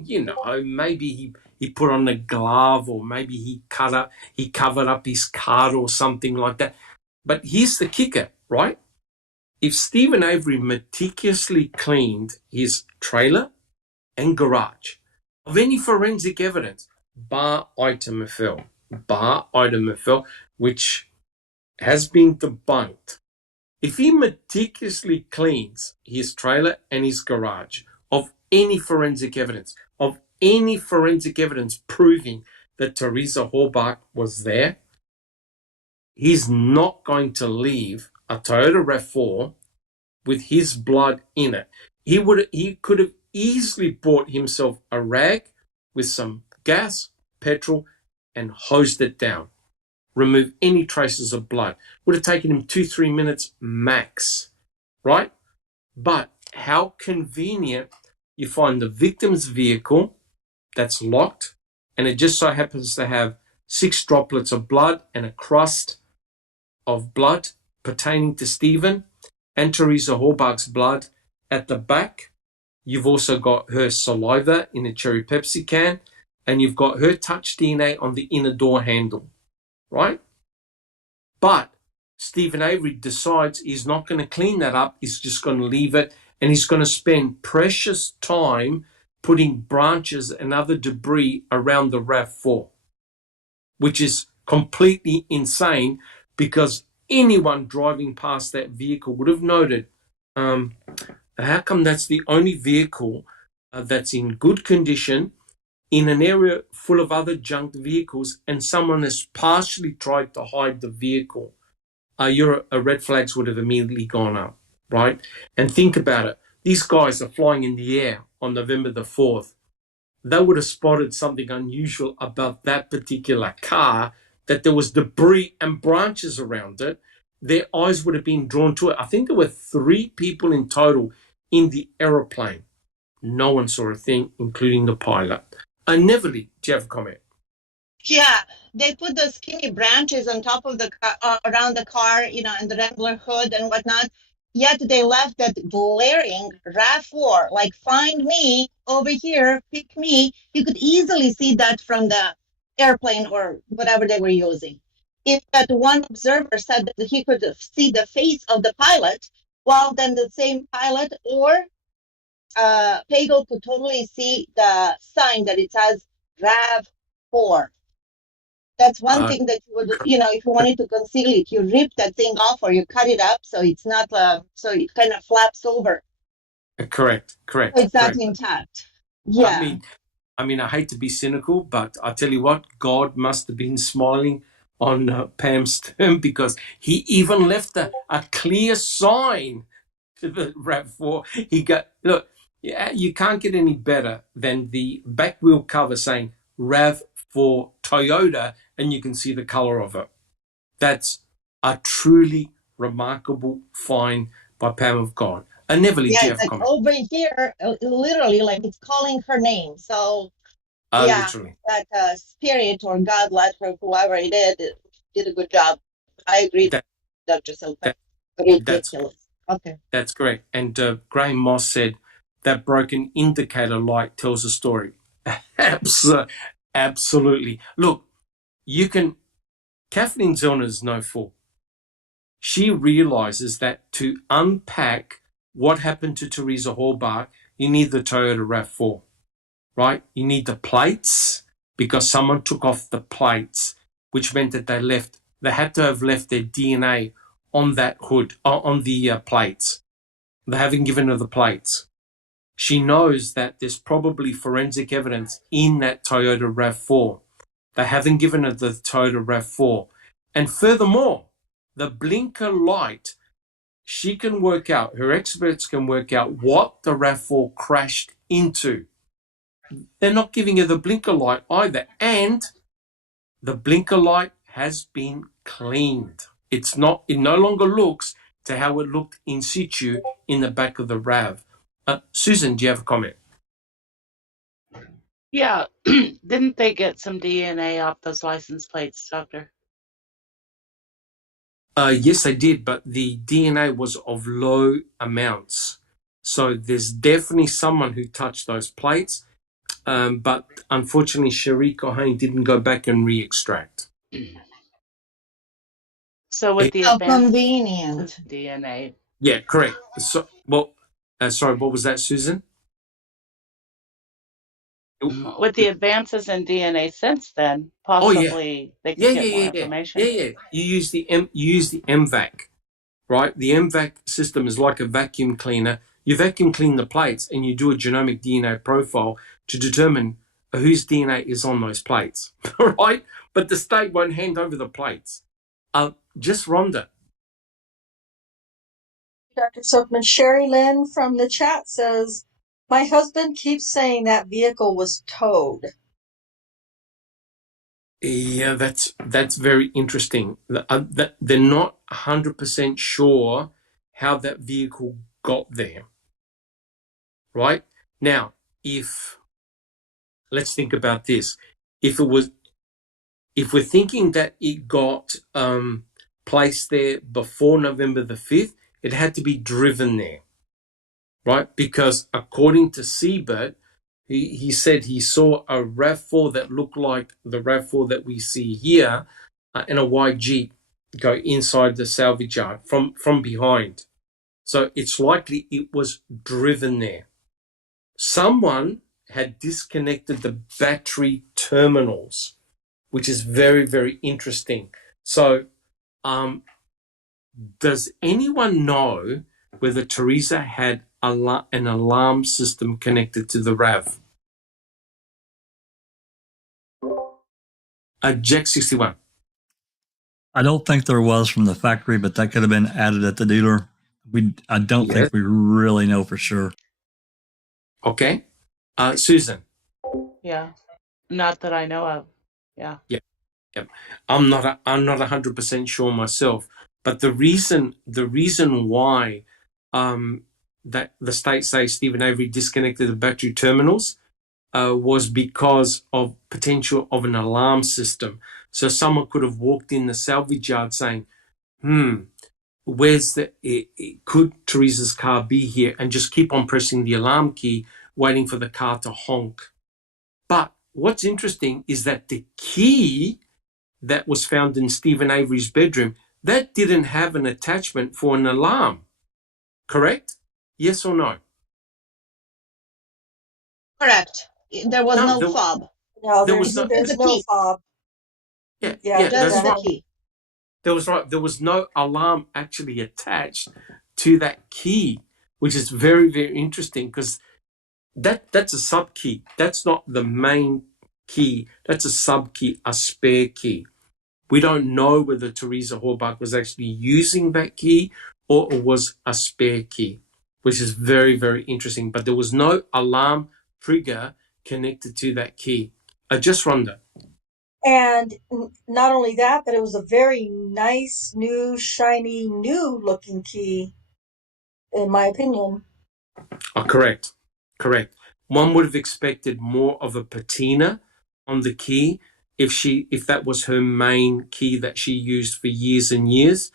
maybe he put on a glove, or maybe he covered up his cut or something like that. But here's the kicker, right? If Stephen Avery meticulously cleaned his trailer and garage of any forensic evidence, bar item FL, which has been debunked. If he meticulously cleans his trailer and his garage of any forensic evidence proving that Teresa Horbach was there, he's not going to leave a Toyota RAV4 with his blood in it. He could have easily bought himself a rag with some gas, petrol, and hosed it down. Remove any traces of blood. Would have taken him 2-3 minutes max, right? But how convenient you find the victim's vehicle that's locked, and it just so happens to have 6 droplets of blood and a crust of blood pertaining to Stephen and Teresa Horbach's blood At the back, you've also got her saliva in a cherry Pepsi can, and you've got her touch DNA on the inner door handle, right? But Stephen Avery decides he's not going to clean that up. He's just going to leave it, and he's going to spend precious time putting branches and other debris around the RAV4, which is completely insane because anyone driving past that vehicle would have noted, how come that's the only vehicle that's in good condition in an area full of other junked vehicles, and someone has partially tried to hide the vehicle? Your red flags would have immediately gone up, right? And think about it. These guys are flying in the air on November the 4th. They would have spotted something unusual about that particular car, that there was debris and branches around it. Their eyes would have been drawn to it. I think there were 3 people in total in the aeroplane. No one saw a thing, including the pilot. Neverly, do you have a comment? Yeah, they put the skinny branches on top of the car, around the car, and the Rambler hood and whatnot. Yet they left that glaring RAV4, like, find me over here, pick me. You could easily see that from the airplane or whatever they were using. If that one observer said that he could see the face of the pilot, well, then the same pilot or Pagel could totally see the sign that it says RAV4. That's one thing that you would, if you wanted to conceal it, you rip that thing off or you cut it up so it's not, so it kind of flaps over. Correct. It's not intact. Yeah. I mean, I hate to be cynical, but I tell you what, God must have been smiling on Pam Stern, because he even left a clear sign to the RAV4. He got, look, yeah, you can't get any better than the back wheel cover saying RAV4 Toyota, and you can see the color of it. That's a truly remarkable find by Pam of God. Neverly, yeah, Jeff, like comment. Over here, literally, like it's calling her name. So, yeah, literally. That spirit or God, let her, whoever it did a good job. I agree, Dr. Silkman. Ridiculous. Okay. That's correct. And Graham Moss said that broken indicator light tells a story. Absolutely. Look, Kathleen Zellner's no fool. She realizes that to unpack what happened to Teresa Halbach, you need the Toyota RAV4, right? You need the plates, because someone took off the plates, which meant that they had to have left their DNA on that hood, on the plates. They haven't given her the plates. She knows that there's probably forensic evidence in that Toyota RAV4. They haven't given her the Toyota RAV4. And furthermore, the blinker light, she can work out, her experts can work out what the RAV4 crashed into. They're not giving her the blinker light either. And the blinker light has been cleaned. It no longer looks to how it looked in situ in the back of the RAV. Susan, do you have a comment? Yeah. Didn't they get some DNA off those license plates, Doctor? Yes, they did, but the DNA was of low amounts. So there's definitely someone who touched those plates, but unfortunately, Sharik O'Hain didn't go back and re-extract. So with the convenient DNA. Yeah, correct. So, sorry, what was that, Susan? With the advances in DNA since then, possibly they could get more information. Yeah. You use the MVAC, right? The MVAC system is like a vacuum cleaner. You vacuum clean the plates and you do a genomic DNA profile to determine whose DNA is on those plates, right? But the state won't hand over the plates. Just Rhonda. Dr. Silkman, Sherry Lynn from the chat says, my husband keeps saying that vehicle was towed. Yeah, that's very interesting. They're not 100% sure how that vehicle got there. Right? Now, let's think about this. If we're thinking that it got placed there before November the 5th, it had to be driven there. right? Because according to Siebert, he said he saw a RAV4 that looked like the RAV4 that we see here in a white Jeep go inside the salvage yard from behind. So it's likely it was driven there. Someone had disconnected the battery terminals, which is very, very interesting. So does anyone know whether Teresa had an alarm system connected to the RAV? Jack 61. I don't think there was from the factory, but that could have been added at the dealer. I don't think we really know for sure. Okay. Susan. Yeah. Not that I know of. Yeah. Yeah. I'm not 100% sure myself, but the reason why that the state say Stephen Avery disconnected the battery terminals was because of potential of an alarm system. So someone could have walked in the salvage yard saying, could Teresa's car be here? And just keep on pressing the alarm key, waiting for the car to honk. But what's interesting is that the key that was found in Stephen Avery's bedroom, that didn't have an attachment for an alarm. Correct? Yes or no? Correct. There was no fob. No, there's no fob. Yeah, just the key. There was no alarm actually attached to that key, which is very, very interesting because that's a sub key. That's not the main key. That's a sub key, a spare key. We don't know whether Teresa Horbach was actually using that key or it was a spare key, which is very, very interesting. But there was no alarm trigger connected to that key. Just Rhonda. And not only that, but it was a very nice, new, shiny, new-looking key, in my opinion. Correct. One would have expected more of a patina on the key if that was her main key that she used for years and years.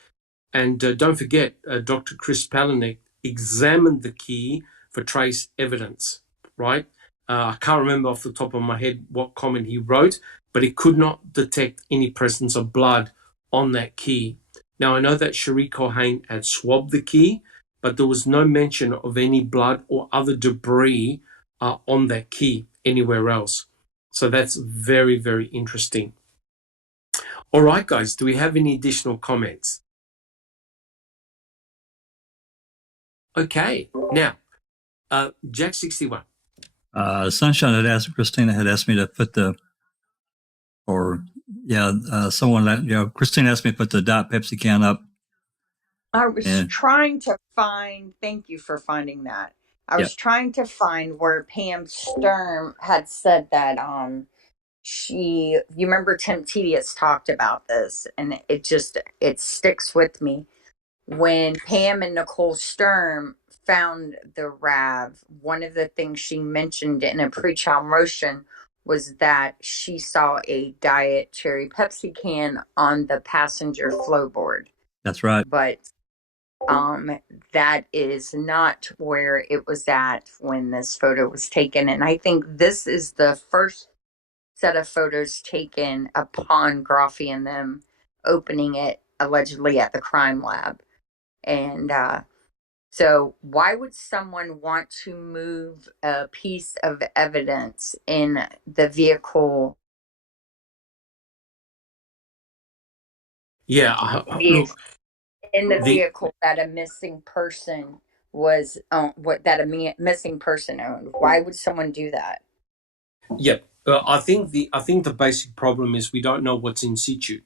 And don't forget, Dr. Chris Palanek examined the key for trace evidence, right? I can't remember off the top of my head what comment he wrote, but it could not detect any presence of blood on that key. Now, I know that Cherie Cohane had swabbed the key, but there was no mention of any blood or other debris on that key anywhere else. So that's very, very interesting. All right, guys, do we have any additional comments? Okay, now, Jack 61. Sunshine had asked, Christina had asked me to put Christina asked me to put the Diet Pepsi can up. I was trying to find, thank you for finding that. I was trying to find where Pam Sturm had said that you remember Tim Tedious talked about this, and it sticks with me. When Pam and Nicole Sturm found the RAV, one of the things she mentioned in a pretrial motion was that she saw a Diet Cherry Pepsi can on the passenger floorboard. That's right. But that is not where it was at when this photo was taken. And I think this is the first set of photos taken upon Groffy and them opening it allegedly at the crime lab. And so why would someone want to move a piece of evidence in the vehicle? Yeah, in the vehicle that a missing person was missing person owned. Why would someone do that? Yeah, I think the basic problem is we don't know what's in situ.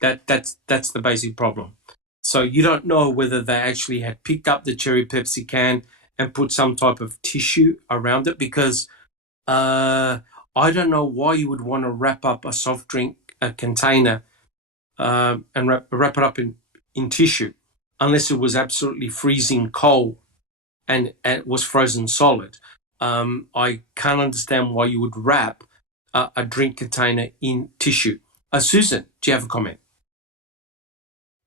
That's the basic problem. So you don't know whether they actually had picked up the cherry Pepsi can and put some type of tissue around it, because I don't know why you would want to wrap up a soft drink container and wrap it up in tissue, unless it was absolutely freezing cold and it was frozen solid. I can't understand why you would wrap a drink container in tissue. Susan, do you have a comment?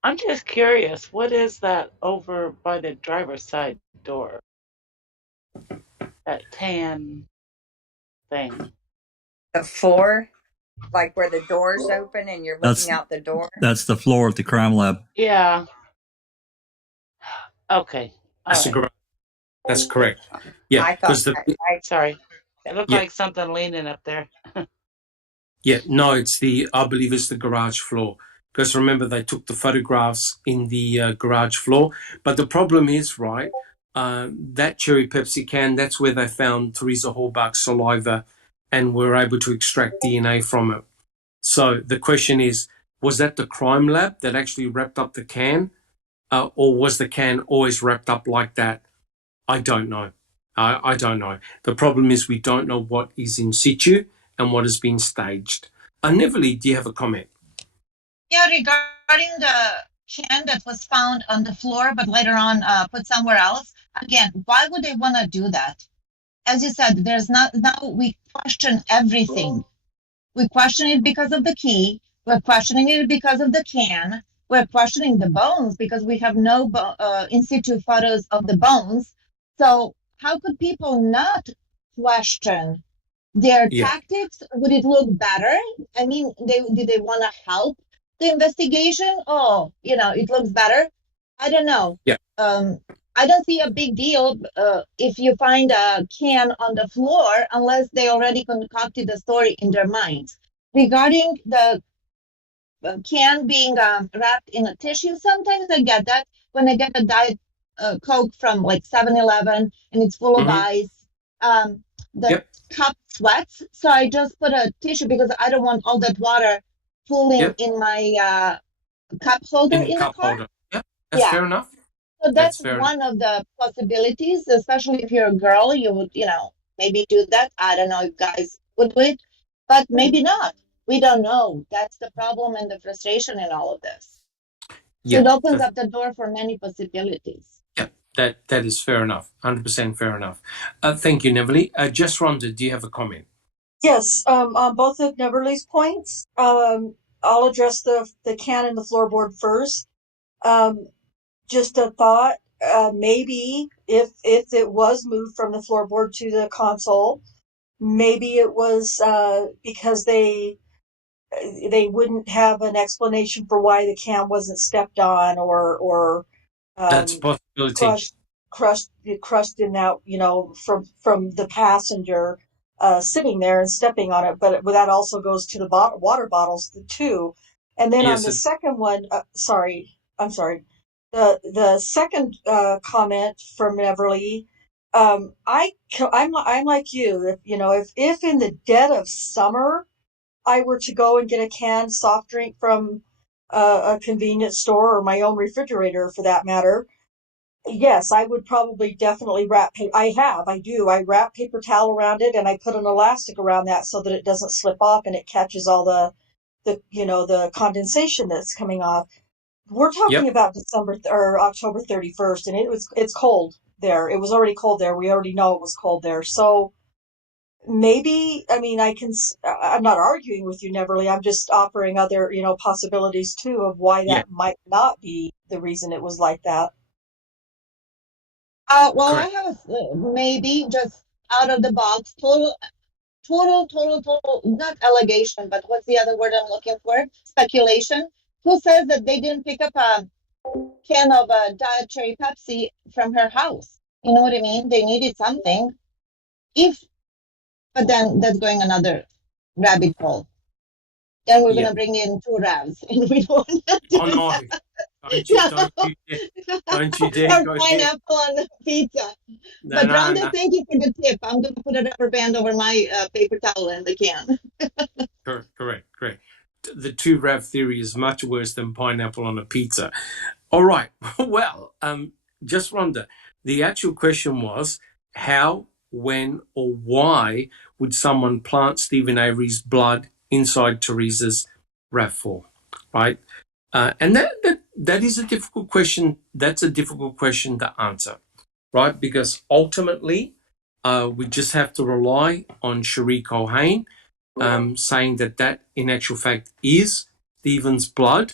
I'm just curious, what is that over by the driver's side door? That tan thing. The floor, like where the door's open and you're looking out the door. That's the floor at the crime lab. Yeah. Okay. That's All right. That's correct. Yeah, I thought. Sorry, it looked like something leaning up there. Yeah, no, I believe it's the garage floor. Because remember, they took the photographs in the garage floor. But the problem is, right, that cherry Pepsi can, that's where they found Teresa Hallbach's saliva and were able to extract DNA from it. So the question is, was that the crime lab that actually wrapped up the can? Or was the can always wrapped up like that? I don't know. I don't know. The problem is we don't know what is in situ and what has been staged. Neverly, do you have a comment? Yeah, regarding the can that was found on the floor, but later on put somewhere else. Again, why would they want to do that? As you said, there's not, now we question everything. We question it because of the key. We're questioning it because of the can. We're questioning the bones because we have no in situ photos of the bones. So how could people not question their tactics? Would it look better? I mean, did they want to help the investigation? Oh, it looks better. I don't know. Yeah. I don't see a big deal if you find a can on the floor unless they already concocted the story in their minds. Regarding the can being wrapped in a tissue, sometimes I get that when I get a Diet Coke from like 7-Eleven and it's full of ice. The cup sweats, so I just put a tissue because I don't want all that water pooling in my cup holder in the car. Holder. Yeah, that's fair enough. So that's one of the possibilities, especially if you're a girl, you would, maybe do that. I don't know if guys would do it, but maybe not. We don't know. That's the problem and the frustration in all of this. So it opens up the door for many possibilities. Yeah, that is fair enough. 100% fair enough. Thank you, Neverly. Just Rhonda, do you have a comment? Yes, on both of Neverly's points, I'll address the can and the floorboard first. Just a thought, maybe if it was moved from the floorboard to the console, maybe it was because they wouldn't have an explanation for why the can wasn't stepped on or that's a possibility. crushed in out, from the passenger sitting there and stepping on it. But that also goes to the water bottles too. And then on the second one, I'm sorry. The second comment from Everly, I'm like you. If in the dead of summer I were to go and get a canned soft drink from a convenience store or my own refrigerator for that matter, yes, I would probably definitely I wrap paper towel around it and I put an elastic around that so that it doesn't slip off and it catches all the condensation that's coming off. We're talking about December or October 31st, and it's cold there. It was already cold there. We already know it was cold there. So maybe, I'm not arguing with you, Neverly. I'm just offering other, possibilities too of why that might not be the reason it was like that. Well, I have maybe just out of the box, total, not allegation, but what's the other word I'm looking for? Speculation. Who says that they didn't pick up a can of Diet Cherry Pepsi from her house? You know what I mean? They needed something. But then that's going another rabbit hole. Then we're going to bring in 2 Ravs, and we don't want to do that. Don't you dare or pineapple on the pizza. But Rhonda, thank you for the tip. I'm going to put a rubber band over my paper towel in the can. Correct. The 2 Rav theory is much worse than pineapple on a pizza. All right. Well, just Rhonda, the actual question was how, when, or why would someone plant Stephen Avery's blood inside Teresa's RAV4, right? And that is a difficult question. That's a difficult question to answer, right? Because ultimately, we just have to rely on Cherie Culhane saying that in actual fact is Stephen's blood.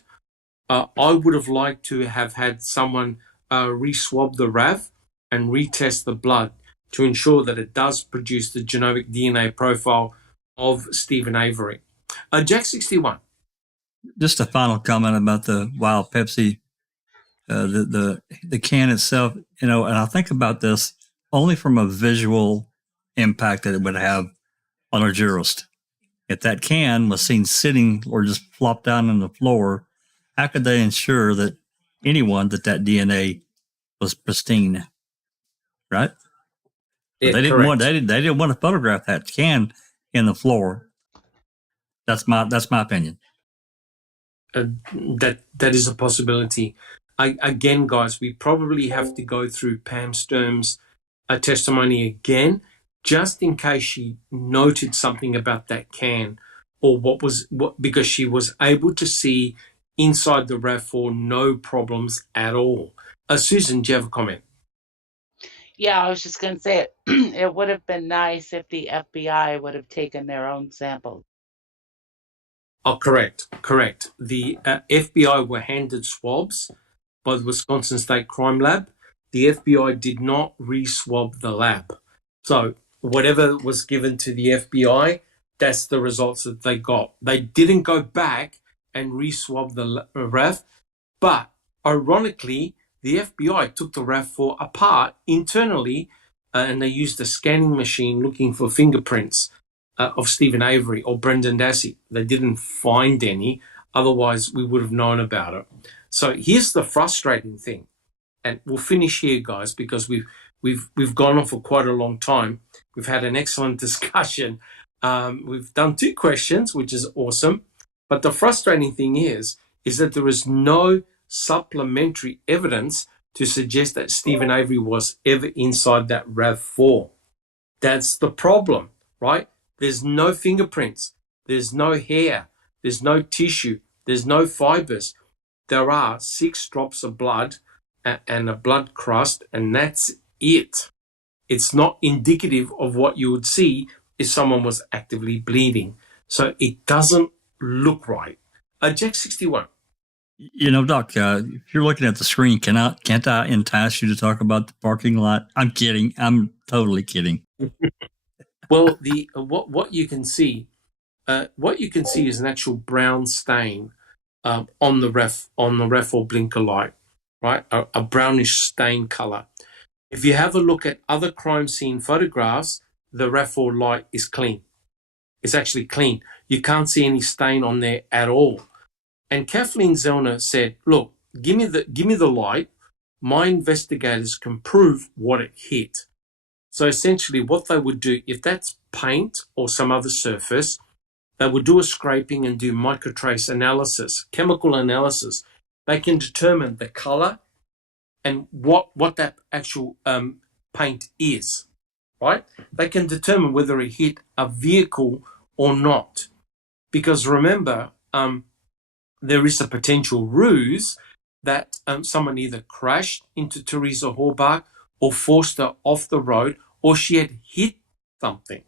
I would have liked to have had someone re-swab the RAV and retest the blood to ensure that it does produce the genomic DNA profile of Stephen Avery. Jack 61. Just a final comment about the Wild Pepsi, the can itself, and I think about this only from a visual impact that it would have on a jurist. If that can was seen sitting or just flopped down on the floor, how could they ensure that anyone that DNA was pristine? Right? Yeah, they didn't want to photograph that can in the floor. That's my opinion. That is a possibility. Again, guys, we probably have to go through Pam Sturm's testimony again, just in case she noted something about that can, or because she was able to see inside the RAV4 no problems at all. Susan, do you have a comment? Yeah, I was just going to say it would have been nice if the FBI would have taken their own samples. Oh, correct. The FBI were handed swabs by the Wisconsin State Crime Lab. The FBI did not re-swab the lab. So whatever was given to the FBI, that's the results that they got. They didn't go back and re-swab the RAV, but ironically, the FBI took the RAV4 apart internally and they used a scanning machine looking for fingerprints of Stephen Avery or Brendan Dassey. They didn't find any, otherwise we would have known about it. So here's the frustrating thing, and we'll finish here, guys, because we've gone on for quite a long time. We've had an excellent discussion. We've done 2 questions, which is awesome. But the frustrating thing is that there is no supplementary evidence to suggest that Stephen Avery was ever inside that RAV4. That's the problem, right? There's no fingerprints. There's no hair. There's no tissue. There's no fibers. There are 6 drops of blood and a blood crust, and that's it. It's not indicative of what you would see if someone was actively bleeding. So it doesn't look right. Jack 61. Doc, if you're looking at the screen, can't I entice you to talk about the parking lot? I'm kidding. I'm totally kidding. Well, what you can see is an actual brown stain on the ref or blinker light, right? A brownish stain color. If you have a look at other crime scene photographs, the RAV4 light is clean. It's actually clean. You can't see any stain on there at all. And Kathleen Zellner said, look, give me the light. My investigators can prove what it hit. So essentially what they would do, if that's paint or some other surface, they would do a scraping and do microtrace analysis, chemical analysis. They can determine the color and what that actual paint is, right? They can determine whether it hit a vehicle or not. Because remember, there is a potential ruse that someone either crashed into Teresa Horbach or forced her off the road, or she had hit something,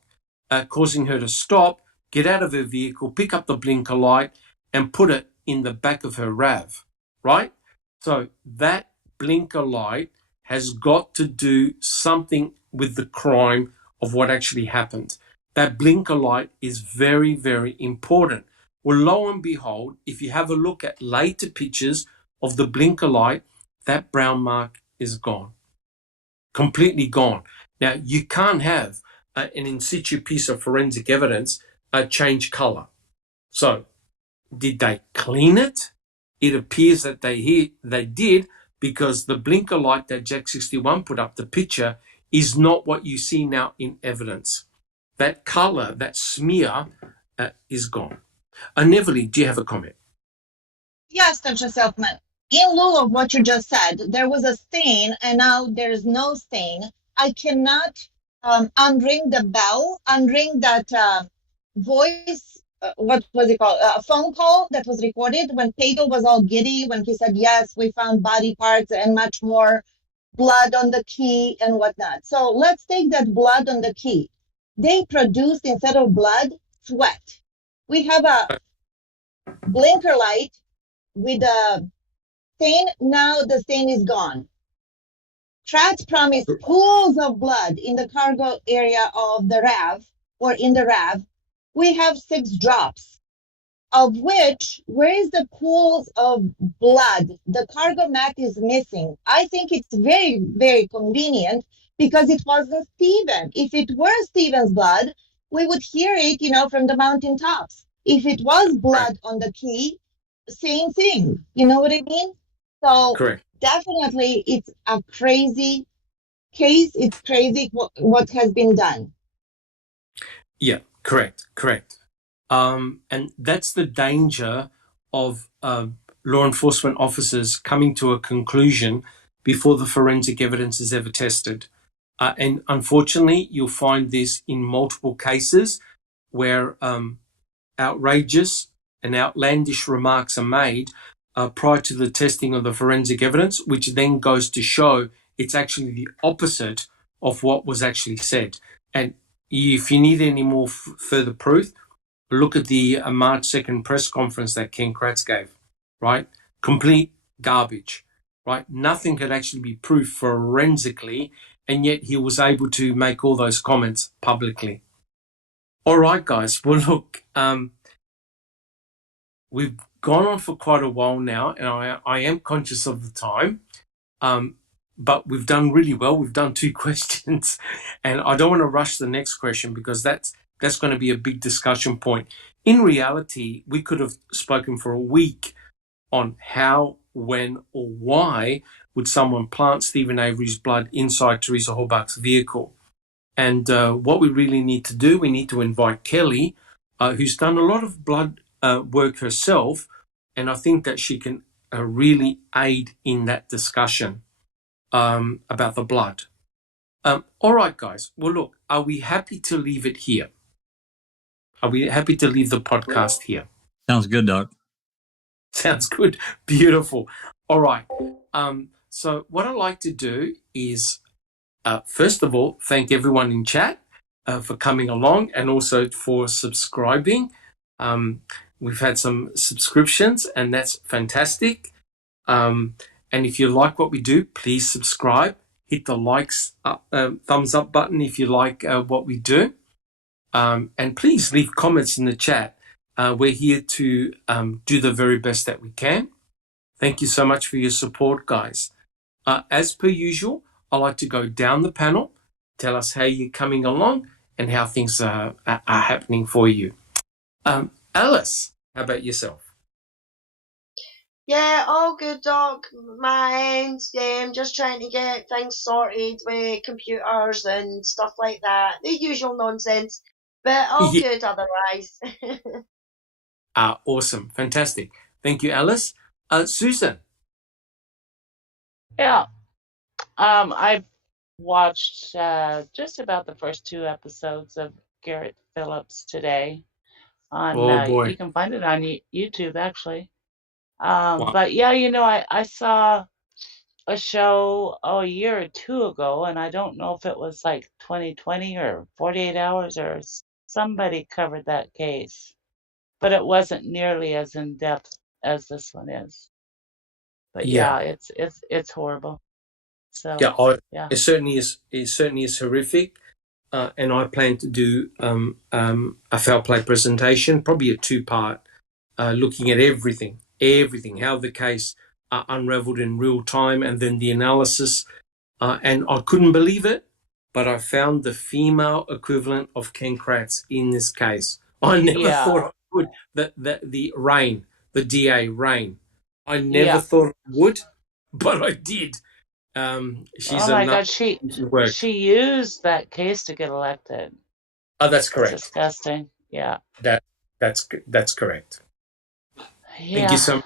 causing her to stop, get out of her vehicle, pick up the blinker light, and put it in the back of her RAV, right? So that blinker light has got to do something with the crime of what actually happened. That blinker light is very, very important. Well, lo and behold, if you have a look at later pictures of the blinker light, that brown mark is gone, completely gone. Now, you can't have an in situ piece of forensic evidence change color. So, did they clean it? It appears that they did, because the blinker light that Jack 61 put up, the picture, is not what you see now in evidence. That color, that smear, is gone. Neverly, do you have a comment? Yes, Dr. Silkman. In lieu of what you just said, there was a stain and now there's no stain. I cannot unring the bell, unring that voice, what was it called? A phone call that was recorded when Pagel was all giddy when he said, yes, we found body parts and much more blood on the key and whatnot. So let's take that blood on the key. They produced, instead of blood, sweat. We have a blinker light with a stain. Now the stain is gone. Trads promised pools of blood in the cargo area of the RAV or in the RAV. We have 6 drops, of which, where is the pools of blood? The cargo mat is missing. I think it's very, very convenient because it wasn't Stephen. If it were Stephen's blood, we would hear it, from the mountaintops. If it was blood on the key, same thing. You know what I mean? So Correct. Definitely it's a crazy case. It's crazy what has been done. Yeah, correct. And that's the danger of law enforcement officers coming to a conclusion before the forensic evidence is ever tested. And unfortunately, you'll find this in multiple cases where outrageous and outlandish remarks are made prior to the testing of the forensic evidence, which then goes to show it's actually the opposite of what was actually said. And if you need any more further proof, look at the March 2nd press conference that Ken Kratz gave, right? Complete garbage, right? Nothing could actually be proved forensically, and yet he was able to make all those comments publicly. All right, guys. Well, look, we've gone on for quite a while now, and I am conscious of the time, but we've done really well. We've done 2 questions, and I don't want to rush the next question because that's going to be a big discussion point. In reality, we could have spoken for a week on how, when, or why would someone plant Stephen Avery's blood inside Teresa Horbach's vehicle. And what we really need to do, we need to invite Kelly, who's done a lot of blood work herself, and I think that she can really aid in that discussion about the blood. All right, guys. Well, look, are we happy to leave it here? Are we happy to leave the podcast here? Sounds good, Doc. Sounds good. Beautiful. All right. So what I'd like to do is, first of all, thank everyone in chat for coming along and also for subscribing. We've had some subscriptions, and that's fantastic. And if you like what we do, please subscribe. Hit the thumbs up button if you like what we do. And please leave comments in the chat. We're here to do the very best that we can. Thank you so much for your support, guys. As per usual, I like to go down the panel, tell us how you're coming along and how things are happening for you. Alice, how about yourself? Yeah, all good, Doc. My end, just trying to get things sorted with computers and stuff like that. The usual nonsense, but all good otherwise. Awesome. Fantastic. Thank you, Alice. Susan? Yeah. I've watched just about the first 2 episodes of Garrett Phillips today. You can find it on YouTube, actually. Wow. But yeah, I saw a show a year or 2 ago, and I don't know if it was like 2020 or 48 Hours or somebody covered that case, but it wasn't nearly as in depth as this one is. But yeah, it's horrible. So yeah, it certainly is. It certainly is horrific. And I plan to do a foul play presentation, probably a 2-part, looking at everything, how the case unraveled in real time, and then the analysis. And I couldn't believe it, but I found the female equivalent of Ken Kratz in this case. I never thought I would. The Rain, the DA Rain. I never thought I would, but I did. She's oh my God, she used that case to get elected. Oh, that's correct. It's disgusting. Yeah. That's correct. Yeah. Thank you so much.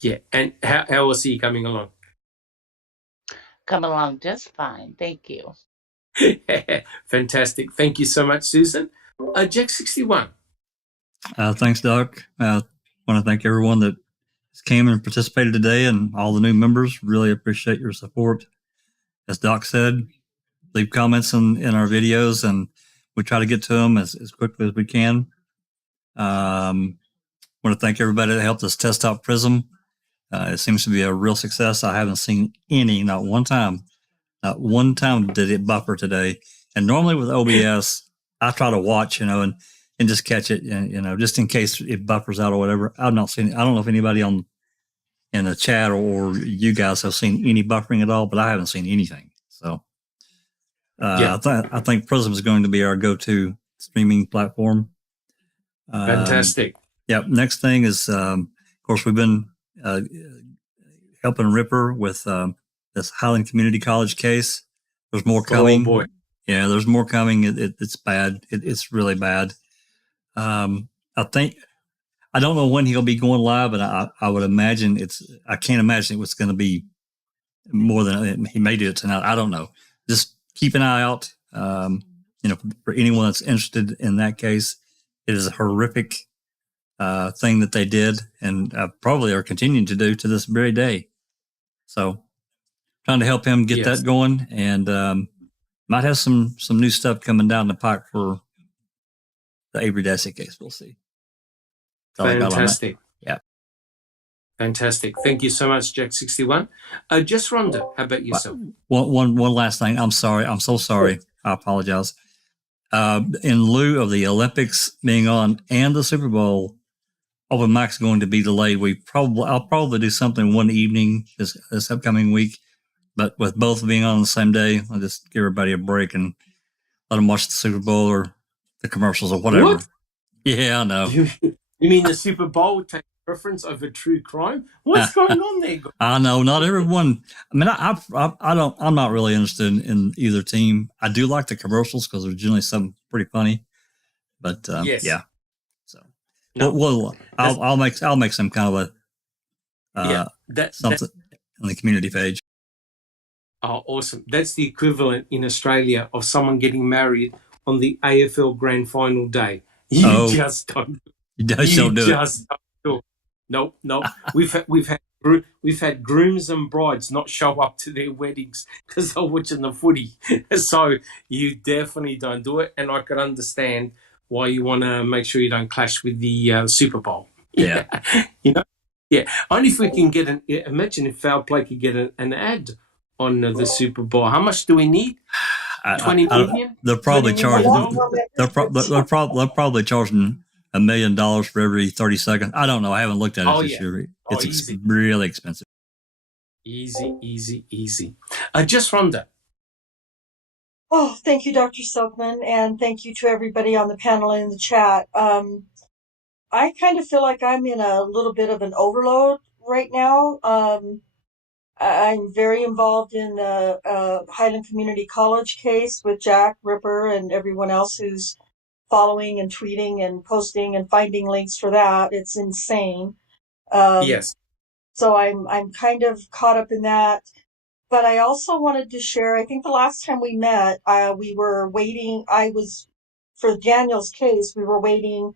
Yeah, and how is he coming along? Coming along just fine. Thank you. Fantastic. Thank you so much, Susan. Jack 61. Thanks, Doc. I want to thank everyone that came and participated today and all the new members. Really appreciate your support. As Doc said, leave comments in our videos and we try to get to them as quickly as we can. Want to thank everybody that helped us test out PRISM. It seems to be a real success. I haven't seen any, not one time did it buffer today. And normally with OBS, I try to watch, and just catch it, and, just in case it buffers out or whatever. I've not seen it. I don't know if anybody in the chat or you guys have seen any buffering at all, but I haven't seen anything. So I think Prism is going to be our go-to streaming platform. Fantastic. Next thing is, of course, we've been helping Ripper with this Highland Community College case. There's more coming. Oh boy. Yeah, there's more coming. It's bad. It's really bad. I don't know when he'll be going live, but I would imagine I can't imagine it was going to be more than he may do it tonight. I don't know. Just keep an eye out. For anyone that's interested in that case, it is a horrific thing that they did, and probably are continuing to do to this very day. So, trying to help him get that going, and might have some new stuff coming down the pipe for the Avery Dassey case. We'll see. Fantastic. Yeah. Fantastic. Thank you so much, Jack61. Just Rhonda, how about yourself? One last thing. I'm sorry. I'm so sorry. I apologize. In lieu of the Olympics being on and the Super Bowl, open mic's going to be delayed. I'll probably do something one evening this upcoming week, but with both being on the same day, I'll just give everybody a break and let them watch the Super Bowl or the commercials or whatever. What? Yeah, I know. You mean the Super Bowl takes preference over true crime? What's going on there? I know not everyone. I mean, I'm not really interested in either team. I do like the commercials because there's generally something pretty funny. But yeah. So I'll make some kind of something on the community page. Oh, awesome! That's the equivalent in Australia of someone getting married on the AFL Grand Final day. You just don't. You just don't do it. Nope. We've had grooms and brides not show up to their weddings because they're watching the footy. So you definitely don't do it, and I could understand why you want to make sure you don't clash with the Super Bowl. Yeah. Yeah. Only if we can get imagine if Foul Play could get an ad on the Super Bowl. How much do we need? 20 million? They're probably charging. They're probably charging $1 million for every 30 seconds. I don't know. I haven't looked at it this year. It's really expensive. Easy. Just Rhonda. Oh, thank you, Dr. Silkman, and thank you to everybody on the panel and in the chat. I kind of feel like I'm in a little bit of an overload right now. I'm very involved in the Highland Community College case with Jack, Ripper, and everyone else who's following and tweeting and posting and finding links for that. It's insane. Yes. So I'm kind of caught up in that. But I also wanted to share, I think the last time we met, we were waiting. For Daniel's case, we were waiting.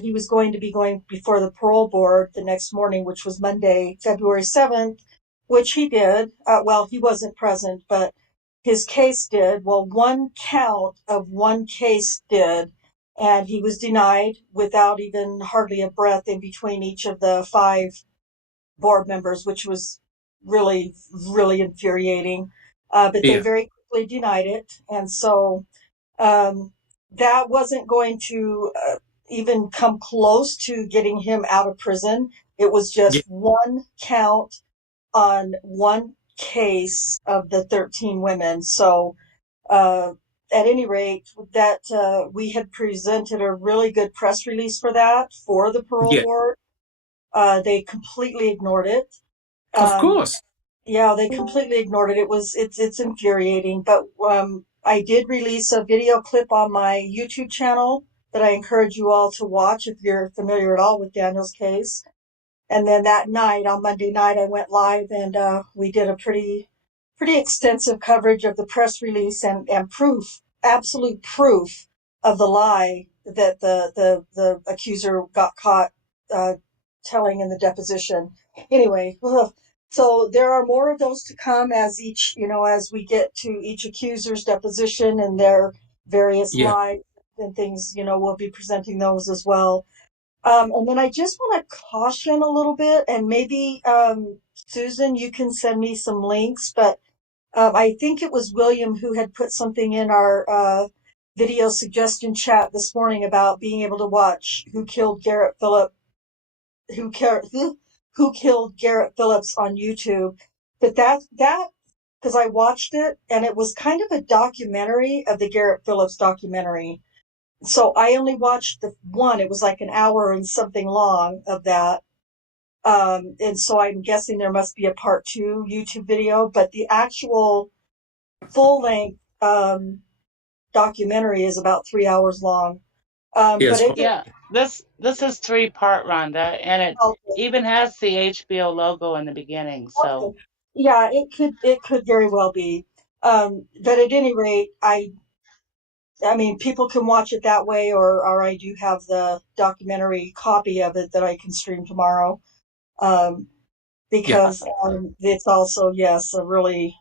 He was going to be going before the parole board the next morning, which was Monday, February 7th, which he did. Well, he wasn't present, but his case did. Well, one count of one case did, and he was denied without even hardly a breath in between each of the 5 board members, which was really, really infuriating. But they very quickly denied it. And so that wasn't going to even come close to getting him out of prison. It was just one count on one case of the 13 women. So at any rate, that we had presented a really good press release for that for the parole board. They completely ignored it. Of course. Yeah, they completely ignored it. It's infuriating. But I did release a video clip on my YouTube channel that I encourage you all to watch if you're familiar at all with Daniel's case. And then that night, on Monday night, I went live and we did a pretty extensive coverage of the press release and absolute proof of the lie that the accuser got caught telling in the deposition. Anyway, so there are more of those to come as we get to each accuser's deposition and their various lies and things, we'll be presenting those as well. And then I just want to caution a little bit, and maybe Susan, you can send me some links, but I think it was William who had put something in our video suggestion chat this morning about being able to watch Who Killed Garrett Phillips, who killed Garrett Phillips on YouTube. But that because I watched it and it was kind of a documentary of the Garrett Phillips documentary. So I only watched the one. It was like an hour and something long of that. And so I'm guessing there must be a part 2 YouTube video, but the actual full length documentary is about 3 hours long. This is 3-part, Rhonda, and it even has the HBO logo in the beginning. So yeah, it could very well be. But at any rate, I mean, people can watch it that way, or I do have the documentary copy of it that I can stream tomorrow. Because it's also, yes, a really,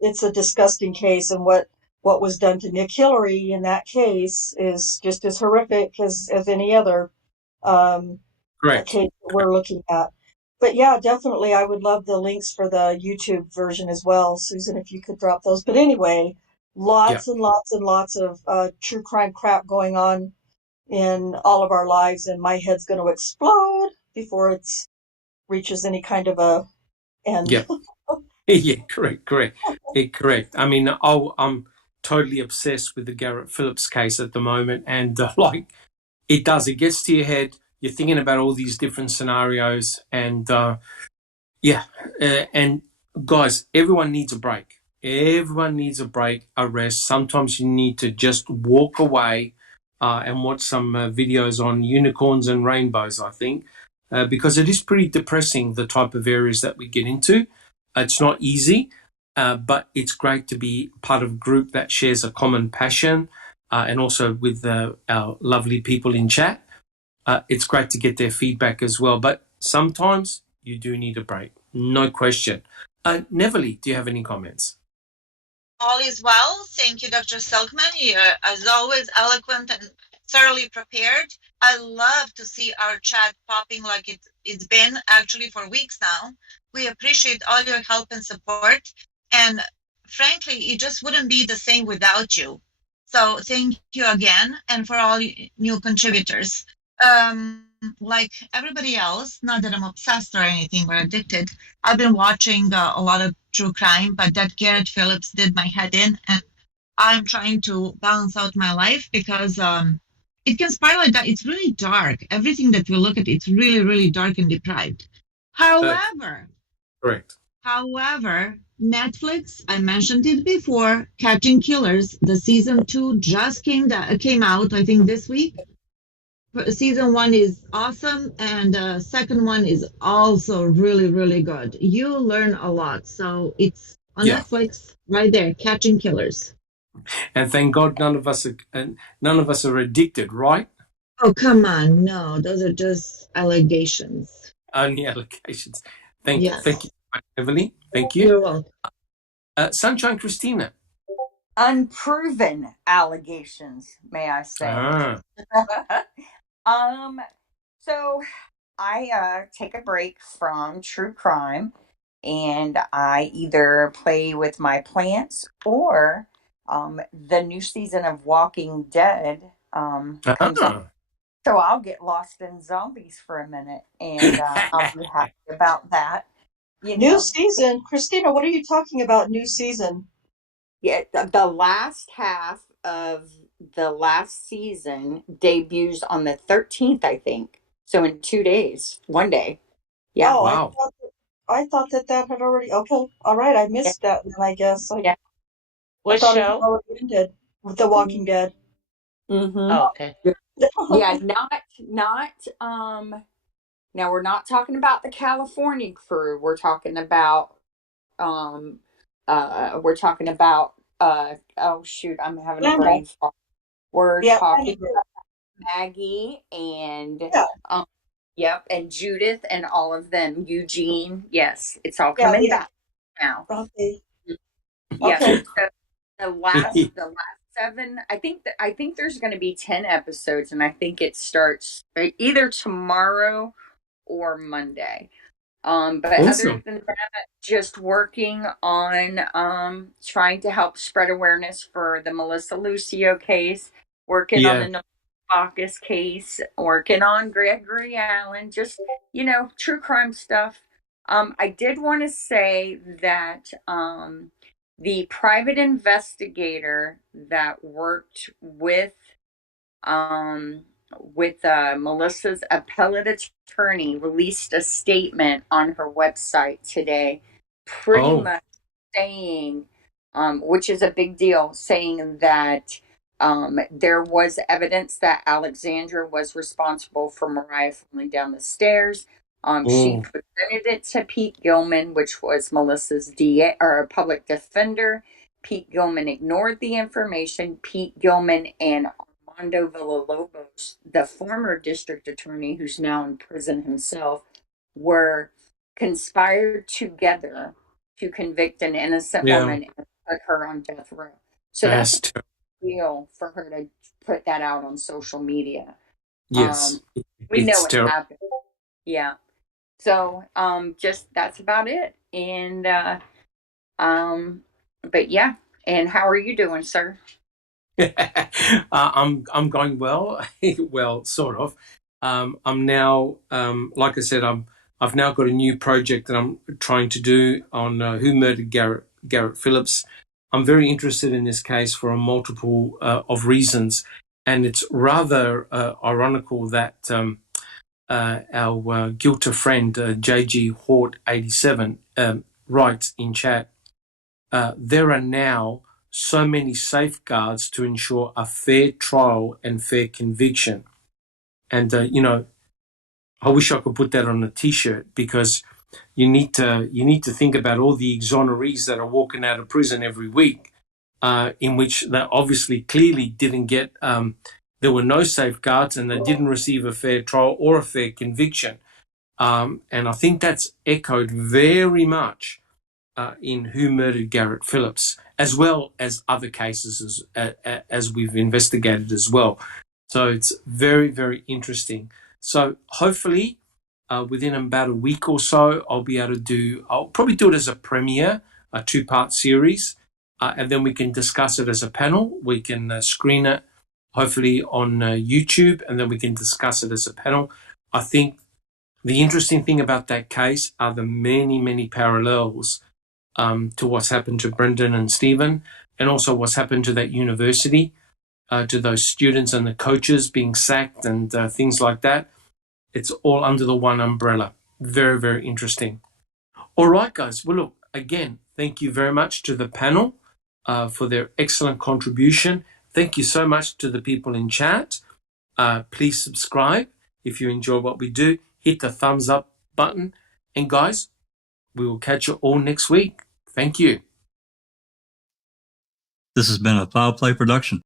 it's a disgusting case, and what was done to Nick Hillary in that case is just as horrific as any other case that we're looking at. But yeah, definitely, I would love the links for the YouTube version as well, Susan, if you could drop those. But anyway, lots and lots and lots of true crime crap going on in all of our lives, and my head's going to explode before it reaches any kind of a end. Yeah, yeah, correct. I mean, I'm totally obsessed with the Garrett Phillips case at the moment, and like it gets to your head. You're thinking about all these different scenarios, and and guys, everyone needs a break. Everyone needs a break, a rest. Sometimes you need to just walk away and watch some videos on unicorns and rainbows, I think, because it is pretty depressing, the type of areas that we get into. It's not easy, but it's great to be part of a group that shares a common passion, and also with our lovely people in chat. It's great to get their feedback as well, but sometimes you do need a break, no question. Neville, do you have any comments? All is well. Thank you, Dr. Silkman. You're, as always, eloquent and thoroughly prepared. I love to see our chat popping like it's been actually for weeks now. We appreciate all your help and support. And frankly, it just wouldn't be the same without you. So thank you again, and for all new contributors. Like everybody else, not that I'm obsessed or anything or addicted, I've been watching a lot of true crime, but that Garrett Phillips did my head in, and I'm trying to balance out my life because it can spiral like that. It's really dark. Everything that we look at, it's really, really dark and deprived. However, Netflix, I mentioned it before, Catching Killers, the season 2 just came out, I think this week. Season 1 is awesome, and second one is also really, really good. You learn a lot. So it's on Netflix right there, Catching Killers. And thank God none of us are addicted, right? Oh, come on. No, those are just allegations. Only allegations. Thank you, Evelyn. Thank you. You're welcome. Sunshine Christina. Unproven allegations, may I say. So I take a break from true crime, and I either play with my plants, or the new season of Walking Dead comes on. So I'll get lost in zombies for a minute, and I'll be happy about that. New season? Christina, what are you talking about, new season? Yeah, the last half of the last season debuts on the 13th, I think. So in 2 days, one day. Yeah. Oh, wow. I thought that had already. Okay, all right. I missed that. Then I guess. What show? It already ended with The Walking Dead. Mm-hmm. Oh, okay. Yeah, not. Now we're not talking about the California crew. We're talking about. We're talking about. Oh shoot! I'm having a brain fart. We're talking about Maggie and and Judith and all of them. Eugene, yes, it's all coming back now. Okay. Yes. So the last 7. I think there's going to be 10 episodes, and I think it starts either tomorrow or Monday. But Awesome. other than that, just working on trying to help spread awareness for the Melissa Lucio case, working on the Bacchus case, working on Gregory Allen, just, true crime stuff. I did want to say that the private investigator that worked with Melissa's appellate attorney released a statement on her website today, pretty much saying, which is a big deal, saying that there was evidence that Alexandra was responsible for Mariah falling down the stairs. She presented it to Pete Gilman, which was Melissa's DA or public defender. Pete Gilman ignored the information. Pete Gilman and Armando Villalobos, the former district attorney who's now in prison himself, were conspired together to convict an innocent woman and put her on death row. So that's a deal for her to put that out on social media. Yes. We know it happened. Yeah. So just that's about it. And but yeah. And how are you doing, sir? I'm going well. Well, sort of. I'm now, like I said, I've now got a new project that I'm trying to do on who murdered Garrett Phillips. I'm very interested in this case for a multiple of reasons, and it's rather ironical that our guilty friend JG Hort 87 writes in chat. There are now so many safeguards to ensure a fair trial and fair conviction. And, I wish I could put that on a T-shirt, because you need to think about all the exonerees that are walking out of prison every week, in which they obviously clearly didn't get, there were no safeguards and they didn't receive a fair trial or a fair conviction. And I think that's echoed very much in Who Murdered Garrett Phillips, as well as other cases as we've investigated as well. So it's very, very interesting. So hopefully within about a week or so, I'll probably do it as a premiere, a 2-part series, and then we can discuss it as a panel. We can screen it hopefully on YouTube, and then we can discuss it as a panel. I think the interesting thing about that case are the many, many parallels to what's happened to Brendan and Stephen, and also what's happened to that university, to those students and the coaches being sacked and things like that. It's all under the one umbrella. Very, very interesting. All right, guys. Well, look, again, thank you very much to the panel for their excellent contribution. Thank you so much to the people in chat. Please subscribe if you enjoy what we do. Hit the thumbs up button. And guys, we will catch you all next week. Thank you. This has been a Foul Play production.